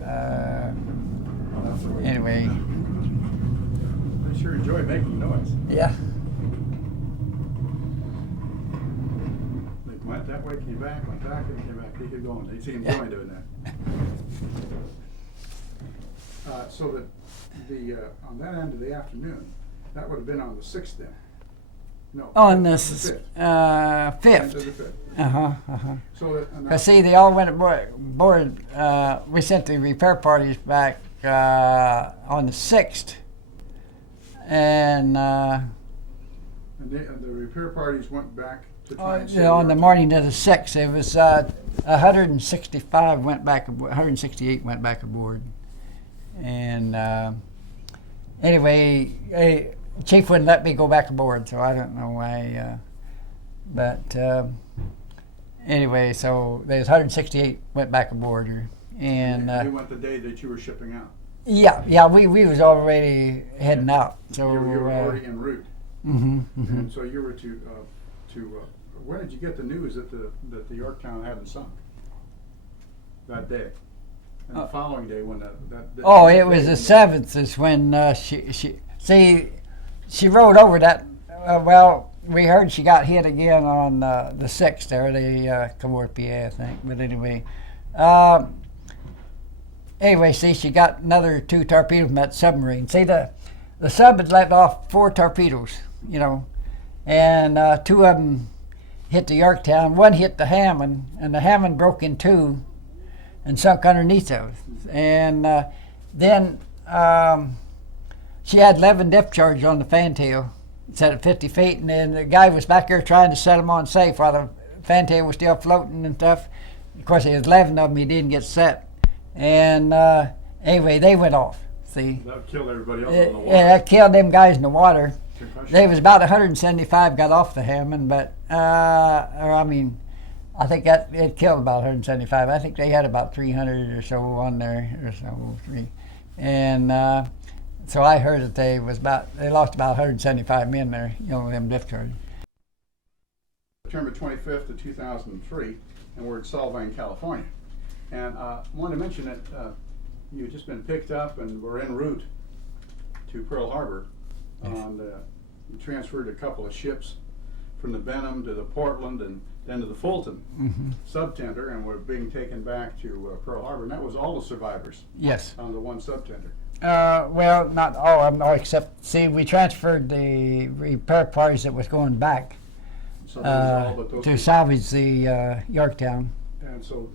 Anyway. They sure enjoy making noise. Yeah. They went that way, came back, and came back. They keep going. They seem enjoying doing that. So that on that end of the afternoon, that would have been on the 6th then. No. On the this fifth. Went to fifth. the fifth. Uh-huh. So that, and Cause see, they all went aboard. We sent the repair parties back on the 6th, and and the repair parties went back to try and save on the Yorktown. morning of the 6th, it was 165 went back, 168 went back aboard, and anyway, Chief wouldn't let me go back aboard, so I don't know why, but. Anyway, so there's 168 went back aboard, and you went the day that you were shipping out. yeah, we was already heading out. So You were already en route, mhm. and so you were to. When did you get the news that the Yorktown hadn't sunk? That day, and the following day when that. Oh, it was the 7th is when she rode over that. Well, we heard she got hit again on the 6th there, the Cowart, PA, I think. But anyway, see, she got another 2 torpedoes from that submarine. See, the sub had let off 4 torpedoes, you know, and 2 of them hit the Yorktown. 1 hit the Hammond, and the Hammond broke in 2 and sunk underneath those. And then she had 11 depth charges on the fantail, set at 50 feet, and then the guy was back there trying to set them on safe while the fantail was still floating and stuff. Of course, there was 11 of them he didn't get set. And anyway, they went off, see. That killed everybody else on the water. Yeah, that killed them guys in the water. Concussion. There was about 175 got off the Hammond, but, I think that it killed about 175. I think they had about 300 or so on there, or so, 3. And so I heard that they lost about 175 men there, you know, them depth charges. September 25th of 2003, and we're at Solvang, California. And I wanted to mention that you've just been picked up and we're en route to Pearl Harbor. You transferred a couple of ships from the Benham to the Portland and then to the Fulton subtender, and we're being taken back to Pearl Harbor. And that was all the survivors Yes. on the one subtender. Well, not all of them, except, see, we transferred the repair parties that was going back So those are all but those to people. salvage the Yorktown. And so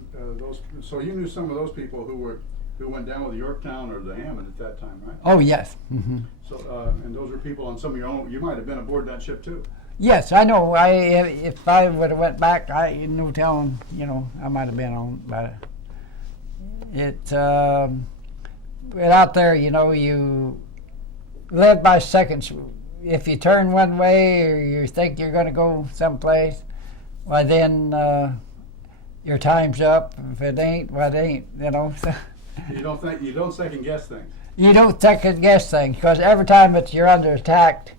so you knew some of those people who went down with the Yorktown or the Hammond at that time, right? Oh, yes. So and those were people on some of your own. You might have been aboard that ship too. Yes, I know. If I would have went back, no telling, you know, I might have been on. But out there, you know, you live by seconds. If you turn one way or you think you're going to go someplace, well, then your time's up. If it ain't, well, it ain't, you know. You don't second guess things. You don't second guess things, because every time that you're under attack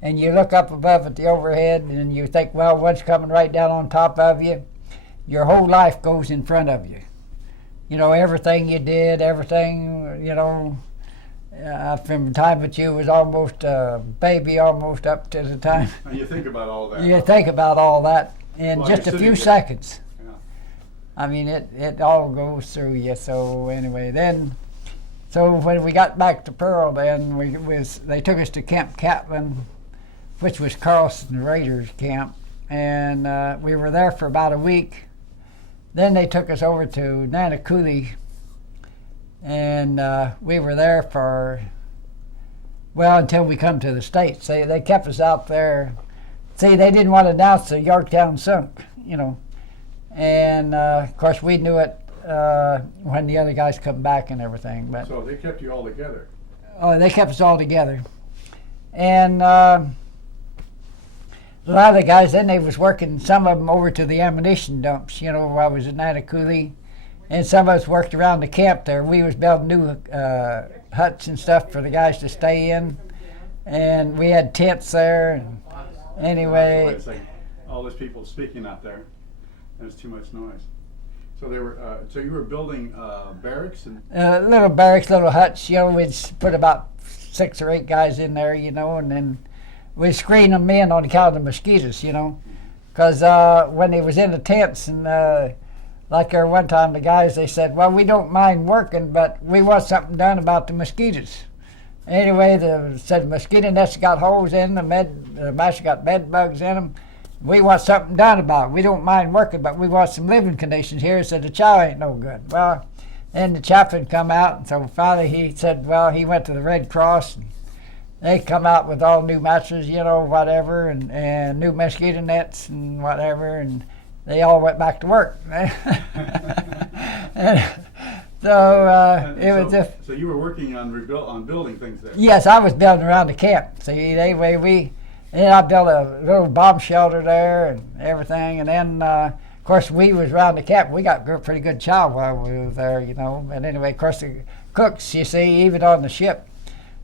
and you look up above at the overhead and you think, well, what's coming right down on top of you, your whole life goes in front of you. You know, everything you did, everything, you know, from the time that you was almost a baby, almost up to the time. And you think about all that. You think about all that in While just you're a few sitting there. seconds. Yeah. I mean, it all goes through you. So anyway, so when we got back to Pearl, then they took us to Camp Catlin, which was Carlson Raiders camp, and we were there for about a week. Then they took us over to Nanakuli, and we were there until we come to the States. They kept us out there. See, they didn't want to announce the Yorktown sunk, you know. And, of course, we knew it when the other guys come back and everything. But So they kept you all together. oh, they kept us all together. And a lot of the guys, then they was working, some of them over to the ammunition dumps, you know, where I was at Nanakuli. And some of us worked around the camp there. We was building new huts and stuff for the guys to stay in. And we had tents there. And anyway, It's like all those people speaking out there. There's too much noise. So they were. So you were building barracks and. little barracks, little huts, you know, we'd put about 6 or 8 guys in there, you know, and then we'd screen them in on account of the mosquitoes, you know. Because when they was in the tents, and like there one time, the guys, they said, well, we don't mind working, but we want something done about the mosquitoes. Anyway, said mosquito nets got holes in them, the mice got bed bugs in them. We want something done about it. We don't mind working, but we want some living conditions here. Said the chow ain't no good. Well, then the chaplain come out, and so finally he said, well, he went to the Red Cross. And they come out with all new mattresses, whatever, and new mosquito nets and whatever, and they all went back to work. And so it was just. So you were working on building things there. Yes, I was building around the camp. See, anyway, then I built a little bomb shelter there and everything, and then of course we was around the camp. We got pretty good chow while we were there, But anyway, of course the cooks, you see, even on the ship.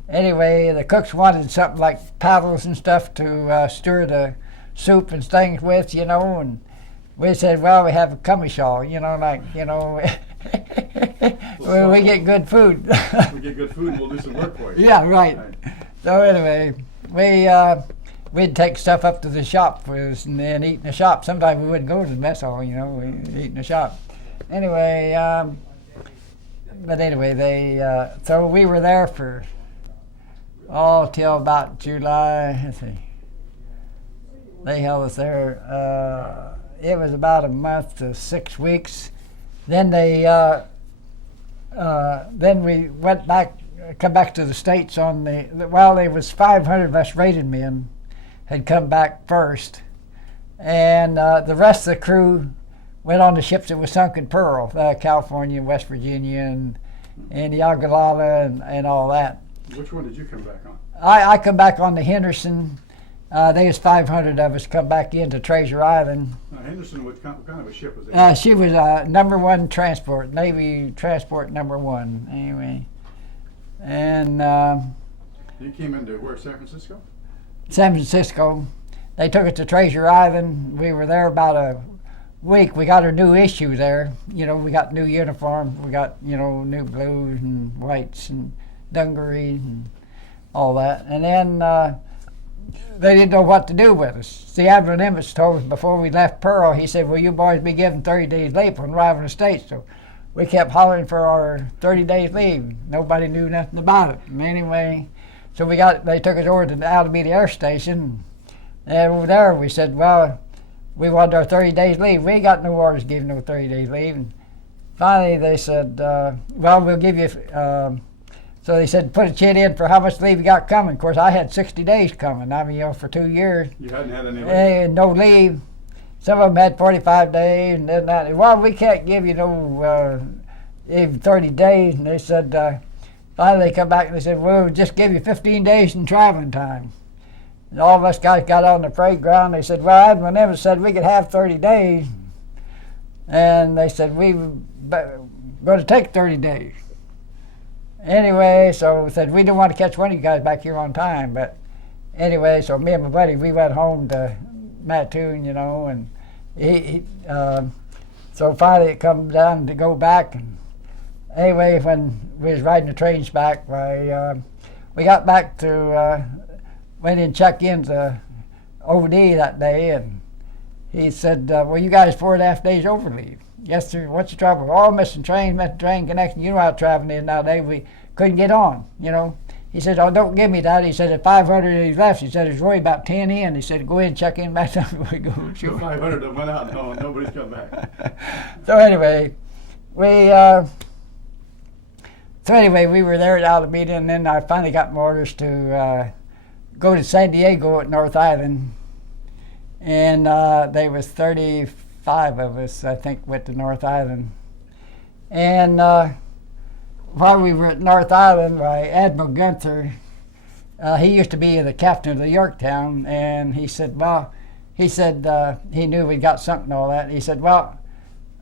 Anyway, the cooks wanted something like paddles and stuff to stir the soup and things with, and we said, well, we have a cummy-shawl, well, we get good food. We get good food and we'll do some work for you. Yeah, right. So anyway, we'd take stuff up to the shop and then eat in the shop. Sometimes we wouldn't go to the mess hall, we'd eat in the shop. Anyway, so we were there for till about July. Let's see. They held us there. It was about a month to 6 weeks. Then then we went back, come back to the States there was 500 of us rated men had come back first. And the rest of the crew went on the ships that was sunk in Pearl, California, West Virginia, and the Ogallala and all that. Which one did you come back on? I come back on the Henderson. There was 500 of us come back into Treasure Island. Henderson, what kind of a ship was it? She was number one transport, Navy transport number one. Anyway, and you came into where? San Francisco. San Francisco. They took us to Treasure Island. We were there about a week. We got our new issue there. We got new uniforms. We got new blues and whites and dungarees and all that. And then they didn't know what to do with us. The Admiral Nimitz told us before we left Pearl, he said, well, you boys be given 30 days leave when arriving in the States. So we kept hollering for our 30 days leave. Nobody knew nothing about it. And anyway, so they took us over to the Alameda Air Station. And over there we said, well, we wanted our 30 days leave. We ain't got no orders giving no 30 days leave. And finally they said, well, we'll give you, so they said, put a chit in for how much leave you got coming. Of course, I had 60 days coming. I mean, for 2 years. You hadn't had any leave? No leave. Some of them had 45 days and then that. Well, we can't give you no even 30 days. And they said, finally they come back and they said, we'll just give you 15 days in traveling time. And all of us guys got on the parade ground. They said, well, Admiral Nimitz said we could have 30 days. And they said, we were going to take 30 days. Anyway, so we said, we don't want to catch one of you guys back here on time. But anyway, so me and my buddy, we went home to Mattoon, and so finally it come down to go back. And anyway, when we was riding the trains back, we got back to, went in check into OD that day, and he said, well, you guys 4.5 days over leave. Yes, sir. What's the trouble? Oh, missing train connection. You know how traveling is nowadays. We couldn't get on, He said, oh, don't give me that. He said, at 500 he left. He said, there's really about 10 in. He said, go ahead and check in back time we go. Sure. 500 that went out. No, nobody's come back. So anyway, we were there at Alameda, and then I finally got my orders to go to San Diego at North Island. And there was 35 of us, I think, went to North Island. And while we were at North Island, Admiral Gunther, he used to be the captain of the Yorktown, and he said, he knew we got something and all that. He said, well,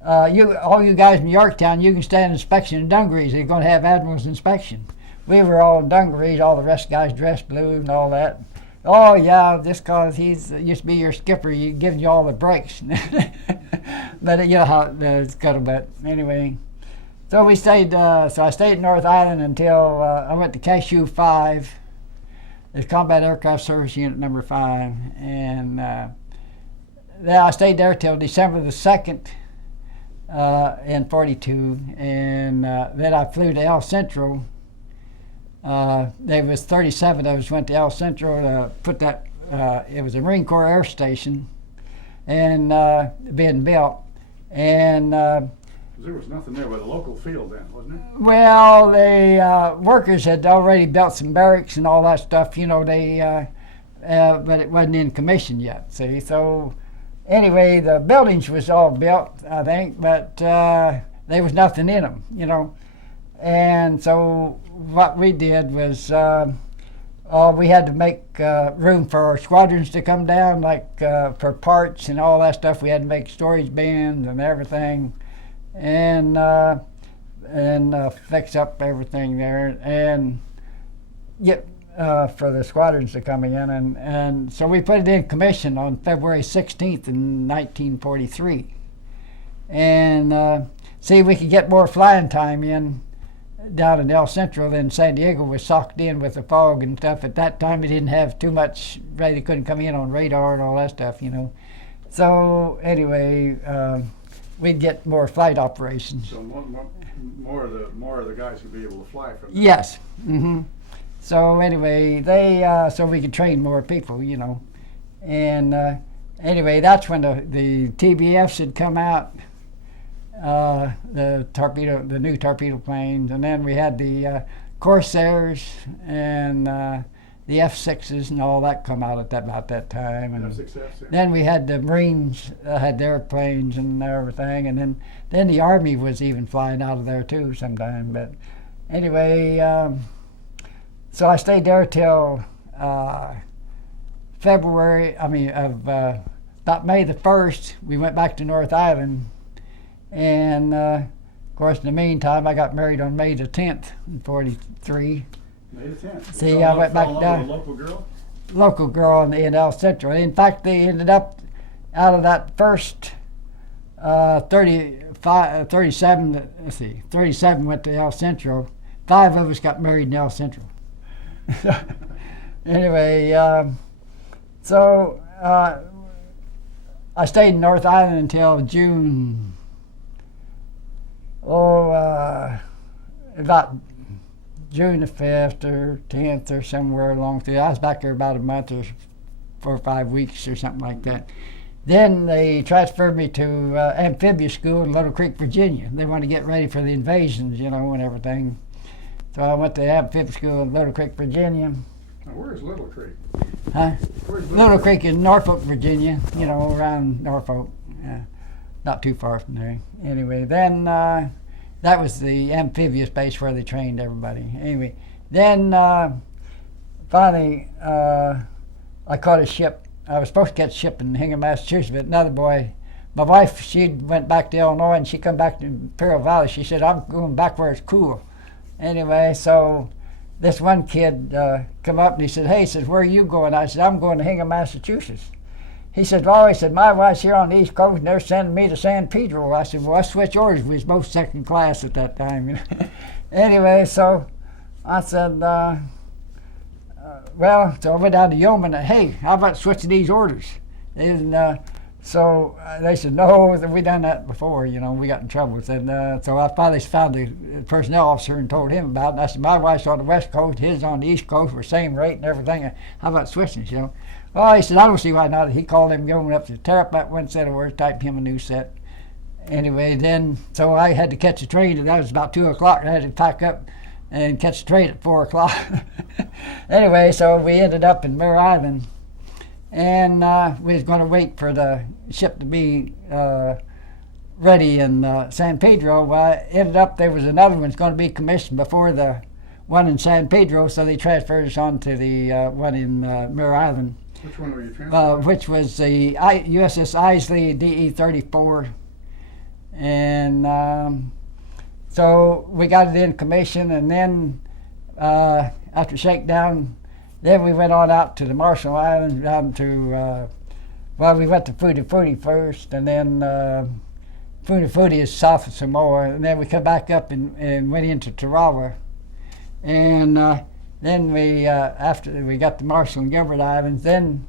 all you guys in Yorktown, you can stand inspection in dungarees. They're going to have Admiral's inspection. We were all in dungarees, all the rest of the guys dressed blue and all that. Oh, yeah, just because he's used to be your skipper, giving you all the breaks. But you know how it's scuttlebutt. Anyway, so we stayed, I stayed at North Island until I went to Cashew 5, the Combat Aircraft Service Unit number 5. And then I stayed there till December the 2nd in 42. And then I flew to El Centro there was 37 of us went to El Centro to put that. It was a Marine Corps air station, and being built, and. There was nothing there but a local field then, wasn't it? Well, the workers had already built some barracks and all that stuff, you know. But it wasn't in commission yet. See, so anyway, the buildings was all built, I think, but there was nothing in them, you know. And so what we did was we had to make room for our squadrons to come down, like for parts and all that stuff. We had to make storage bins and everything. And fix up everything there and get for the squadrons to come in, and so we put it in commission on February 16th in 1943, and see, we could get more flying time in down in El Centro than San Diego was socked in with the fog and stuff. At that time, we didn't have too much, they couldn't come in on radar and all that stuff, you know. So anyway, we'd get more flight operations. So more of the guys would be able to fly from there. Yes. Mm-hmm. So anyway, so we could train more people, you know. And anyway, that's when the TBFs had come out, the new torpedo planes, and then we had the Corsairs and the F-6s and all that come out at about that time. And F-6Fs, yeah. then we had the Marines had their planes and everything, and then the Army was even flying out of there too sometime. But anyway, so I stayed there till February. About May the 1st, we went back to North Island, and of course, in the meantime, I got married on May the 10th in '43. May the 10th. See, I went back down. With a local girl? Local girl in El Centro. In fact, they ended up out of that first 37. Let's see, 37 went to El Centro. 5 of us got married in El Centro. Anyway, so I stayed in North Island until June. About June the 5th or 10th or somewhere along through. I was back there about a month or 4 or 5 weeks or something like that. Then they transferred me to amphibious school in Little Creek, Virginia. They wanted to get ready for the invasions, you know, and everything. So I went to amphibious school in Little Creek, Virginia. Now, where's Little Creek? Huh? Where's Little Creek in Norfolk, Virginia, you know, around Norfolk. Not too far from there. Anyway, then that was the amphibious base where they trained everybody. Anyway, then finally I caught a ship. I was supposed to catch a ship in Hingham, Massachusetts, but another boy, my wife, she went back to Illinois and she come back to Imperial Valley. She said, I'm going back where it's cool. Anyway, so this one kid come up and he said, hey, he says, where are you going? I said, I'm going to Hingham, Massachusetts. He said, well, he said, my wife's here on the East Coast and they're sending me to San Pedro. I said, well, I switch orders. We was both second class at that time. You know? Anyway, so I said, so I went down to Yeoman and, hey, how about switching these orders? And so they said, no, we done that before, you know, we got in trouble. And so I finally found the personnel officer and told him about it. And I said, my wife's on the West Coast, his on the East Coast, we're same rate and everything. How about switching, you know? Well, he said, I don't see why not. He called him going up to tear up that one set of words, typed him a new set. Anyway, then, so I had to catch a train, and that was about 2 o'clock. I had to pack up and catch a train at 4 o'clock. Anyway, so we ended up in Mare Island, and we was going to wait for the ship to be ready in San Pedro. Well, I ended up, there was another one that's going to be commissioned before the one in San Pedro, so they transferred us on to the one in Mare Island. Which one were you transferred? Which was the USS Isley DE-34. And so we got it in commission, and then after shakedown, then we went on out to the Marshall Islands, down to, we went to Futi first, and then Futi is south of Samoa, and then we come back up and went into Tarawa. And then we, after we got the Marshall and Gilbert Islands, then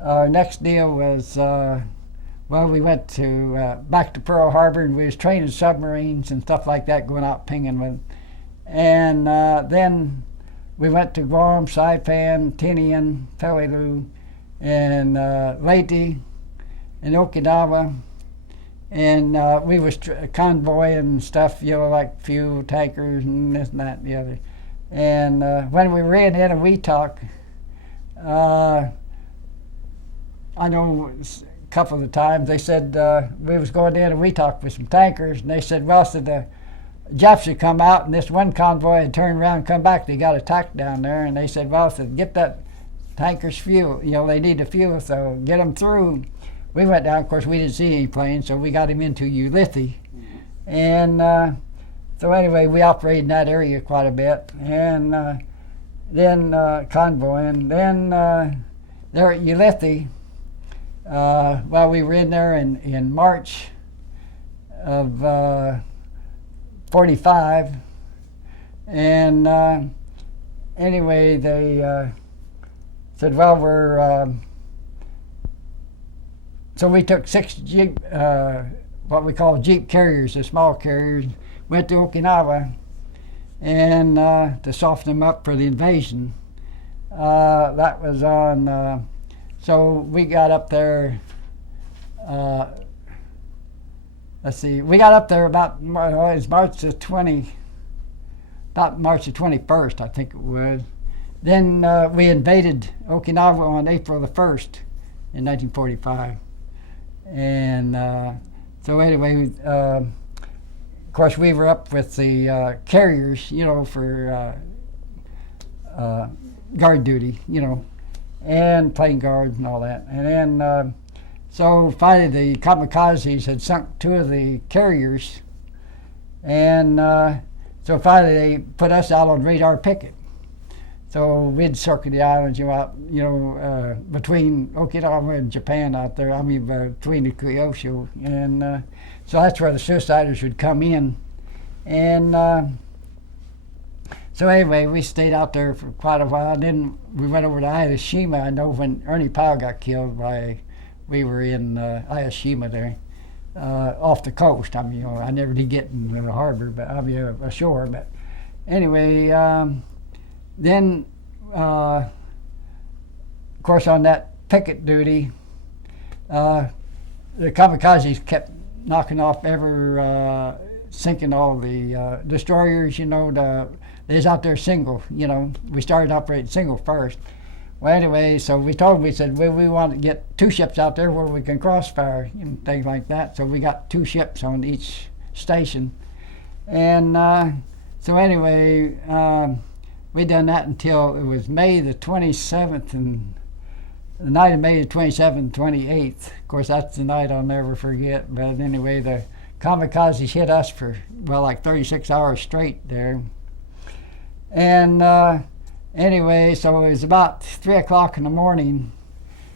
our next deal was, we went to back to Pearl Harbor, and we was training submarines and stuff like that, going out pinging with. And then we went to Guam, Saipan, Tinian, Peleliu, and Leyte, and Okinawa. And we was convoying stuff, like fuel tankers and this and that and the other. And when we were in Wetak, I know a couple of times they said we was going to Wetak with some tankers, and they said, well, so the Japs had come out, and this one convoy had turned around and come back. They got attacked down there, and they said, well, so get that tanker's fuel. They need the fuel, so get them through. We went down. Of course, we didn't see any planes, so we got him into Ulithi. And so anyway, we operated in that area quite a bit. And then convoying. Then there at Ulithi, while we were in there in March of 45. And anyway, they said, well, we're... So we took 6 Jeep, what we call Jeep carriers, the small carriers, went to Okinawa, and to soften them up for the invasion. That was on, so we got up there, let's see, we got up there about, it was March the 21st, I think it was. Then we invaded Okinawa on April the 1st in 1945. And so anyway, of course, we were up with the carriers, for guard duty, and plane guards and all that. And then, so finally the kamikazes had sunk 2 of the carriers, and so finally they put us out on radar picket. So we'd circle the islands, out, between Okinawa and Japan out there. I mean, between the Kyushu, and so that's where the suiciders would come in. And so anyway, we stayed out there for quite a while. Then we went over to Hiroshima. I know when Ernie Powell got killed, we were in Hiroshima there, off the coast. I mean, I never did get in the harbor, but I mean ashore. But anyway. Then, of course, on that picket duty, the kamikazes kept knocking off sinking all the destroyers, they was out there single, We started operating single first. Well, anyway, so we told them, we said, well, we want to get 2 ships out there where we can crossfire and things like that. So we got 2 ships on each station. And so anyway, we done that until it was May the 27th, and the night of May the 27th, 28th. Of course, that's the night I'll never forget. But anyway, the kamikazes hit us for, like 36 hours straight there. And anyway, so it was about 3 o'clock in the morning.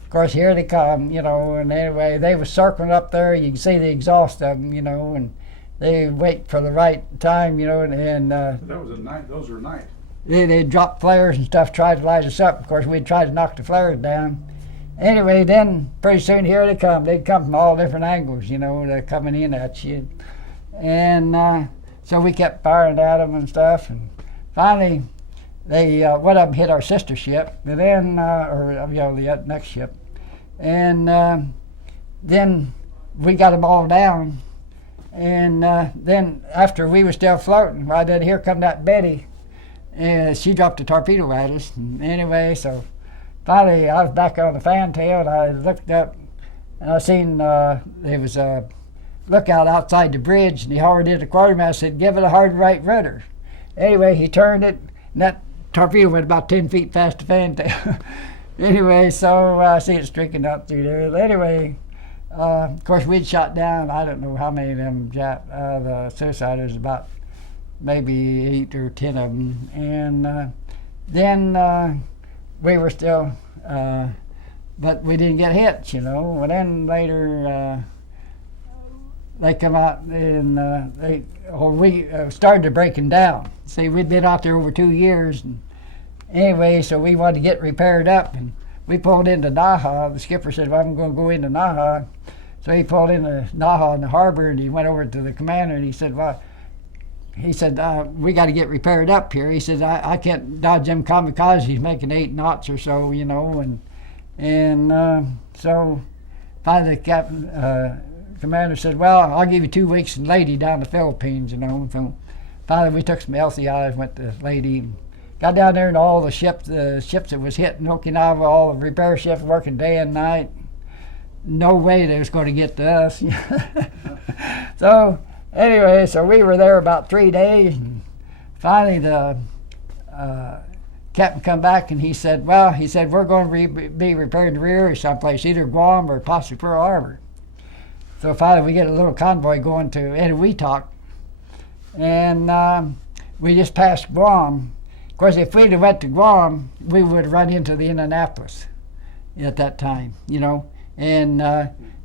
Of course, here they come, and anyway, they was circling up there. You can see the exhaust of them, and they wait for the right time, and That was at night. Those were night. They'd drop flares and stuff, try to light us up. Of course, we'd try to knock the flares down. Anyway, then pretty soon here they come. They'd come from all different angles, they're coming in at you. And so we kept firing at them and stuff. And finally, one of them hit our sister ship, and then, the next ship. And then we got them all down. And then after we were still floating, then here come that Betty. And she dropped a torpedo at us. And anyway, so finally I was back on the fantail, and I looked up, and I seen there was a lookout outside the bridge, and he hollered in the quartermaster, said, give it a hard right rudder. Anyway, he turned it, and that torpedo went about 10 feet past the fantail. Anyway, so I see it streaking out through there. But anyway, of course, we'd shot down, I don't know how many of them the suiciders, about maybe 8 or 10 of them. And then we were still, but we didn't get hit, And then later, they come out and we started to breaking down. See, we'd been out there over 2 years. And anyway, so we wanted to get repaired up, and we pulled into Naha. The skipper said, well, I'm going to go into Naha. So he pulled into Naha in the harbor, and he went over to the commander, and he said, well, he said, we got to get repaired up here. He said, I can't dodge them kamikazes making 8 knots or so, you know, and so finally the captain, commander said, well, I'll give you 2 weeks in Lady down the Philippines, you know. So finally we took some LCIs, went to Lady, and got down there, and all the ships that was hitting Okinawa, all the repair ships working day and night. No way they was going to get to us. So anyway, so we were there about 3 days, and finally the captain come back, and he said, well, we're going to be repairing the rear someplace, either Guam or possibly Pearl Harbor. So finally we get a little convoy going to Eniwetok, and we just passed Guam. Of course, if we'd have went to Guam, we would have run into the Indianapolis at that time, you know. And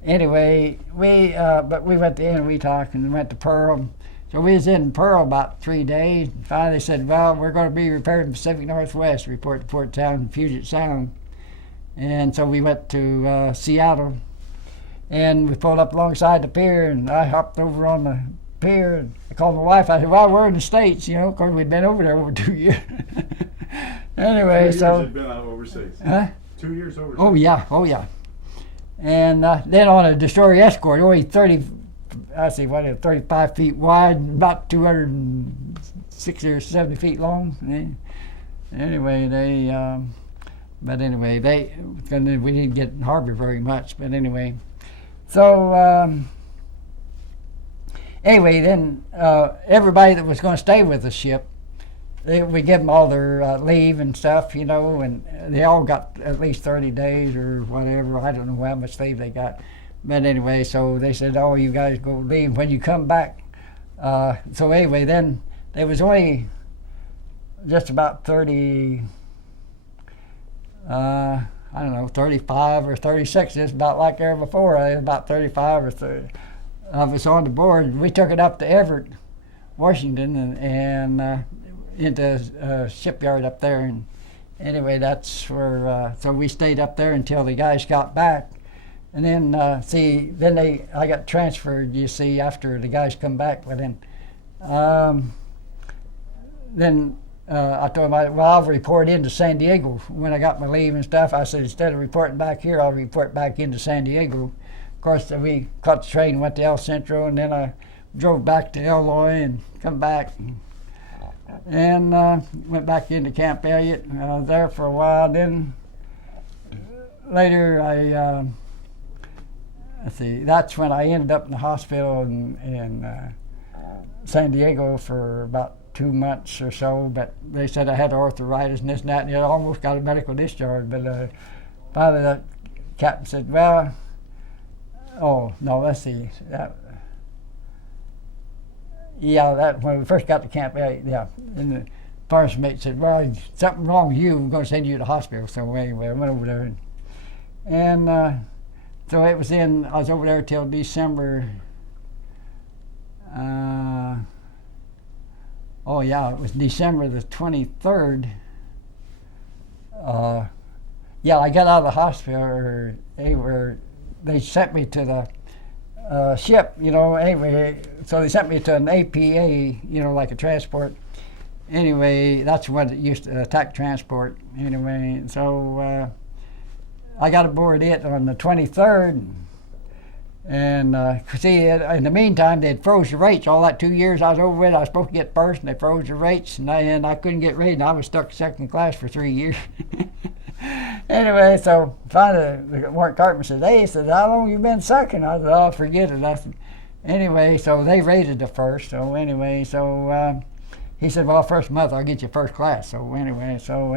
anyway, but we went to Eniwetok and went to Pearl. So we was in Pearl about 3 days. And finally they said, well, we're going to be repairing the Pacific Northwest, report to Port Town and Puget Sound. And so we went to Seattle, and we pulled up alongside the pier, and I hopped over on the pier, and I called my wife. I said, well, we're in the States, you know. Of course, we'd been over there over 2 years. Anyway, 2 years so. had been out overseas. Huh? 2 years overseas. Oh, yeah, oh, yeah. And then on a destroyer escort, only 35 feet wide, and about 260 or 70 feet long. Anyway, we didn't get in harbor very much, but anyway. So, anyway, then everybody that was going to stay with the ship, we give them all their leave and stuff, you know, and they all got at least 30 days or whatever. I don't know how much leave they got. But anyway, so they said, oh, you guys go leave when you come back. So anyway, then there was only just about 30, I don't know, 35 or 36, just about like there before. There was about 35 or 30 of us on the board. We took it up to Everett, Washington, and into a shipyard up there. And anyway, that's where, so we stayed up there until the guys got back. And then, I got transferred, you see, after the guys come back. But then I told them, well, I'll report into San Diego. When I got my leave and stuff, I said, instead of reporting back here, I'll report back into San Diego. Of course, we caught the train, went to El Centro, and then I drove back to Illinois and come back. And went back into Camp Elliott. I was there for a while. Then later, that's when I ended up in the hospital in San Diego for about 2 months or so. But they said I had arthritis and this and that, and I almost got a medical discharge. But finally, the captain said, well, oh, no, let's see. That when we first got to Camp Elliott, yeah. And the fireman mate said, well, something wrong with you. We're going to send you to the hospital. So anyway, I went over there. And so it was I was over there till December. It was December the 23rd. I got out of the hospital. They sent me to the ship, you know, anyway, so they sent me to an APA, you know, like a transport. Anyway, that's what it used to attack transport. Anyway, so I got aboard it on the 23rd. And see, in the meantime, they'd froze the rates. All that 2 years I was over with, I was supposed to get first, and they froze the rates, and I couldn't get ready, and I was stuck second class for 3 years. Anyway, so finally, Warren Cartman said, hey, he said, how long you been sucking? I said, oh, forget it. Anyway, so they rated the first. So anyway, he said, well, first month I'll get you first class. So anyway, so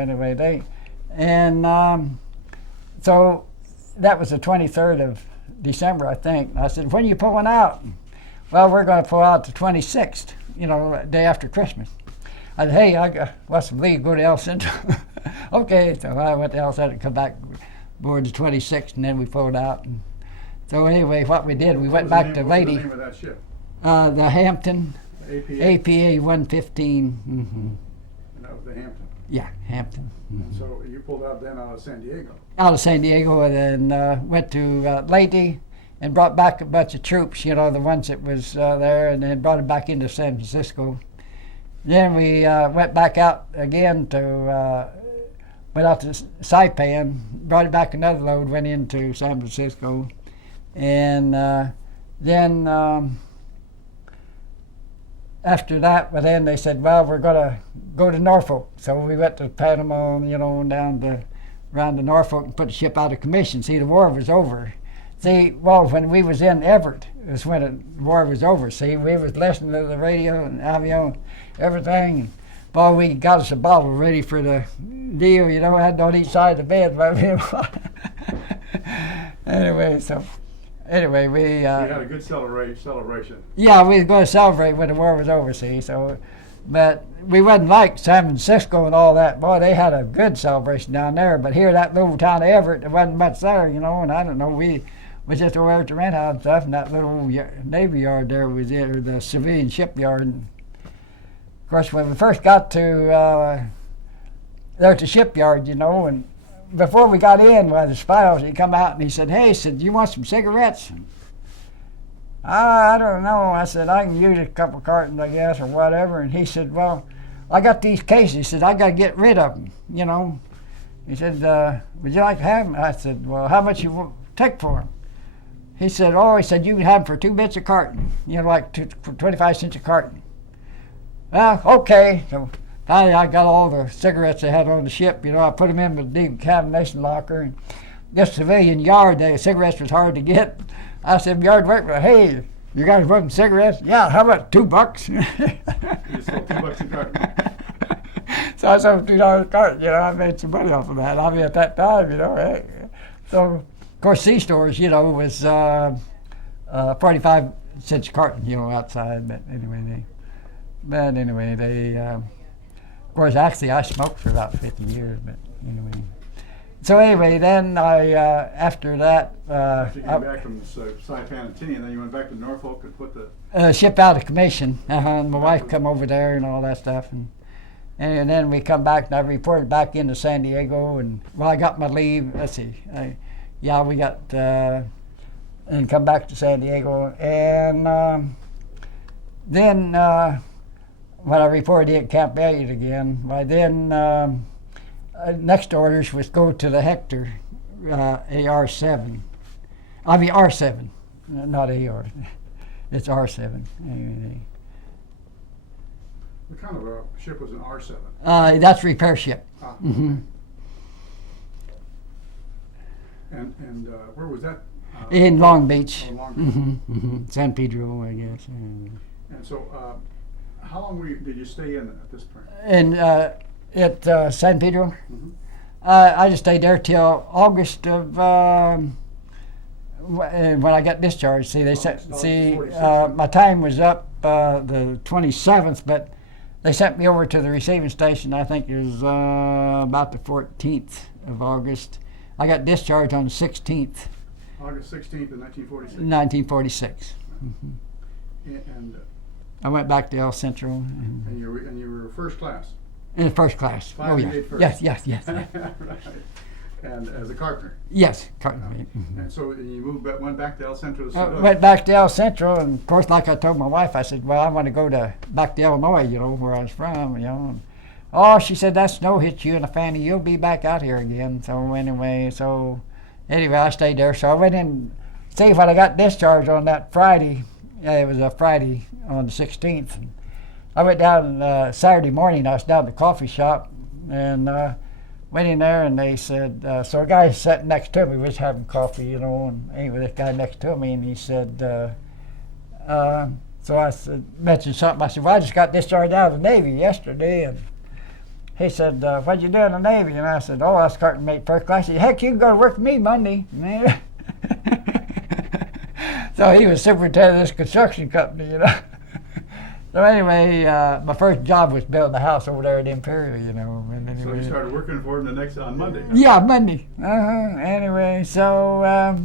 that was the 23rd of December, I think. I said, when are you pulling out? Well, we're going to pull out the 26th, you know, day after Christmas. I said, hey, I got some leave, go to El Centro. Okay, so I went to El Centro and come back aboard the 26th, and then we pulled out. And so anyway, what we did, we went back to Lady. What was the name of that ship? The Hampton. APA? APA 115. Mm-hmm. And that was the Hampton. Yeah, Hampton. And so you pulled out then out of San Diego. Out of San Diego, and then went to Lady and brought back a bunch of troops, you know, the ones that was there, and then brought them back into San Francisco. then we went back out again went out to Saipan, brought it back another load, went into San Francisco, and then after that, well, then they said, well, we're gonna go to Norfolk. So we went to Panama, down to around to Norfolk and put the ship out of commission. See, the war was over. See, well, when we was in Everett, it was when the war was over. See, we was listening to the radio and avion, everything. And, boy, we got us a bottle ready for the deal, had on each side of the bed. Anyway, we... so you had a good celebration. Yeah, we was going to celebrate when the war was over, see, so... But we wasn't like San Francisco and all that. Boy, they had a good celebration down there. But here, that little town of Everett, there wasn't much there, and I don't know, we was just over at the rent house and stuff, and that little Navy yard there was it, or the civilian shipyard. And of course, when we first got to there at the shipyard, and before we got in, one of the spies, he come out and he said, "Hey," do you want some cigarettes? I don't know. I said, I can use a couple cartons, I guess, or whatever. And he said, well, I got these cases. He said, I got to get rid of them, He said, would you like to have them? I said, well, how much you take for them? He said, you can have them for 2 bits a carton, for 25 cents a carton. Well, okay. So finally, I got all the cigarettes they had on the ship. I put them in the decontamination locker. And this civilian yard, the cigarettes was hard to get. I said, yard worker, hey, you guys want cigarettes? Yeah, how about $2? You sold $2 a carton. So I sold $2 a carton. I made some money off of that. I mean, at that time, So, of course, C-stores, was 45 cents a carton, outside. But anyway, they, of course, actually, I smoked for about 50 years. But anyway. So anyway, then I, after that... After you came back from Saipan and Tinian, then you went back to Norfolk and put the... ship out of commission. And my wife come over there and all that stuff. And then we come back and I reported back into San Diego. And, well, I got my leave. Let's see. We got... and come back to San Diego. And then when I reported at Camp Elliott again, then... next orders was go to the Hector AR-7. I mean R-7, not AR. It's R-7. What kind of a ship was an R-7? That's a repair ship. Ah. Mm-hmm. And where was that? In Long Beach. Oh, Long Beach. Mm-hmm. Mm-hmm. San Pedro, I guess. And so, how long did you stay in at this point? And at San Pedro, Mm-hmm. I just stayed there till August of when I got discharged. See, they said, my time was up the 27th, but they sent me over to the receiving station. I think it was about the 14th of August. I got discharged on the 16th. August 16th of 1946. 1946. Mm-hmm. And I went back to El Centro. And you were first class. In first class. Oh, yeah. Yes. Right. And as a carpenter. Yes, carpenter. Mm-hmm. And so you went back to El Centro. Went back to El Centro, and of course, like I told my wife, I said, "Well, I want to go back to Illinois, where I was from, And, oh, she said, that snow hit you in a fanny. You'll be back out here again. So anyway, I stayed there. So I went in. See, when I got discharged on that Friday, it was a Friday on the 16th. I went down Saturday morning. I was down at the coffee shop and went in there, and they said, so a guy sitting next to me was having coffee, and anyway, this guy next to me, and he said, so I mentioned something. I said, well, I just got discharged out of the Navy yesterday. And he said, what'd you do in the Navy? And I said, oh, I was carton mate first class. He said, heck, you can go to work for me Monday. So he was superintendent of this construction company, So anyway, my first job was building a house over there at Imperial, And anyway, so you started working for him on Monday? Huh? Yeah, Monday. Anyway, so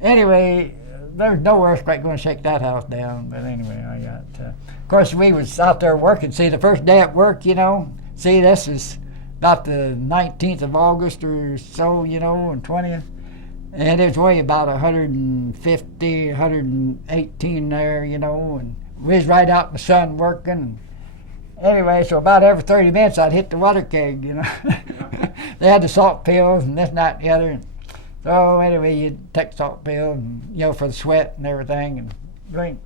anyway, there's no earthquake going to shake that house down. But anyway, I got. Of course, we was out there working. See, the first day at work, See, this is about the 19th of August or so, and 20th. And it was way about 150, 118 there, And we was right out in the sun working, anyway, so about every 30 minutes I'd hit the water keg, you know. They had the salt pills and this, and that, and the other. And so anyway, you'd take salt pill, and, you know, for the sweat and everything, and drink.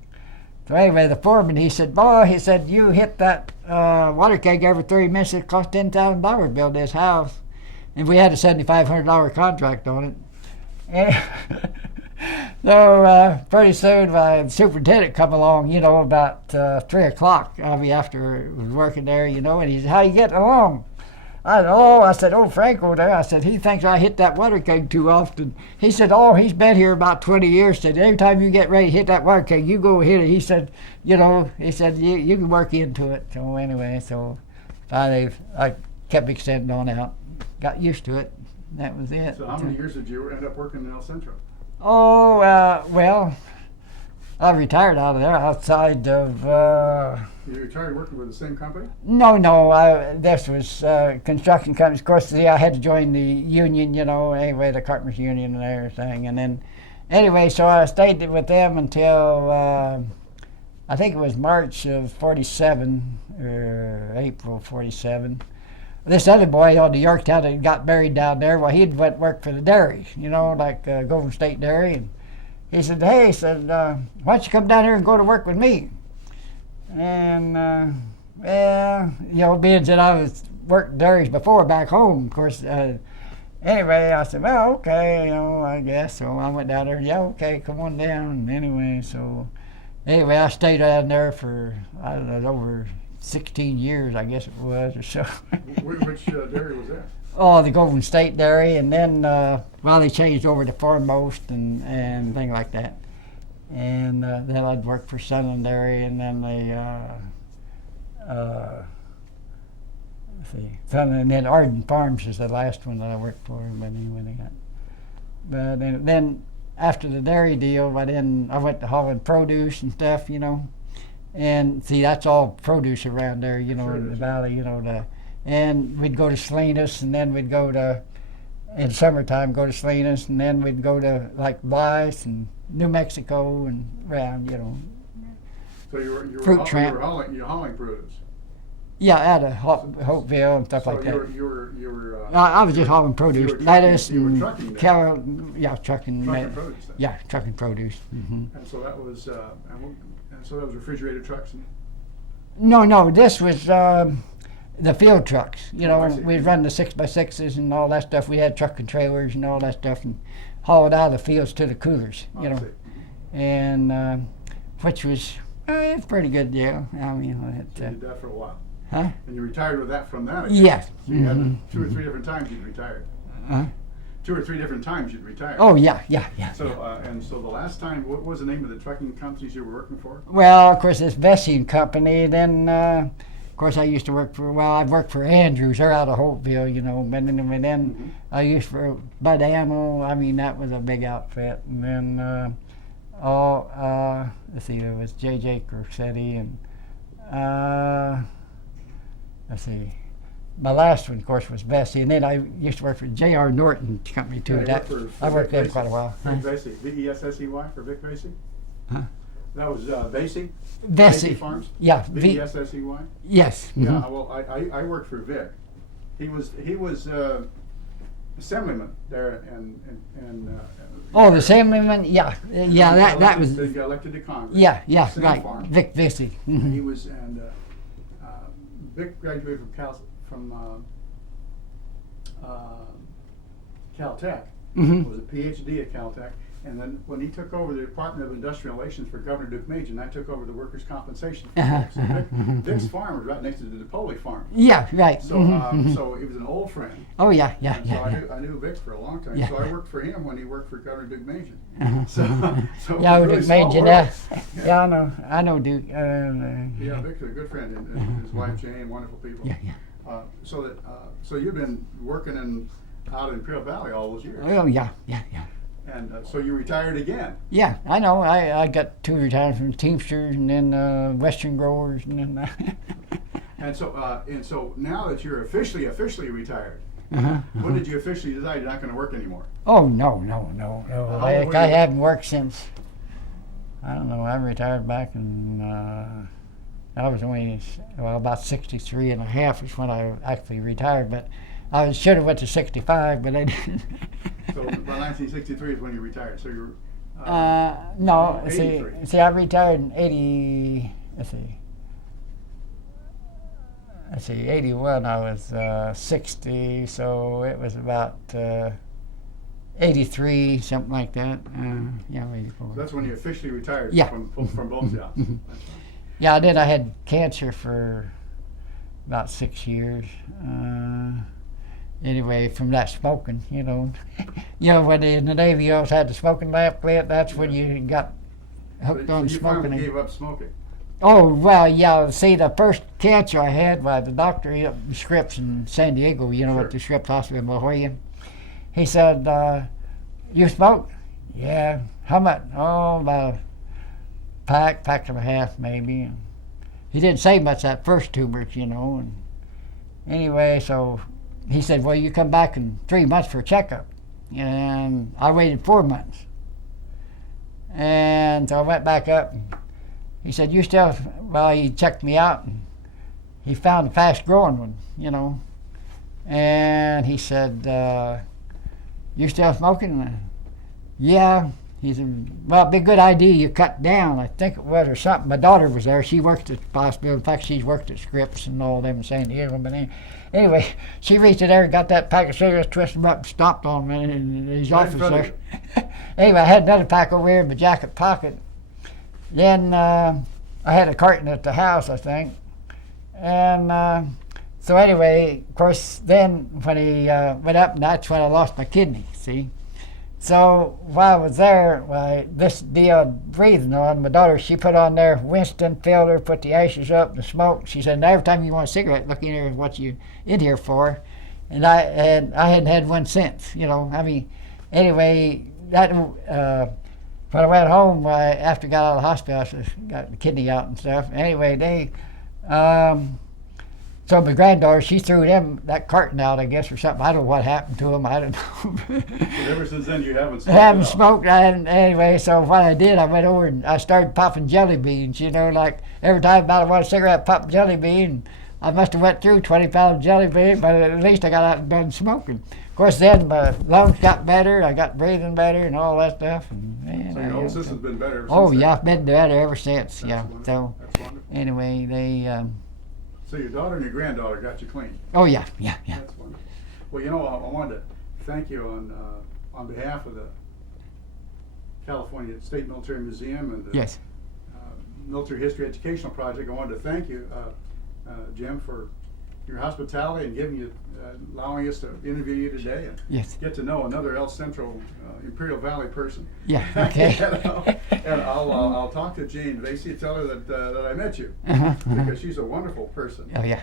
So anyway, the foreman, he said, boy, he said, you hit that water keg every 30 minutes, it cost $10,000 to build this house. And we had a $7,500 contract on it. And so pretty soon my superintendent come along, you know, about 3 o'clock, after I was working there, you know, and he said, how you getting along? I said, Franco there, I said, he thinks I hit that water keg too often. He said, he's been here about 20 years. Said, every time you get ready to hit that water keg, you go hit it. He said, you know, you can work into it. So anyway, so finally I kept extending on out. Got used to it. That was it. So how many years did you end up working in El Centro? Well, I retired out of there outside of... You retired working with the same company? No, this was construction companies. Of course, I had to join the union, you know, anyway, the carpenters union and everything. And then, anyway, so I stayed with them until, I think it was March of 47, or April 47. This other boy on the Yorktown that got married down there, well, he'd went work for the dairies, you know, like Golden State Dairy. And he said, hey, why don't you come down here and go to work with me? And, you know, being that I was working dairies before back home, of course, anyway, I said, well, okay, you know, I guess. So I went down there, yeah, okay, come on down. And anyway, I stayed down there for, I don't know, over 16 years, I guess it was, or so. Which dairy was that? Oh, the Golden State Dairy, and then, they changed over to Foremost and things like that. And then I'd work for Sunland Dairy, and then and then Arden Farms is the last one that I worked for. But anyway, then after the dairy deal, I went to hauling produce and stuff, you know. And see, that's all produce around there, you know, Sure in the valley, you know. And we'd go to Salinas, and then we'd go to, in summertime, go to Salinas, and then we'd go to like Blythe and New Mexico and around, you know. So you were Fruit tramp. hauling produce. Yeah, out of Hopeville and stuff like that. You were I was just hauling produce, lettuce you were and trucking there. trucking Produce then. Yeah, trucking produce. And so that was refrigerated trucks. No, this was the field trucks. You know, I see. we'd run the 6x6s and all that stuff. We had trucking trailers and all that stuff, and haul it out of the fields to the coolers. You know, and which was it's a pretty good deal. I mean, So you did that for a while. huh? And you retired with that from that again. Yes. So you had 2 or 3 different times you'd retired. Huh? 2 or 3 different times you'd retired. Oh yeah. So so the last time, what was the name of the trucking companies you were working for? Well, of course, this Vessi company. Then, of course, I used to work for. Well, I'd worked for Andrews. They're out of Hopeville, you know. But then I used for Bud Animal. I mean, that was a big outfit. And then, let's see, there was J.J. Corsetti and let's see. My last one, of course, was Vessi, and then I used to work for J.R. Norton's company too. Yeah, I worked there Vic quite a while. Vic Vessi, V-E-S-S-E-Y for Vic Vessi? Huh? That was Vessi? Vessi Farms? Yeah. V-E-S-S-E-Y? Yes. Yeah, well, I worked for Vic. He was assemblyman there and Oh, the assemblyman. Yeah. That was. He got elected to Congress. Yeah. Same Right. farm. Vic Vessi. And he was Vic graduated from Caltech. Was a PhD at Caltech, and then when he took over the Department of Industrial Relations for Governor Duke Majan, I took over the workers' compensation. So Vic's farm was right next to the DePoli farm. Yeah. Right. So so he was an old friend. Oh yeah. And so I knew Vic for a long time. Yeah. So I worked for him when he worked for Governor Duke Majan. So Yeah, it was Duke really small Majan. world. Yeah, I know Duke. Yeah, Vic's a good friend, and his wife Jane, wonderful people. Yeah. So you've been working out in Imperial Valley all those years. Oh yeah. And so you retired again. Yeah, I know. I got 2 retirements from Teamsters and then Western Growers and then. And so now that you're officially retired, Uh-huh. when did you officially decide you're not going to work anymore? Oh no. How old were I you? haven't worked since. I don't know. I retired back in I was only, well, about 63 and a half is when I actually retired, but I should have went to 65, but I didn't. So, well, 1963 is when you retired, so you're... No, 83. see, I retired in 81, I was 60, so it was about 83, something like that. Yeah, 84. So that's when you officially retired Yeah. from both jobs. That's right. Yeah, I did. I had cancer for about 6 years. Anyway, from that smoking, you know. When in the Navy you always had the smoking lamp lit, that's when you got hooked on So you smoking. finally gave up smoking. Oh, well, yeah. See, the first cancer I had, by the doctor up in Scripps in San Diego, Sure. at the Scripps Hospital in La Jolla, he said, you smoke? Yeah. How much? Oh, about a pack and a half, maybe. He didn't say much that first 2 weeks, And anyway, so he said, well, you come back in 3 months for a checkup. And I waited 4 months. And so I went back up. And he said, you still, well, he checked me out. And he found a fast-growing one, And he said, you still smoking? Yeah. He said, well, it'd be a good idea you cut down, I think it was, or something. My daughter was there. She worked at the hospital. In fact, she's worked at Scripps and all them in San Diego. But anyway, she reached in there and got that pack of cigarettes, twisted them up, and stomped on me in his Right in office front of there. Anyway, I had another pack over here in my jacket pocket. Then I had a carton at the house, I think. And so anyway, of course, then when he went up, and that's when I lost my kidney, see? So while I was there, this deal breathing on, my daughter, she put on there Winston filter, put the ashes up, the smoke. She said, every time you want a cigarette, look in here, what you in here for. And I hadn't had one since, Anyway, that when I went home, after I got out of the hospital, I got the kidney out and stuff. Anyway, so my granddaughter, she threw that carton out, I guess, or something. I don't know what happened to them. I don't know. But ever since then, you haven't smoked. I haven't smoked. Anyway, so what I did, I went over and I started popping jelly beans. Like every time I want a cigarette, pop jelly bean. I must have went through 20 pounds of jelly bean, but at least I got out and done smoking. Of course, then my lungs got better. I got breathing better and all that stuff. And, man, So your whole system's been better ever since Oh then. yeah, I've been better ever since. That's Yeah. wonderful. So That's wonderful. anyway, they. So your daughter and your granddaughter got you clean. Oh yeah. That's wonderful. Well, I wanted to thank you on behalf of the California State Military Museum and the Yes. Military History Educational Project. I wanted to thank you, Jim, for your hospitality and allowing us to interview you today and Yes. get to know another El Centro Imperial Valley person. Yeah. Okay. And I'll talk to Jane Vasey, tell her that I met you because she's a wonderful person. Oh yeah.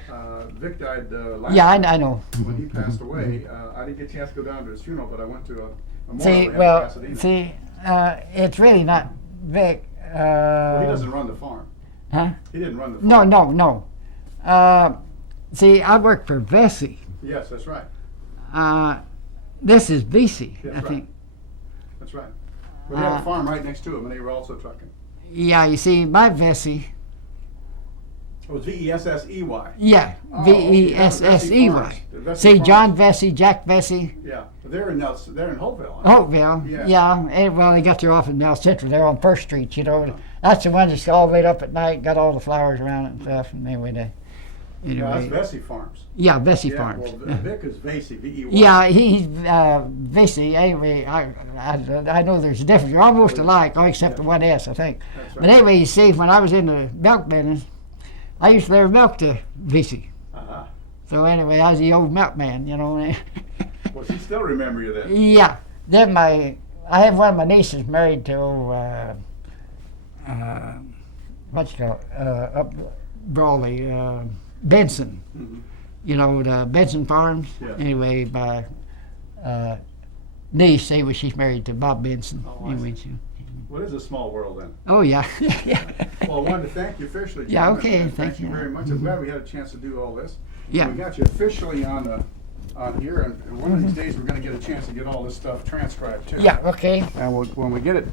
Vic died last Yeah, year I know. when he passed away. I didn't get a chance to go down to his funeral, but I went to a memorial See, in well, Pasadena. it's really not Vic. Well, he doesn't run the farm. Huh? He didn't run the farm. No. See, I work for Vesey. Yes, that's right. This is Vesey, That's I right. think. That's right. Well, they had a farm right next to him, and they were also trucking. Yeah, you see, my Vesey. It was Vessey. Yeah, Oh, okay, that was Vesey Farms. Vessey. The Vesey See, Farms. John Vesey, Jack Vesey, Yeah, but they're in Hopeville. Hopeville. Yeah. Yeah, well, they got their office in South Central. They're on First Street, That's the one that's all lit up at night, got all the flowers around it and stuff. And anyway, Yeah, that's Vesey Farms. Yeah, Vesey Yeah, Farms. well, Vic is Vasey, Vey. Yeah, he's Vesey. Anyway, I know there's a difference. They're almost alike, except the one S, I think. That's But right. anyway, you see, when I was in the milk business, I used to deliver milk to Vesey. Uh-huh. So anyway, I was the old milkman, Well, she still remember you then. Yeah. Then I have one of my nieces married to up Brawley, Benson. Mm-hmm. The Benson Farms. Yeah. Anyway, my niece, she's married to Bob Benson. Oh, I Anyway, see. Well, it is a small world then. oh yeah. Well, I wanted to thank you officially, Jim. Yeah, okay, and thank thank you you. very much. I'm glad we had a chance to do all this. Yeah. We got you officially on here, and one of these days we're going to get a chance to get all this stuff transcribed too. Yeah. Okay. And when we get it